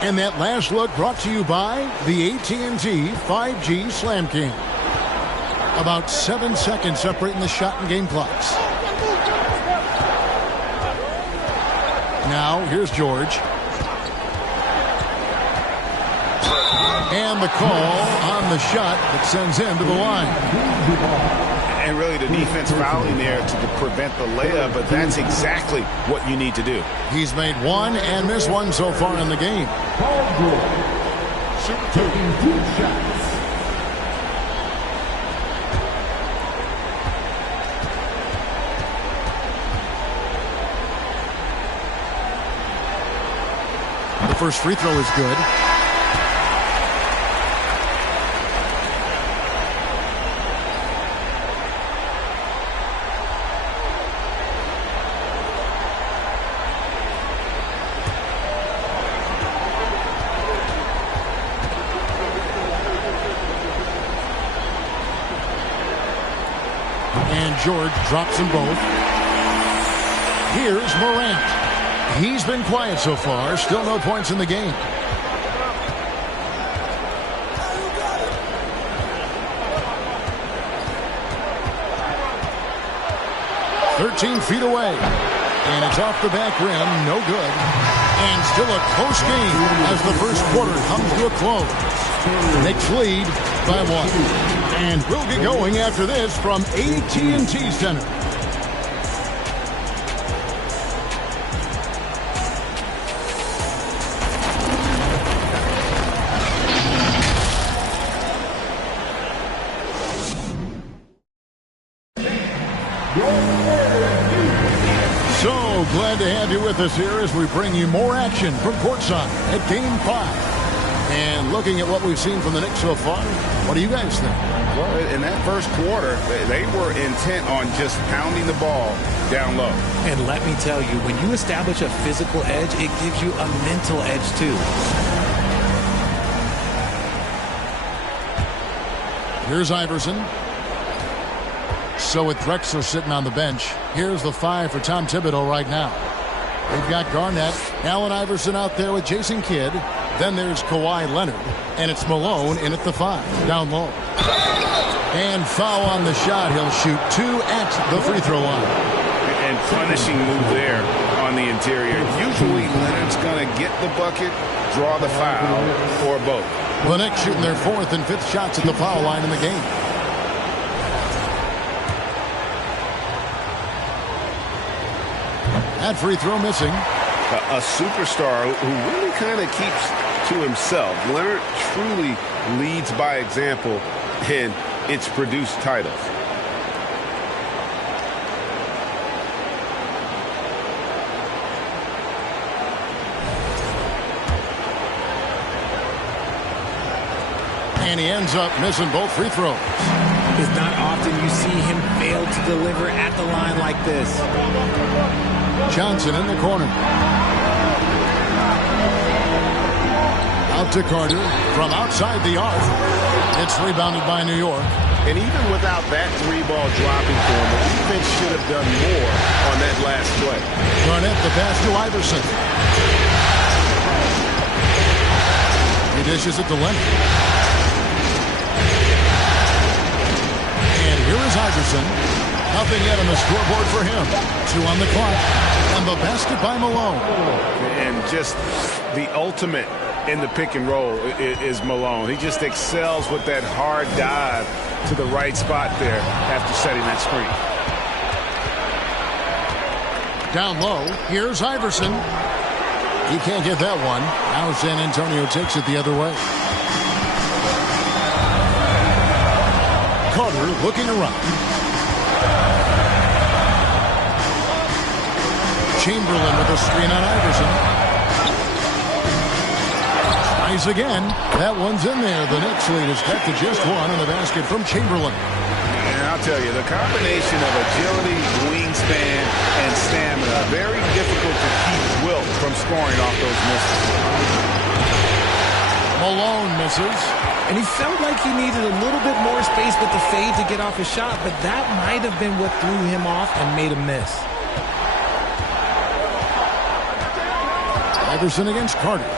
And that last look brought to you by the AT&T 5G Slam King. About 7 seconds separating the shot and game clocks. Now, here's George. And the call on the shot that sends him to the line. And really the defense fouling there to prevent the layup, but that's exactly what you need to do. He's made 1 and missed 1 so far in the game. Paul George taking 2 shots. The first free throw is good. George drops them both. Here's Morant. He's been quiet so far. Still no points in the game. "13 feet away. And it's off the back rim. No good. And still a close game as the first quarter comes to a close. Knicks lead by 1. And we'll get going after this from AT&T Center. So glad to have you with us here as we bring you more action from courtside at Game 5. And looking at what we've seen from the Knicks so far, what do you guys think? Well, in that first quarter, they were intent on just pounding the ball down low. And let me tell you, when you establish a physical edge, it gives you a mental edge too. Here's Iverson. So with Drexler sitting on the bench, here's the 5 for Tom Thibodeau right now. We've got Garnett, Allen Iverson out there with Jason Kidd. Then there's Kawhi Leonard, and it's Malone in at the 5, down low. And foul on the shot. He'll shoot 2 at the free throw line. And punishing move there on the interior. Usually Leonard's going to get the bucket, draw the foul, or both. The Knicks shooting their 4th and 5th shots at the foul line in the game. That free throw missing. A superstar who really kind of keeps to himself. Leonard truly leads by example, and it's produced titles. And he ends up missing both free throws. It's not often you see him fail to deliver at the line like this. Johnson in the corner. Out to Carter from outside the arc. It's rebounded by New York. And even without that 3-ball dropping for him, the defense should have done more on that last play. Garnett the pass to Iverson. He dishes it to Leonard. And here is Iverson. Nothing yet on the scoreboard for him. 2 on the clock. And the basket by Malone. And just the ultimate in the pick and roll is Malone. He just excels with that hard dive to the right spot there after setting that screen. Down low, here's Iverson. He can't get that one. Now San Antonio takes it the other way. Carter looking around. Chamberlain with a screen on Iverson. Tries again. That one's in there. The Knicks lead is cut to just 1 on the basket from Chamberlain. And I'll tell you, the combination of agility, wingspan, and stamina, very difficult to keep Wilt from scoring off those misses. Malone misses. And he felt like he needed a little bit more space with the fade to get off his shot, but that might have been what threw him off and made him miss. Iverson against Carter.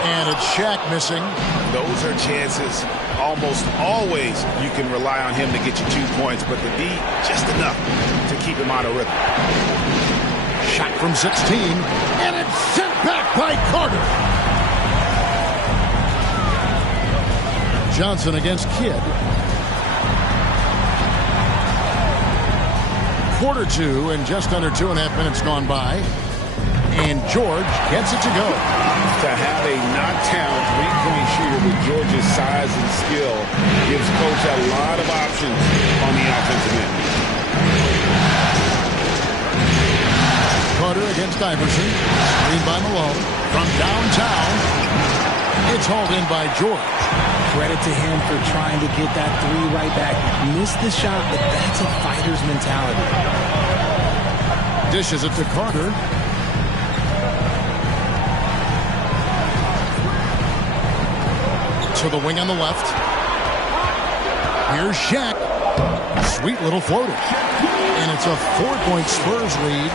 And it's Shaq missing. Those are chances. Almost always you can rely on him to get you 2 points, but the D just enough to keep him out of rhythm. Shot from 16, and it's sent back by Carter. Johnson against Kidd. Quarter 2 and just under 2.5 minutes gone by. And George gets it to go. To have a knockdown three-point shooter with George's size and skill gives Coach a lot of options on the offensive end. Carter against Iverson. Screen by Malone. From downtown. It's hauled in by George. Credit to him for trying to get that 3 right back. Missed the shot, but that's a fighter's mentality. Dishes it to Carter. To the wing on the left. Here's Shaq. Sweet little floater. And it's a 4-point Spurs lead.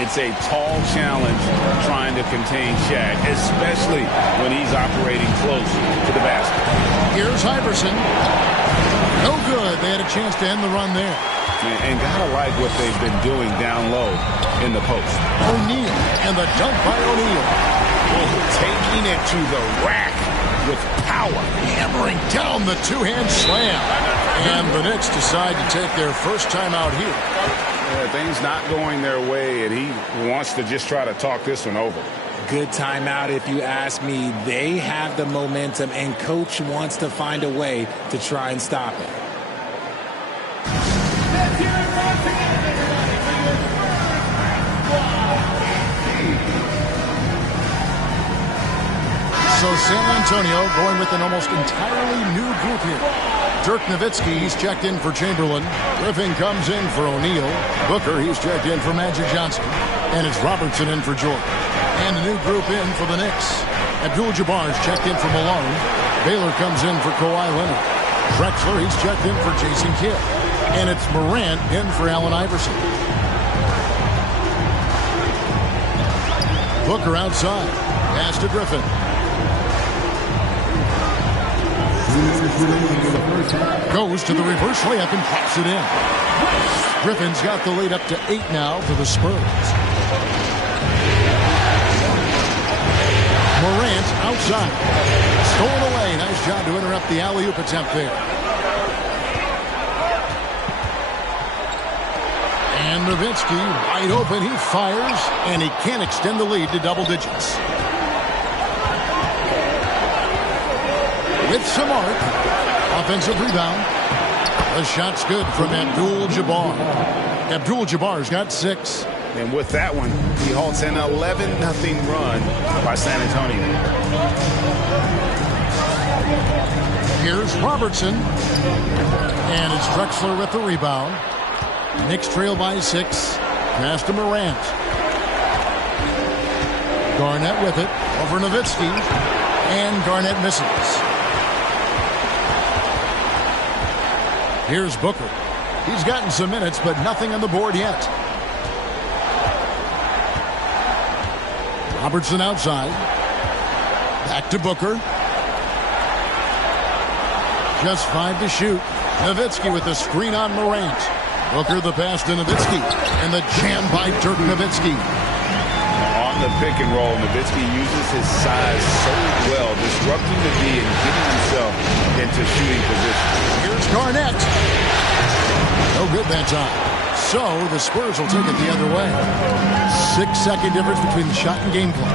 It's a tall challenge trying to contain Shaq, especially when he's operating close to the basket. Here's Iverson. No good. They had a chance to end the run there. And gotta like what they've been doing down low in the post. O'Neal and the dunk by O'Neal. Taking it to the rack with power. Hammering down the 2-hand slam. And the Knicks decide to take their first time out here. Yeah, things not going their way, and he wants to just try to talk this one over. Good timeout if you ask me. They have the momentum, and Coach wants to find a way to try and stop it. So San Antonio going with an almost entirely new group here. Dirk Nowitzki, he's checked in for Chamberlain. Griffin comes in for O'Neal. Booker, he's checked in for Magic Johnson. And it's Robertson in for Jordan. And a new group in for the Knicks. Abdul-Jabbar's checked in for Malone. Baylor comes in for Kawhi Leonard. Drexler, he's checked in for Jason Kidd. And it's Morant in for Allen Iverson. Booker outside. Pass to Griffin. Goes to the reverse layup and pops it in. Griffin's got the lead up to 8 now for the Spurs. Morant outside. Stolen away. Nice job to interrupt the alley-oop attempt there. And Nowitzki wide open. He fires, and he can't extend the lead to double digits. With some arc. Offensive rebound. The shot's good from Abdul-Jabbar. Abdul-Jabbar's got 6. And with that one, he halts an 11-0 run by San Antonio. Here's Robertson. And it's Drexler with the rebound. Knicks trail by 6. Pass to Morant. Garnett with it. Over Nowitzki. And Garnett misses. Here's Booker. He's gotten some minutes, but nothing on the board yet. Robertson outside. Back to Booker. Just 5 to shoot. Nowitzki with the screen on Morant. Booker the pass to Nowitzki. And the jam by Dirk Nowitzki. On the pick and roll, Nowitzki uses his size so well, disrupting the D and getting himself into shooting position. Here's Garnett. No good that time. So the Spurs will take it the other way. 6-second difference between the shot and game clock.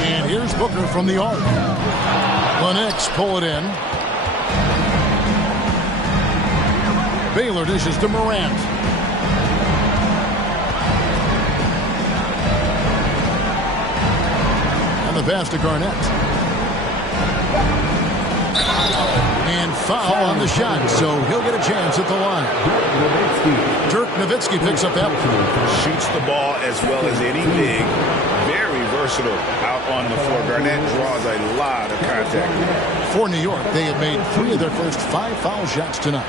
And here's Booker from the arc. The Knicks pull it in. Baylor dishes to Morant. And the pass to Garnett. And foul on the shot, so he'll get a chance at the line. Dirk Nowitzki picks up that one. Shoots the ball as well as any big. Very versatile out on the floor. Garnett draws a lot of contact. For New York, they have made 3 of their first 5 foul shots tonight.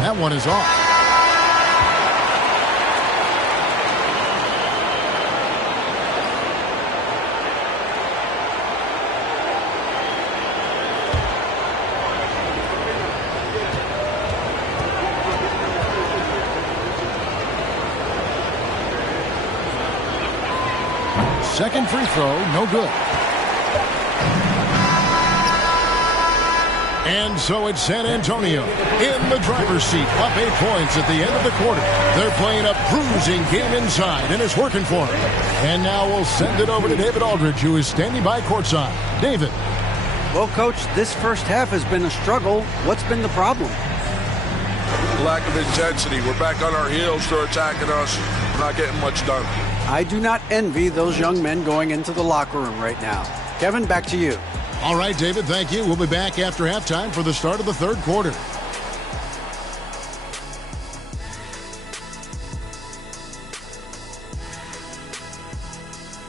That one is off. Second free throw, no good. And so it's San Antonio in the driver's seat, up 8 points at the end of the quarter. They're playing a bruising game inside, and it's working for them. And now we'll send it over to David Aldridge, who is standing by courtside. David. Well, Coach, this first half has been a struggle. What's been the problem? Lack of intensity. We're back on our heels. They're attacking us. We're not getting much done. I do not envy those young men going into the locker room right now. Kevin, back to you. All right, David, thank you. We'll be back after halftime for the start of the third quarter.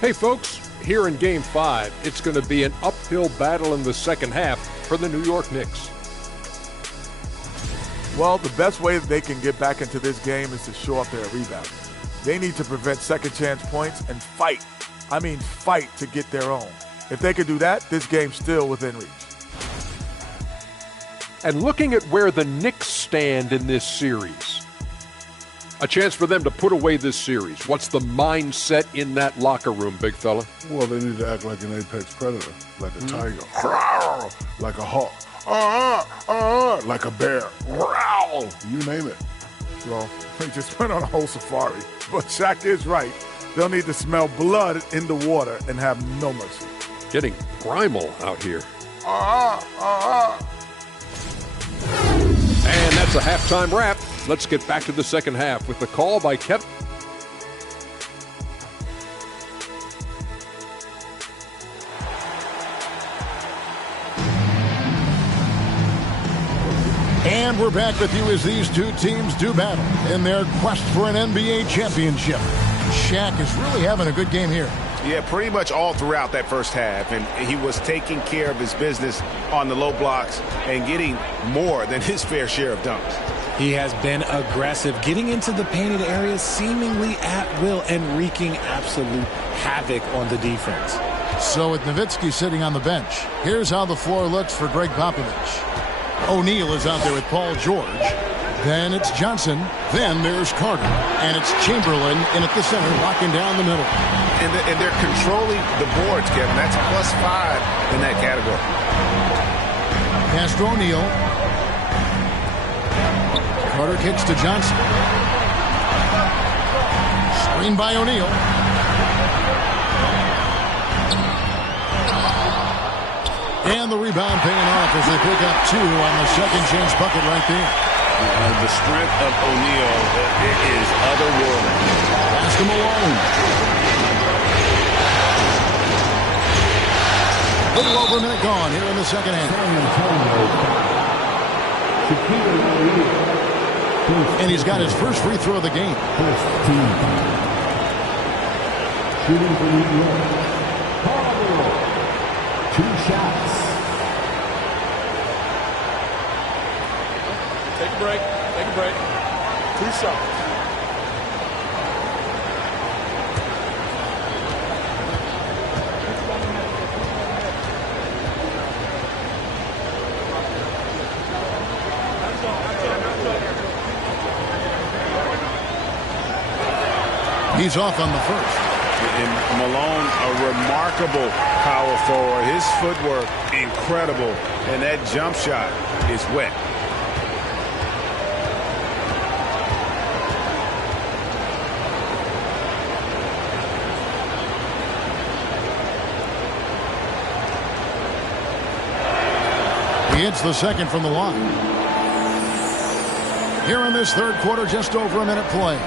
Hey, folks, here in Game 5, it's going to be an uphill battle in the second half for the New York Knicks. Well, the best way that they can get back into this game is to show up their rebound. They need to prevent second chance points and fight. I mean, fight to get their own. If they could do that, this game's still within reach. And looking at where the Knicks stand in this series, a chance for them to put away this series. What's the mindset in that locker room, big fella? Well, they need to act like an apex predator, like a tiger, like a hawk, like a bear, you name it. Well, they just went on a whole safari. But Shaq is right. They'll need to smell blood in the water and have no mercy. Getting primal out here. And that's a halftime wrap. Let's get back to the second half with the call by Kevin. And we're back with you as these two teams do battle in their quest for an NBA championship. Shaq is really having a good game here. Yeah, pretty much all throughout that first half. And he was taking care of his business on the low blocks and getting more than his fair share of dunks. He has been aggressive, getting into the painted areas seemingly at will and wreaking absolute havoc on the defense. So with Nowitzki sitting on the bench, here's how the floor looks for Greg Popovich. O'Neal is out there with Paul George. Then it's Johnson. Then there's Carter. And it's Chamberlain in at the center, locking down the middle. And they're controlling the boards, Kevin. That's +5 in that category. Pass to O'Neal. Carter kicks to Johnson. Screen by O'Neal. And the rebound paying off as they pick up 2 on the second chance bucket right there. The strength of O'Neal is otherworldly. Pass to Malone. little over a minute gone here in the second half. And he's got his first free throw of the game. Shooting for New York. 2 shots. Take a break. Take a break. 2 shots. He's off on the first. And Malone, a remarkable power forward. His footwork, incredible. And that jump shot is wet. He hits the second from the line. Here in this third quarter, just over a minute play.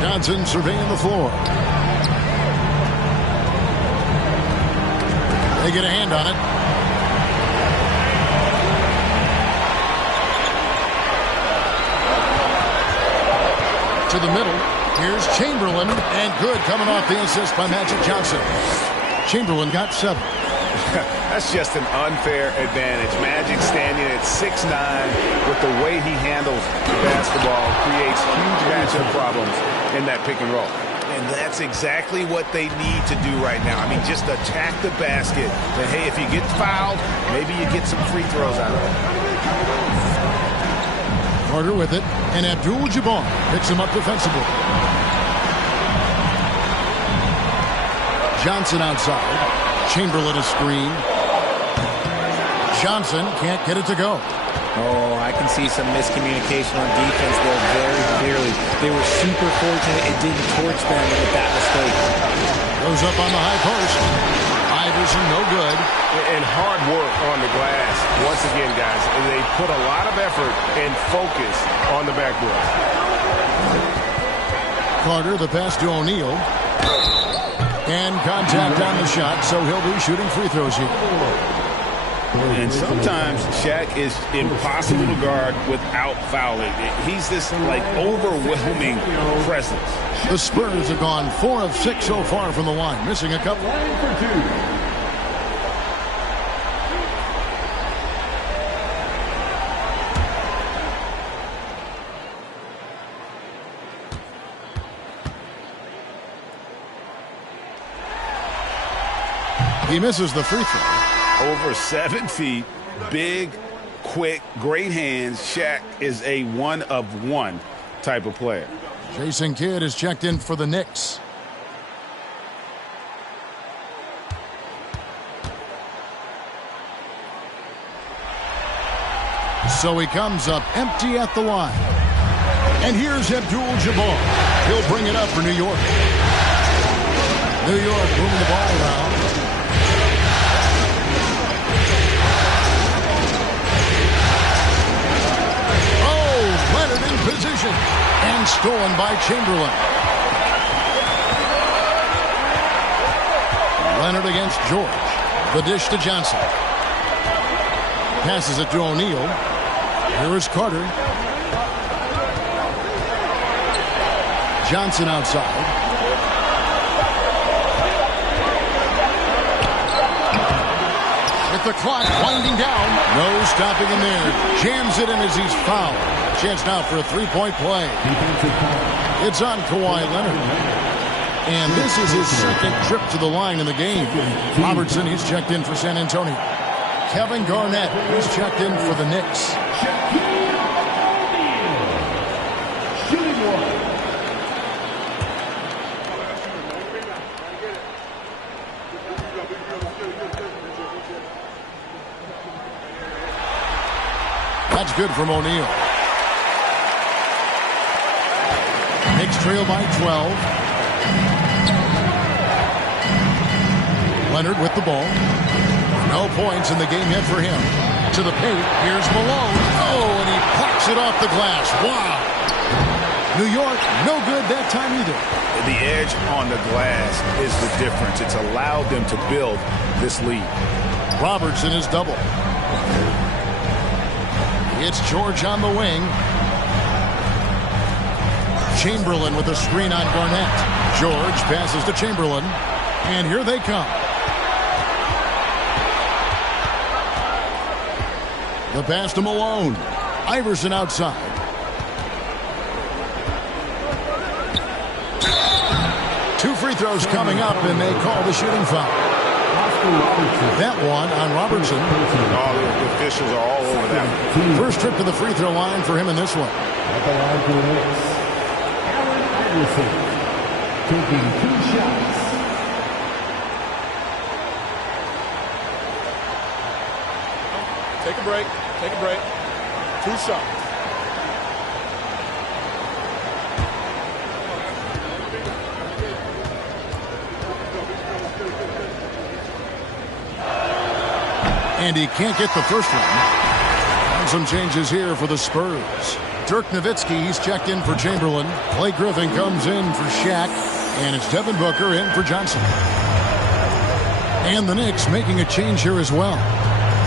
Johnson surveying the floor. They get a hand on it. To the middle. Here's Chamberlain. And good coming off the assist by Magic Johnson. Chamberlain got 7. That's just an unfair advantage. Magic standing at 6'9", with the way he handles the basketball, creates huge matchup problems in that pick and roll. And that's exactly what they need to do right now. I mean, just attack the basket. And hey, if you get fouled, maybe you get some free throws out of it. Carter with it, and Abdul-Jabbar picks him up defensively. Johnson outside. Chamberlain a screen. Johnson can't get it to go. Oh, I can see some miscommunication on defense there very clearly. They were super fortunate it didn't torch them with that mistake. Goes up on the high post. Iverson no good. And hard work on the glass. Once again, guys, they put a lot of effort and focus on the backboard. Carter, the pass to O'Neal. And contact on the shot, so he'll be shooting free throws here. And sometimes Shaq is impossible to guard without fouling. He's this, like, overwhelming presence. The Spurs have gone 4 of 6 so far from the line, missing a couple. He misses the free throw. Over 7 feet, big, quick, great hands. Shaq is a one-of-one type of player. Jason Kidd is checked in for the Knicks. So he comes up empty at the line. And here's Abdul-Jabbar. He'll bring it up for New York. New York moving the ball around. In position and stolen by Chamberlain. Leonard against George. The dish to Johnson. Passes it to O'Neal. Here is Carter. Johnson outside. With the clock winding down. No stopping him there. Jams it in as he's fouled. Chance now for a three-point play. It's on Kawhi Leonard. And this is his second trip to the line in the game. Robertson, he's checked in for San Antonio. Kevin Garnett, he's checked in for the Knicks. That's good from O'Neal. Knicks trail by 12. Leonard with the ball. No points in the game yet for him. To the paint. Here's Malone. Oh, and he plucks it off the glass. Wow. New York, no good that time either. The edge on the glass is the difference. It's allowed them to build this lead. Robertson is double. It's George on the wing. Chamberlain with a screen on Garnett. George passes to Chamberlain. And here they come. The pass to Malone. Iverson outside. Two free throws coming up, and they call the shooting foul. That one on Robertson. All the officials are all over that. First trip to the free throw line for him in this one. At the line for the Knicks, Allen Iverson taking 2 shots. Take a break. Take a break. 2 shots. And he can't get the first one. And some changes here for the Spurs. Dirk Nowitzki, he's checked in for Chamberlain. Blake Griffin comes in for Shaq. And it's Devin Booker in for Johnson. And the Knicks making a change here as well.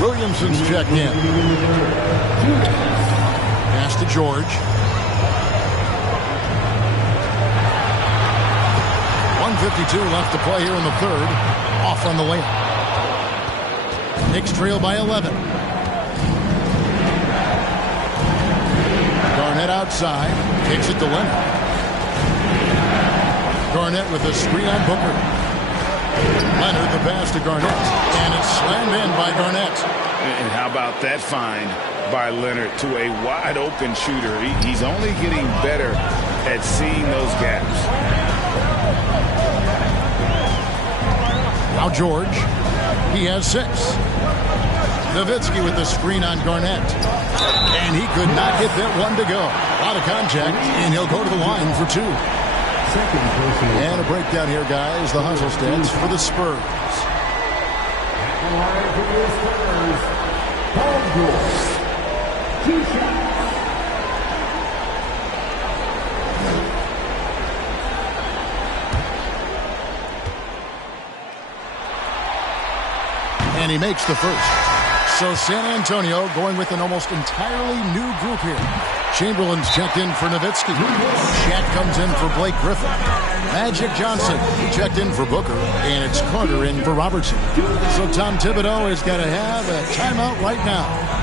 Williamson's checked in. Pass to George. 1:52 left to play here in the third. Off on the layup. Knicks trail by 11. Garnett outside. Kicks it to Leonard. Garnett with a screen on Booker. Leonard the pass to Garnett. And it's slammed in by Garnett. And how about that find by Leonard to a wide open shooter? He's only getting better at seeing those gaps. Now George. He has 6. Nowitzki with the screen on Garnett. And he could not get that one to go. A lot of contact, and he'll go to the line for 2. And a breakdown here, guys. The hustle stats for the Spurs. At the line for the Spurs, Paul George. 2 shots. And he makes the first. So San Antonio going with an almost entirely new group here. Chamberlain's checked in for Nowitzki. Shaq comes in for Blake Griffin. Magic Johnson checked in for Booker. And it's Carter in for Robertson. So Tom Thibodeau has got to have a timeout right now.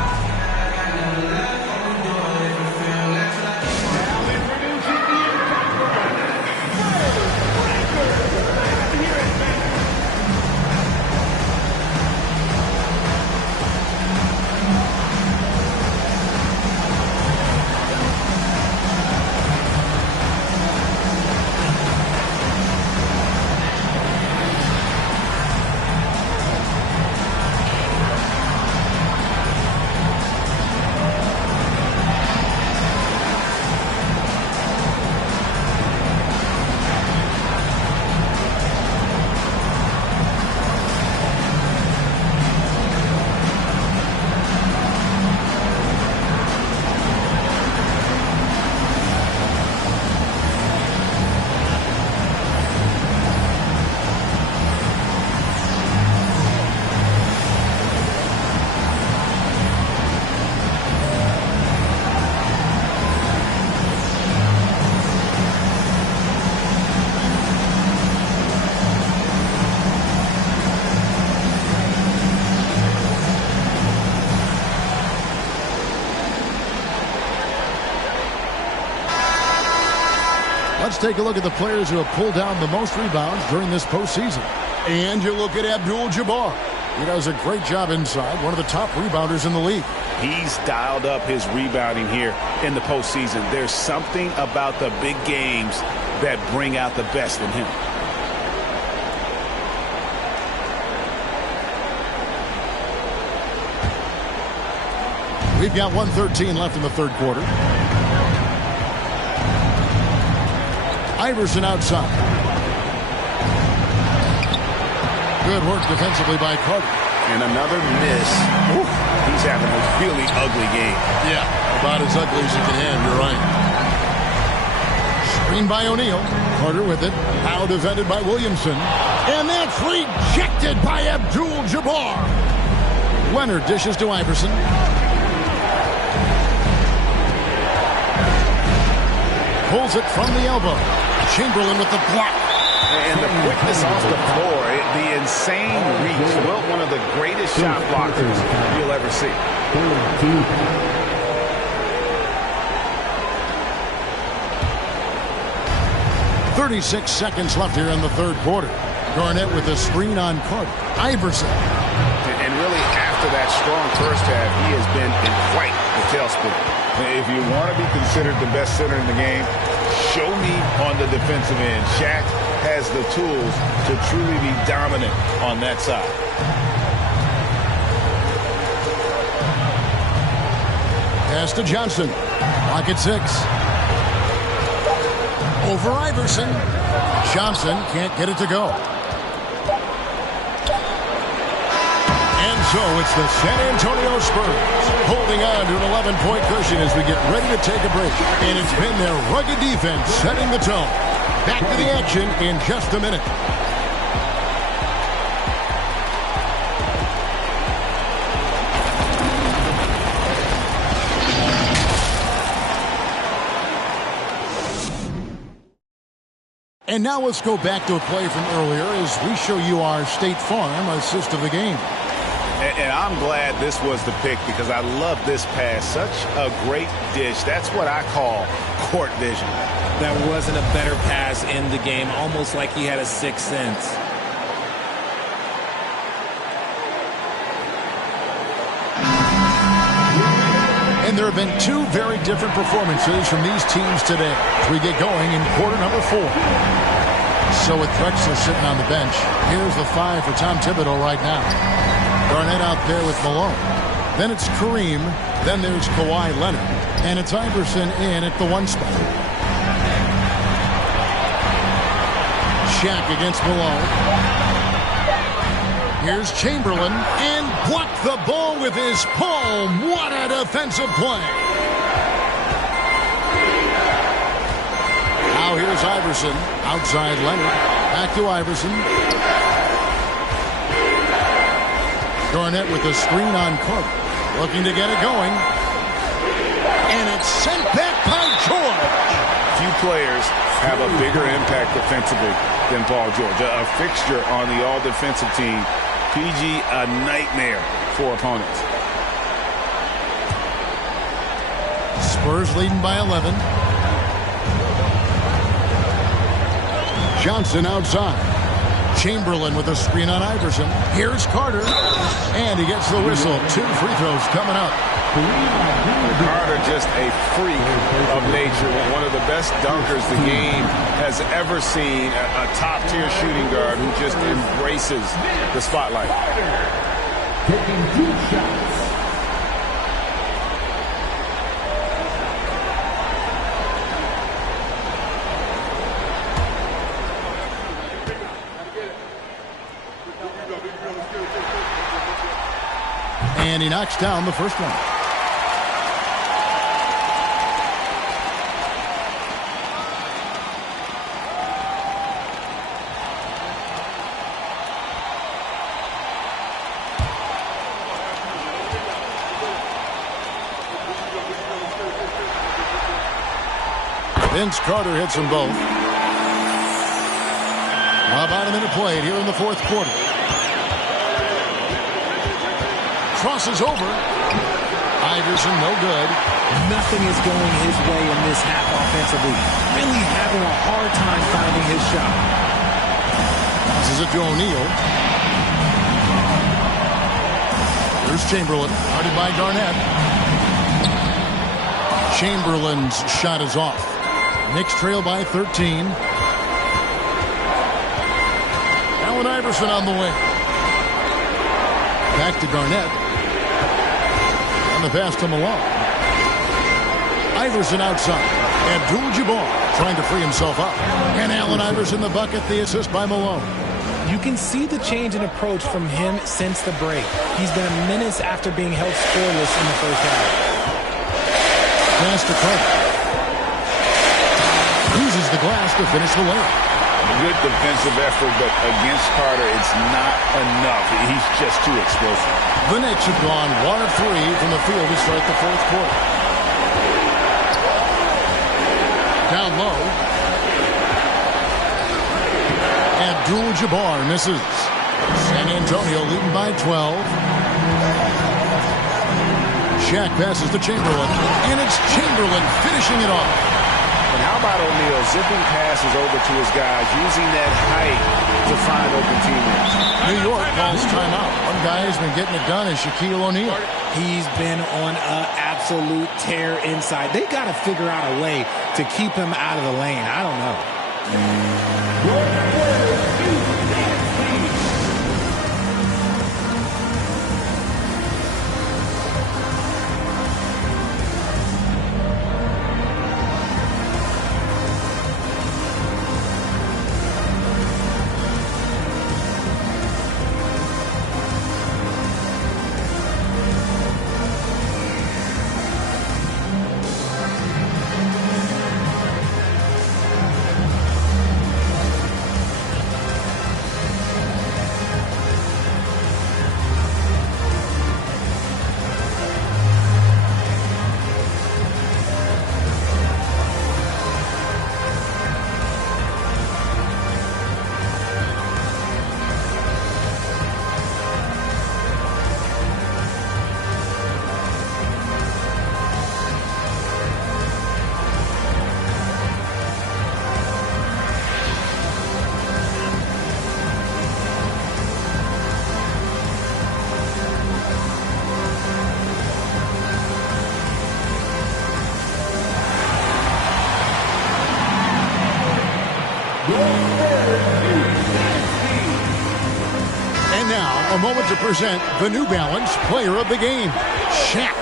Let's take a look at the players who have pulled down the most rebounds during this postseason. And you look at Abdul-Jabbar. He does a great job inside, one of the top rebounders in the league. He's dialed up his rebounding here in the postseason. There's something about the big games that bring out the best in him. We've got 1:13 left in the third quarter. Iverson outside. Good work defensively by Carter. And another miss. Oof. He's having a really ugly game. Yeah, about as ugly as you can have. You're right. Screen by O'Neal. Carter with it. Now defended by Williamson. And that's rejected by Abdul-Jabbar. Leonard dishes to Iverson. Pulls it from the elbow. Chamberlain with the block. And the quickness off the floor, the insane reach. Well, one of the greatest shot blockers you'll ever see. 36 seconds left here in the third quarter. Garnett with a screen on Carter. Iverson. And really, after that strong first half, he has been in quite the tailspin. If you want to be considered the best center in the game, show me on the defensive end. Shaq has the tools to truly be dominant on that side. Pass to Johnson. Clock at 6. Over Iverson. Johnson can't get it to go. And so it's the San Antonio Spurs holding on to an 11-point cushion as we get ready to take a break. And it's been their rugged defense setting the tone. Back to the action in just a minute. And now let's go back to a play from earlier as we show you our State Farm assist of the game. And I'm glad this was the pick because I love this pass. Such a great dish. That's what I call court vision. That wasn't a better pass in the game, almost like he had a sixth sense. And there have been two very different performances from these teams today as we get going in quarter number 4. So with Drexler sitting on the bench, here's the 5 for Tom Thibodeau right now. Garnett out there with Malone. Then it's Kareem. Then there's Kawhi Leonard. And it's Iverson in at the 1 spot. Shaq against Malone. Here's Chamberlain, and blocked the ball with his palm. What a defensive play. Now here's Iverson. Outside Leonard. Back to Iverson. Garnett with a screen on Carter. Looking to get it going. And it's sent back by George. Few players have a bigger impact defensively than Paul George. A fixture on the all-defensive team. PG, a nightmare for opponents. Spurs leading by 11. Johnson outside. Chamberlain with a screen on Iverson. Here's Carter. And he gets the whistle. 2 free throws coming up. Carter just a freak of nature. One of the best dunkers the game has ever seen. A top-tier shooting guard who just embraces the spotlight. Taking 2 shots. And he knocks down the first one. Vince Carter hits them both. About a minute played here in the fourth quarter. Crosses over. Iverson, no good. Nothing is going his way in this half offensively. Really having a hard time finding his shot. This is it to O'Neal. There's Chamberlain, guarded by Garnett. Chamberlain's shot is off. Knicks trail by 13. Allen Iverson on the way. Back to Garnett. And the pass to Malone. Iverson outside. Abdul-Jabbar trying to free himself up. And Allen Iverson the bucket, the assist by Malone. You can see the change in approach from him since the break. He's been a menace after being held scoreless in the first half. Pass to Carter. uses the glass to finish the layup. Good defensive effort, but against Carter, it's not enough. He's just too explosive. The Knicks have gone 1 of 3 from the field to start the fourth quarter. Down low. Abdul-Jabbar misses. San Antonio leading by 12. Shaq passes to Chamberlain, and it's Chamberlain finishing it off. And how about O'Neal zipping passes over to his guys, using that height to find open teammates? New York calls timeout. One guy who's been getting it done is Shaquille O'Neal. He's been on an absolute tear inside. They got to figure out a way to keep him out of the lane. I don't know. A moment to present the New Balance Player of the Game, Shaq.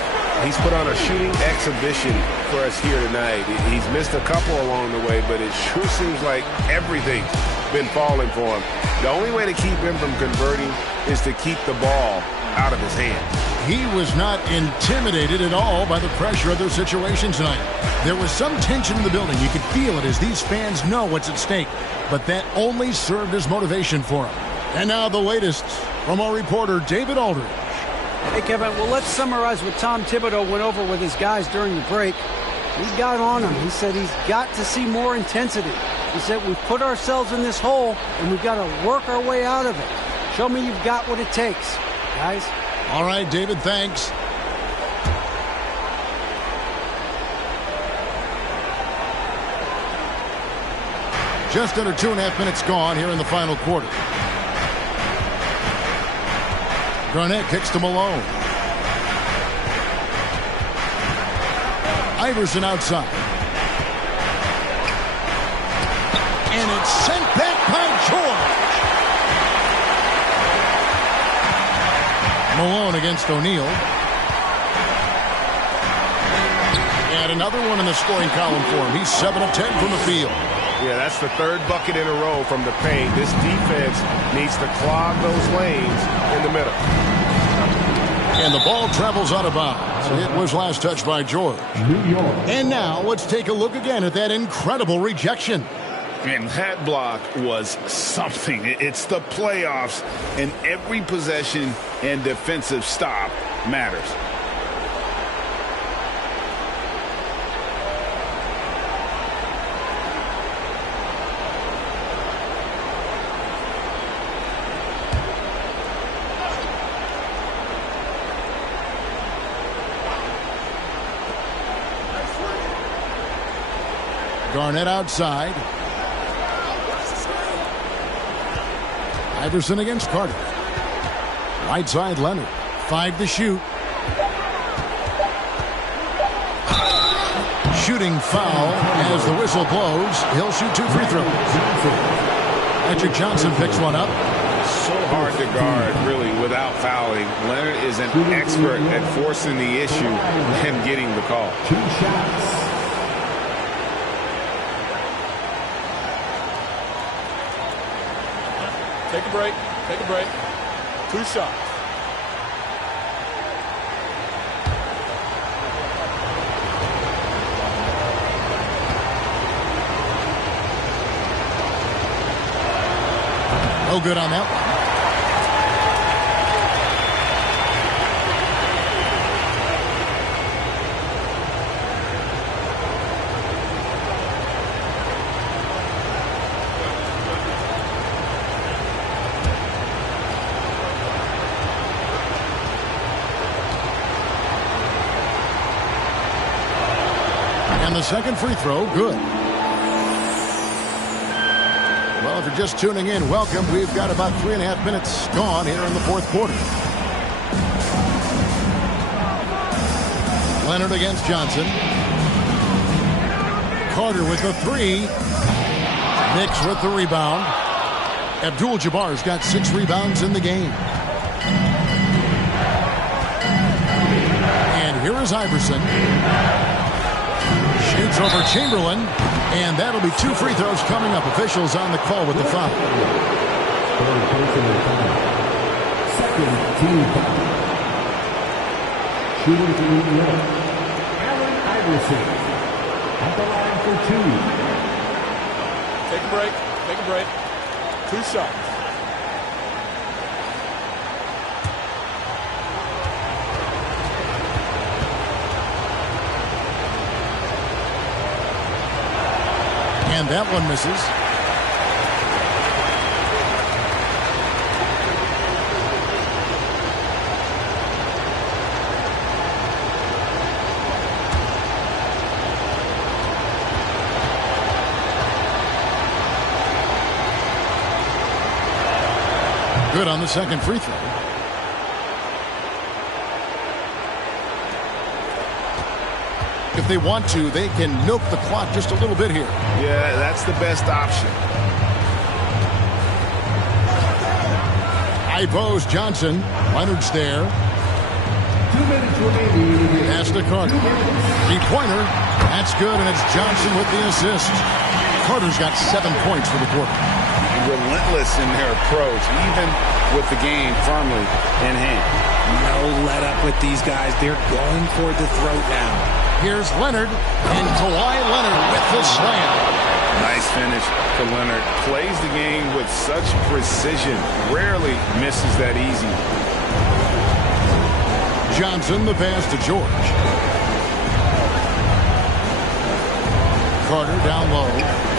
He's put on a shooting exhibition for us here tonight. He's missed a couple along the way, but it sure seems like everything's been falling for him. The only way to keep him from converting is to keep the ball out of his hands. He was not intimidated at all by the pressure of their situation tonight. There was some tension in the building. You could feel it as these fans know what's at stake, but that only served as motivation for him. And now the latest from our reporter, David Aldridge. Hey, Kevin, well, let's summarize what Tom Thibodeau went over with his guys during the break. He got on him. He said he's got to see more intensity. He said we've put ourselves in this hole, and we've got to work our way out of it. Show me you've got what it takes, guys. All right, David, thanks. Just under 2.5 minutes gone here in the final quarter. Garnett kicks to Malone. Iverson outside. And it's sent back by George. Malone against O'Neal. And another one in the scoring column for him. He's 7 of 10 from the field. Yeah, that's the third bucket in a row from the paint. This defense needs to clog those lanes in the middle. And the ball travels out of bounds. It was last touched by George. And now let's take a look again at that incredible rejection. And that block was something. It's the playoffs, and every possession and defensive stop matters. Garnett outside. Iverson against Carter. Right side, Leonard. 5 to shoot. Shooting foul as the whistle blows. He'll shoot 2 free throws. Patrick Johnson picks one up. So hard to guard, really, without fouling. Leonard is an expert at forcing the issue and getting the call. 2 shots. Take a break. Take a break. 2 shots. No good on that one. And the second free throw, good. Well, if you're just tuning in, welcome. We've got about 3.5 minutes gone here in the fourth quarter. Leonard against Johnson. Carter with the three. Knicks with the rebound. Abdul-Jabbar's got 6 rebounds in the game. And here is Iverson. Shoots over Chamberlain, and that'll be 2 free throws coming up. Officials on the call with the foul. Second team foul. Shooting to New York, Allen Iverson at the line for 2. Take a break. Take a break. 2 shots. And that one misses. Good on the second free throw. If they want to, they can milk the clock just a little bit here. Yeah, that's the best option. Ivos Johnson. Leonard's there. 2 minutes remaining. Pass to Carter. Three-pointer. That's good, and it's Johnson with the assist. Carter's got 7 points for the quarter. Relentless in their approach, even with the game firmly in hand. No let up with these guys. They're going for the throat now. Here's Leonard, and Kawhi Leonard with the slam. Nice finish for Leonard. Plays the game with such precision. Rarely misses that easy. Johnson, the pass to George. Carter down low,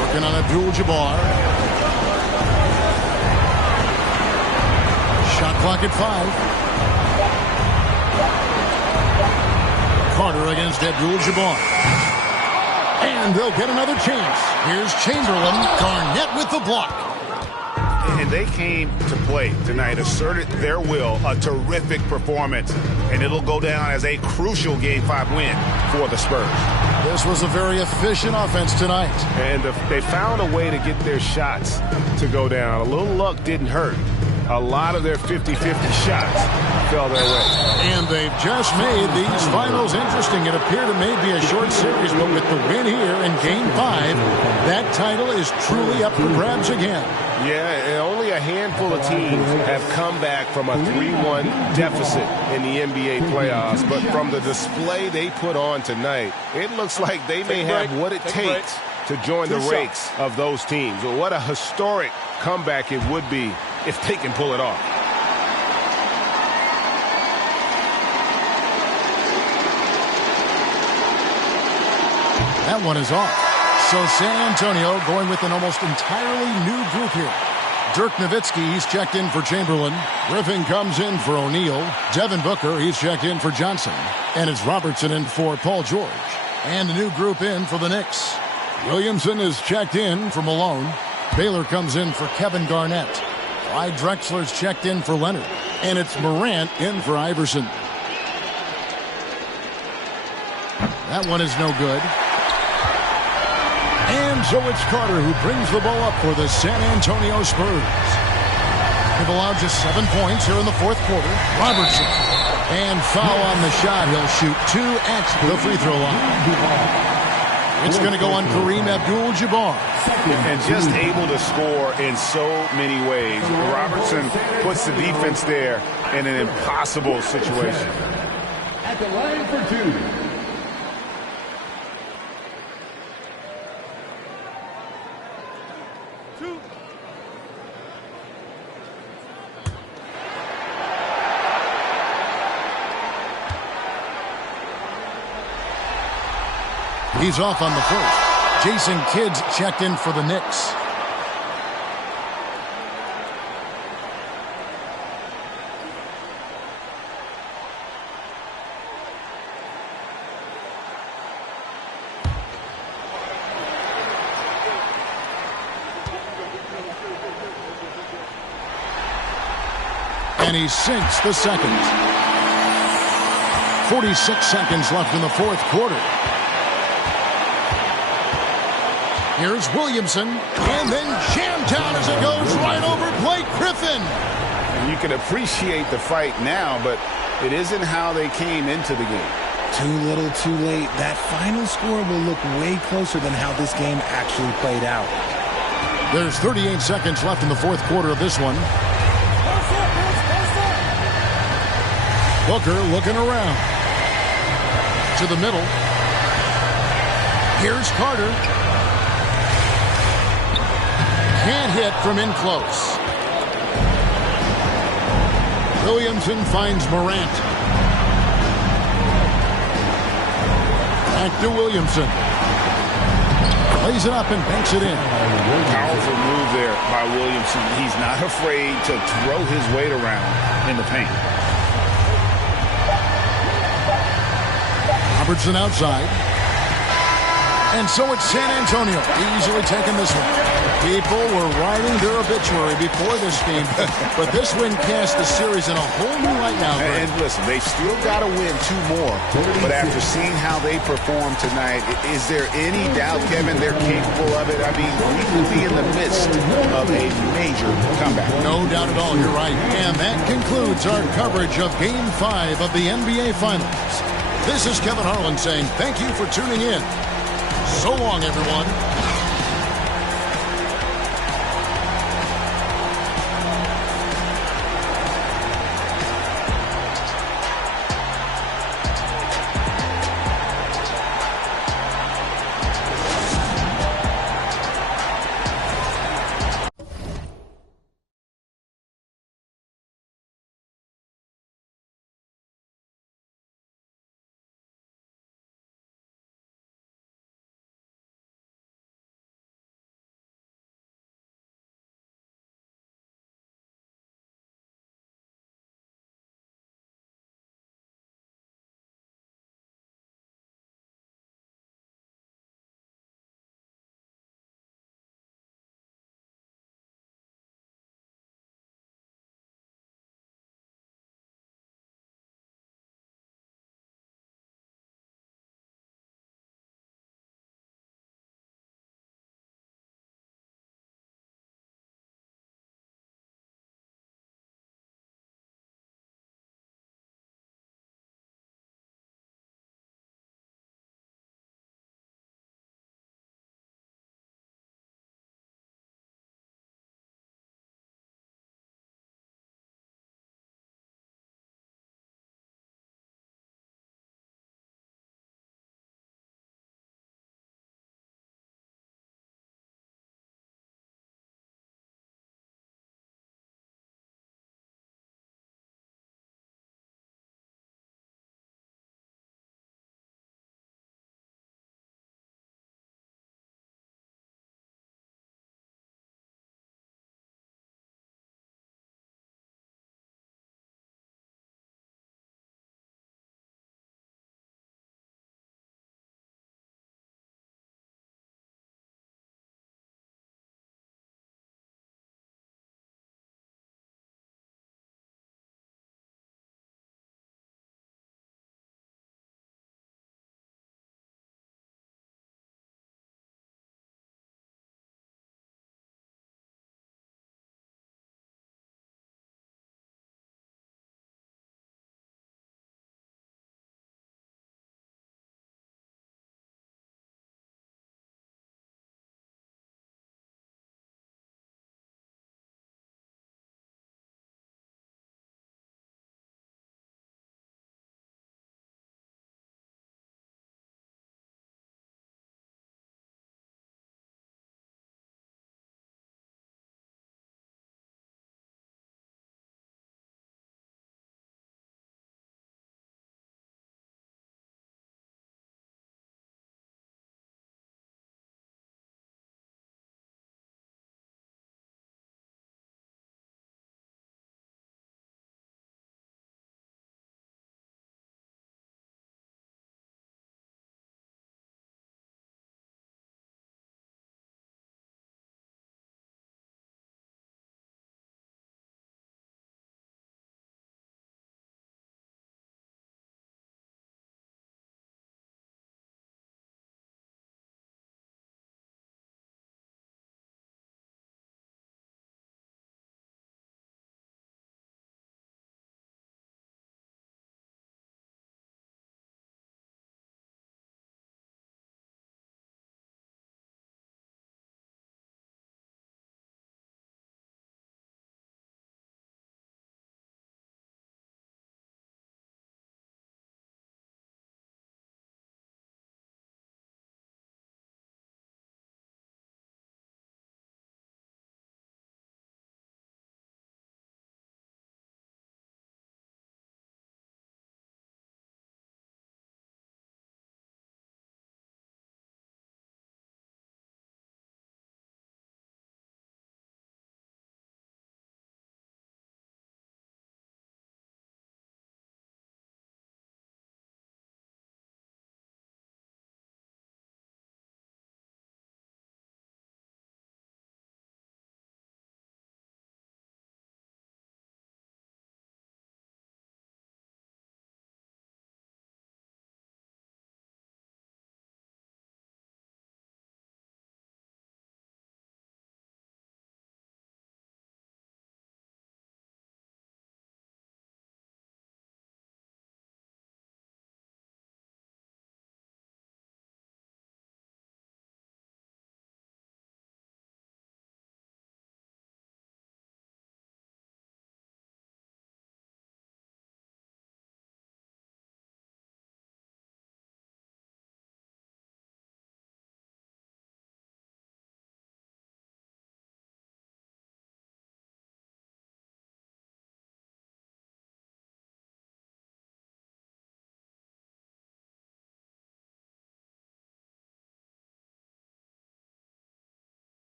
working on Abdul-Jabbar. Shot clock at 5. Carter against Abdul-Jabbar. And they'll get another chance. Here's Chamberlain. Garnett with the block. And they came to play tonight, asserted their will, a terrific performance, and it'll go down as a crucial Game 5 win for the Spurs. This was a very efficient offense tonight. And they found a way to get their shots to go down. A little luck didn't hurt. A lot of their 50-50 shots fell their way. And they've just made these finals interesting. It appeared it may be a short series, but with the win here in Game 5, that title is truly up for grabs again. Yeah, and only a handful of teams have come back from a 3-1 deficit in the NBA playoffs. But from the display they put on tonight, it looks like they may have what it takes to join the ranks of those teams. Well, what a historic comeback it would be if they can pull it off. That one is off. So San Antonio going with an almost entirely new group here. Dirk Nowitzki, he's checked in for Chamberlain. Griffin comes in for O'Neal. Devin Booker, he's checked in for Johnson. And it's Robertson in for Paul George. And a new group in for the Knicks. Williamson is checked in for Malone. Baylor comes in for Kevin Garnett. Clyde Drexler's checked in for Leonard. And it's Morant in for Iverson. That one is no good. And so it's Carter who brings the ball up for the San Antonio Spurs. They've allowed just 7 points here in the fourth quarter. Robertson. And foul on the shot. He'll shoot 2 at the free throw line. It's going to go on Kareem Abdul-Jabbar. And just able to score in so many ways. Robertson puts the defense there in an impossible situation. At the line for 2. He's off on the first. Jason Kidd's checked in for the Knicks. And he sinks the second. 46 seconds left in the fourth quarter. Here's Williamson, and then jammed down as it goes right over Blake Griffin. And you can appreciate the fight now, but it isn't how they came into the game. Too little, too late. That final score will look way closer than how this game actually played out. There's 38 seconds left in the fourth quarter of this one. Booker looking around. To the middle. Here's Carter. Can't hit from in close. Williamson finds Morant. Back to Williamson. Plays it up and banks it in. Powerful move there by Williamson. He's not afraid to throw his weight around in the paint. Robertson outside. And so it's San Antonio easily taking this one. People were writing their obituary before this game, but this win cast the series in a whole new light now. And listen, they've still got to win 2 more, but after seeing how they performed tonight, is there any doubt, Kevin, they're capable of it? I mean, we could be in the midst of a major comeback. No doubt at all, you're right. And that concludes our coverage of Game 5 of the NBA Finals. This is Kevin Harlan saying thank you for tuning in. So long, everyone.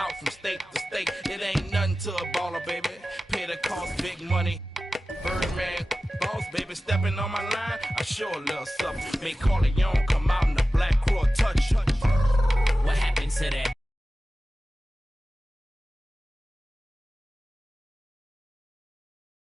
out from state to state. It ain't nothing to a baller, baby. Pay the cost, big money. Birdman, boss, baby, stepping on my line. I sure love something. Make Corleone come out in the black crow touch. What happened to that?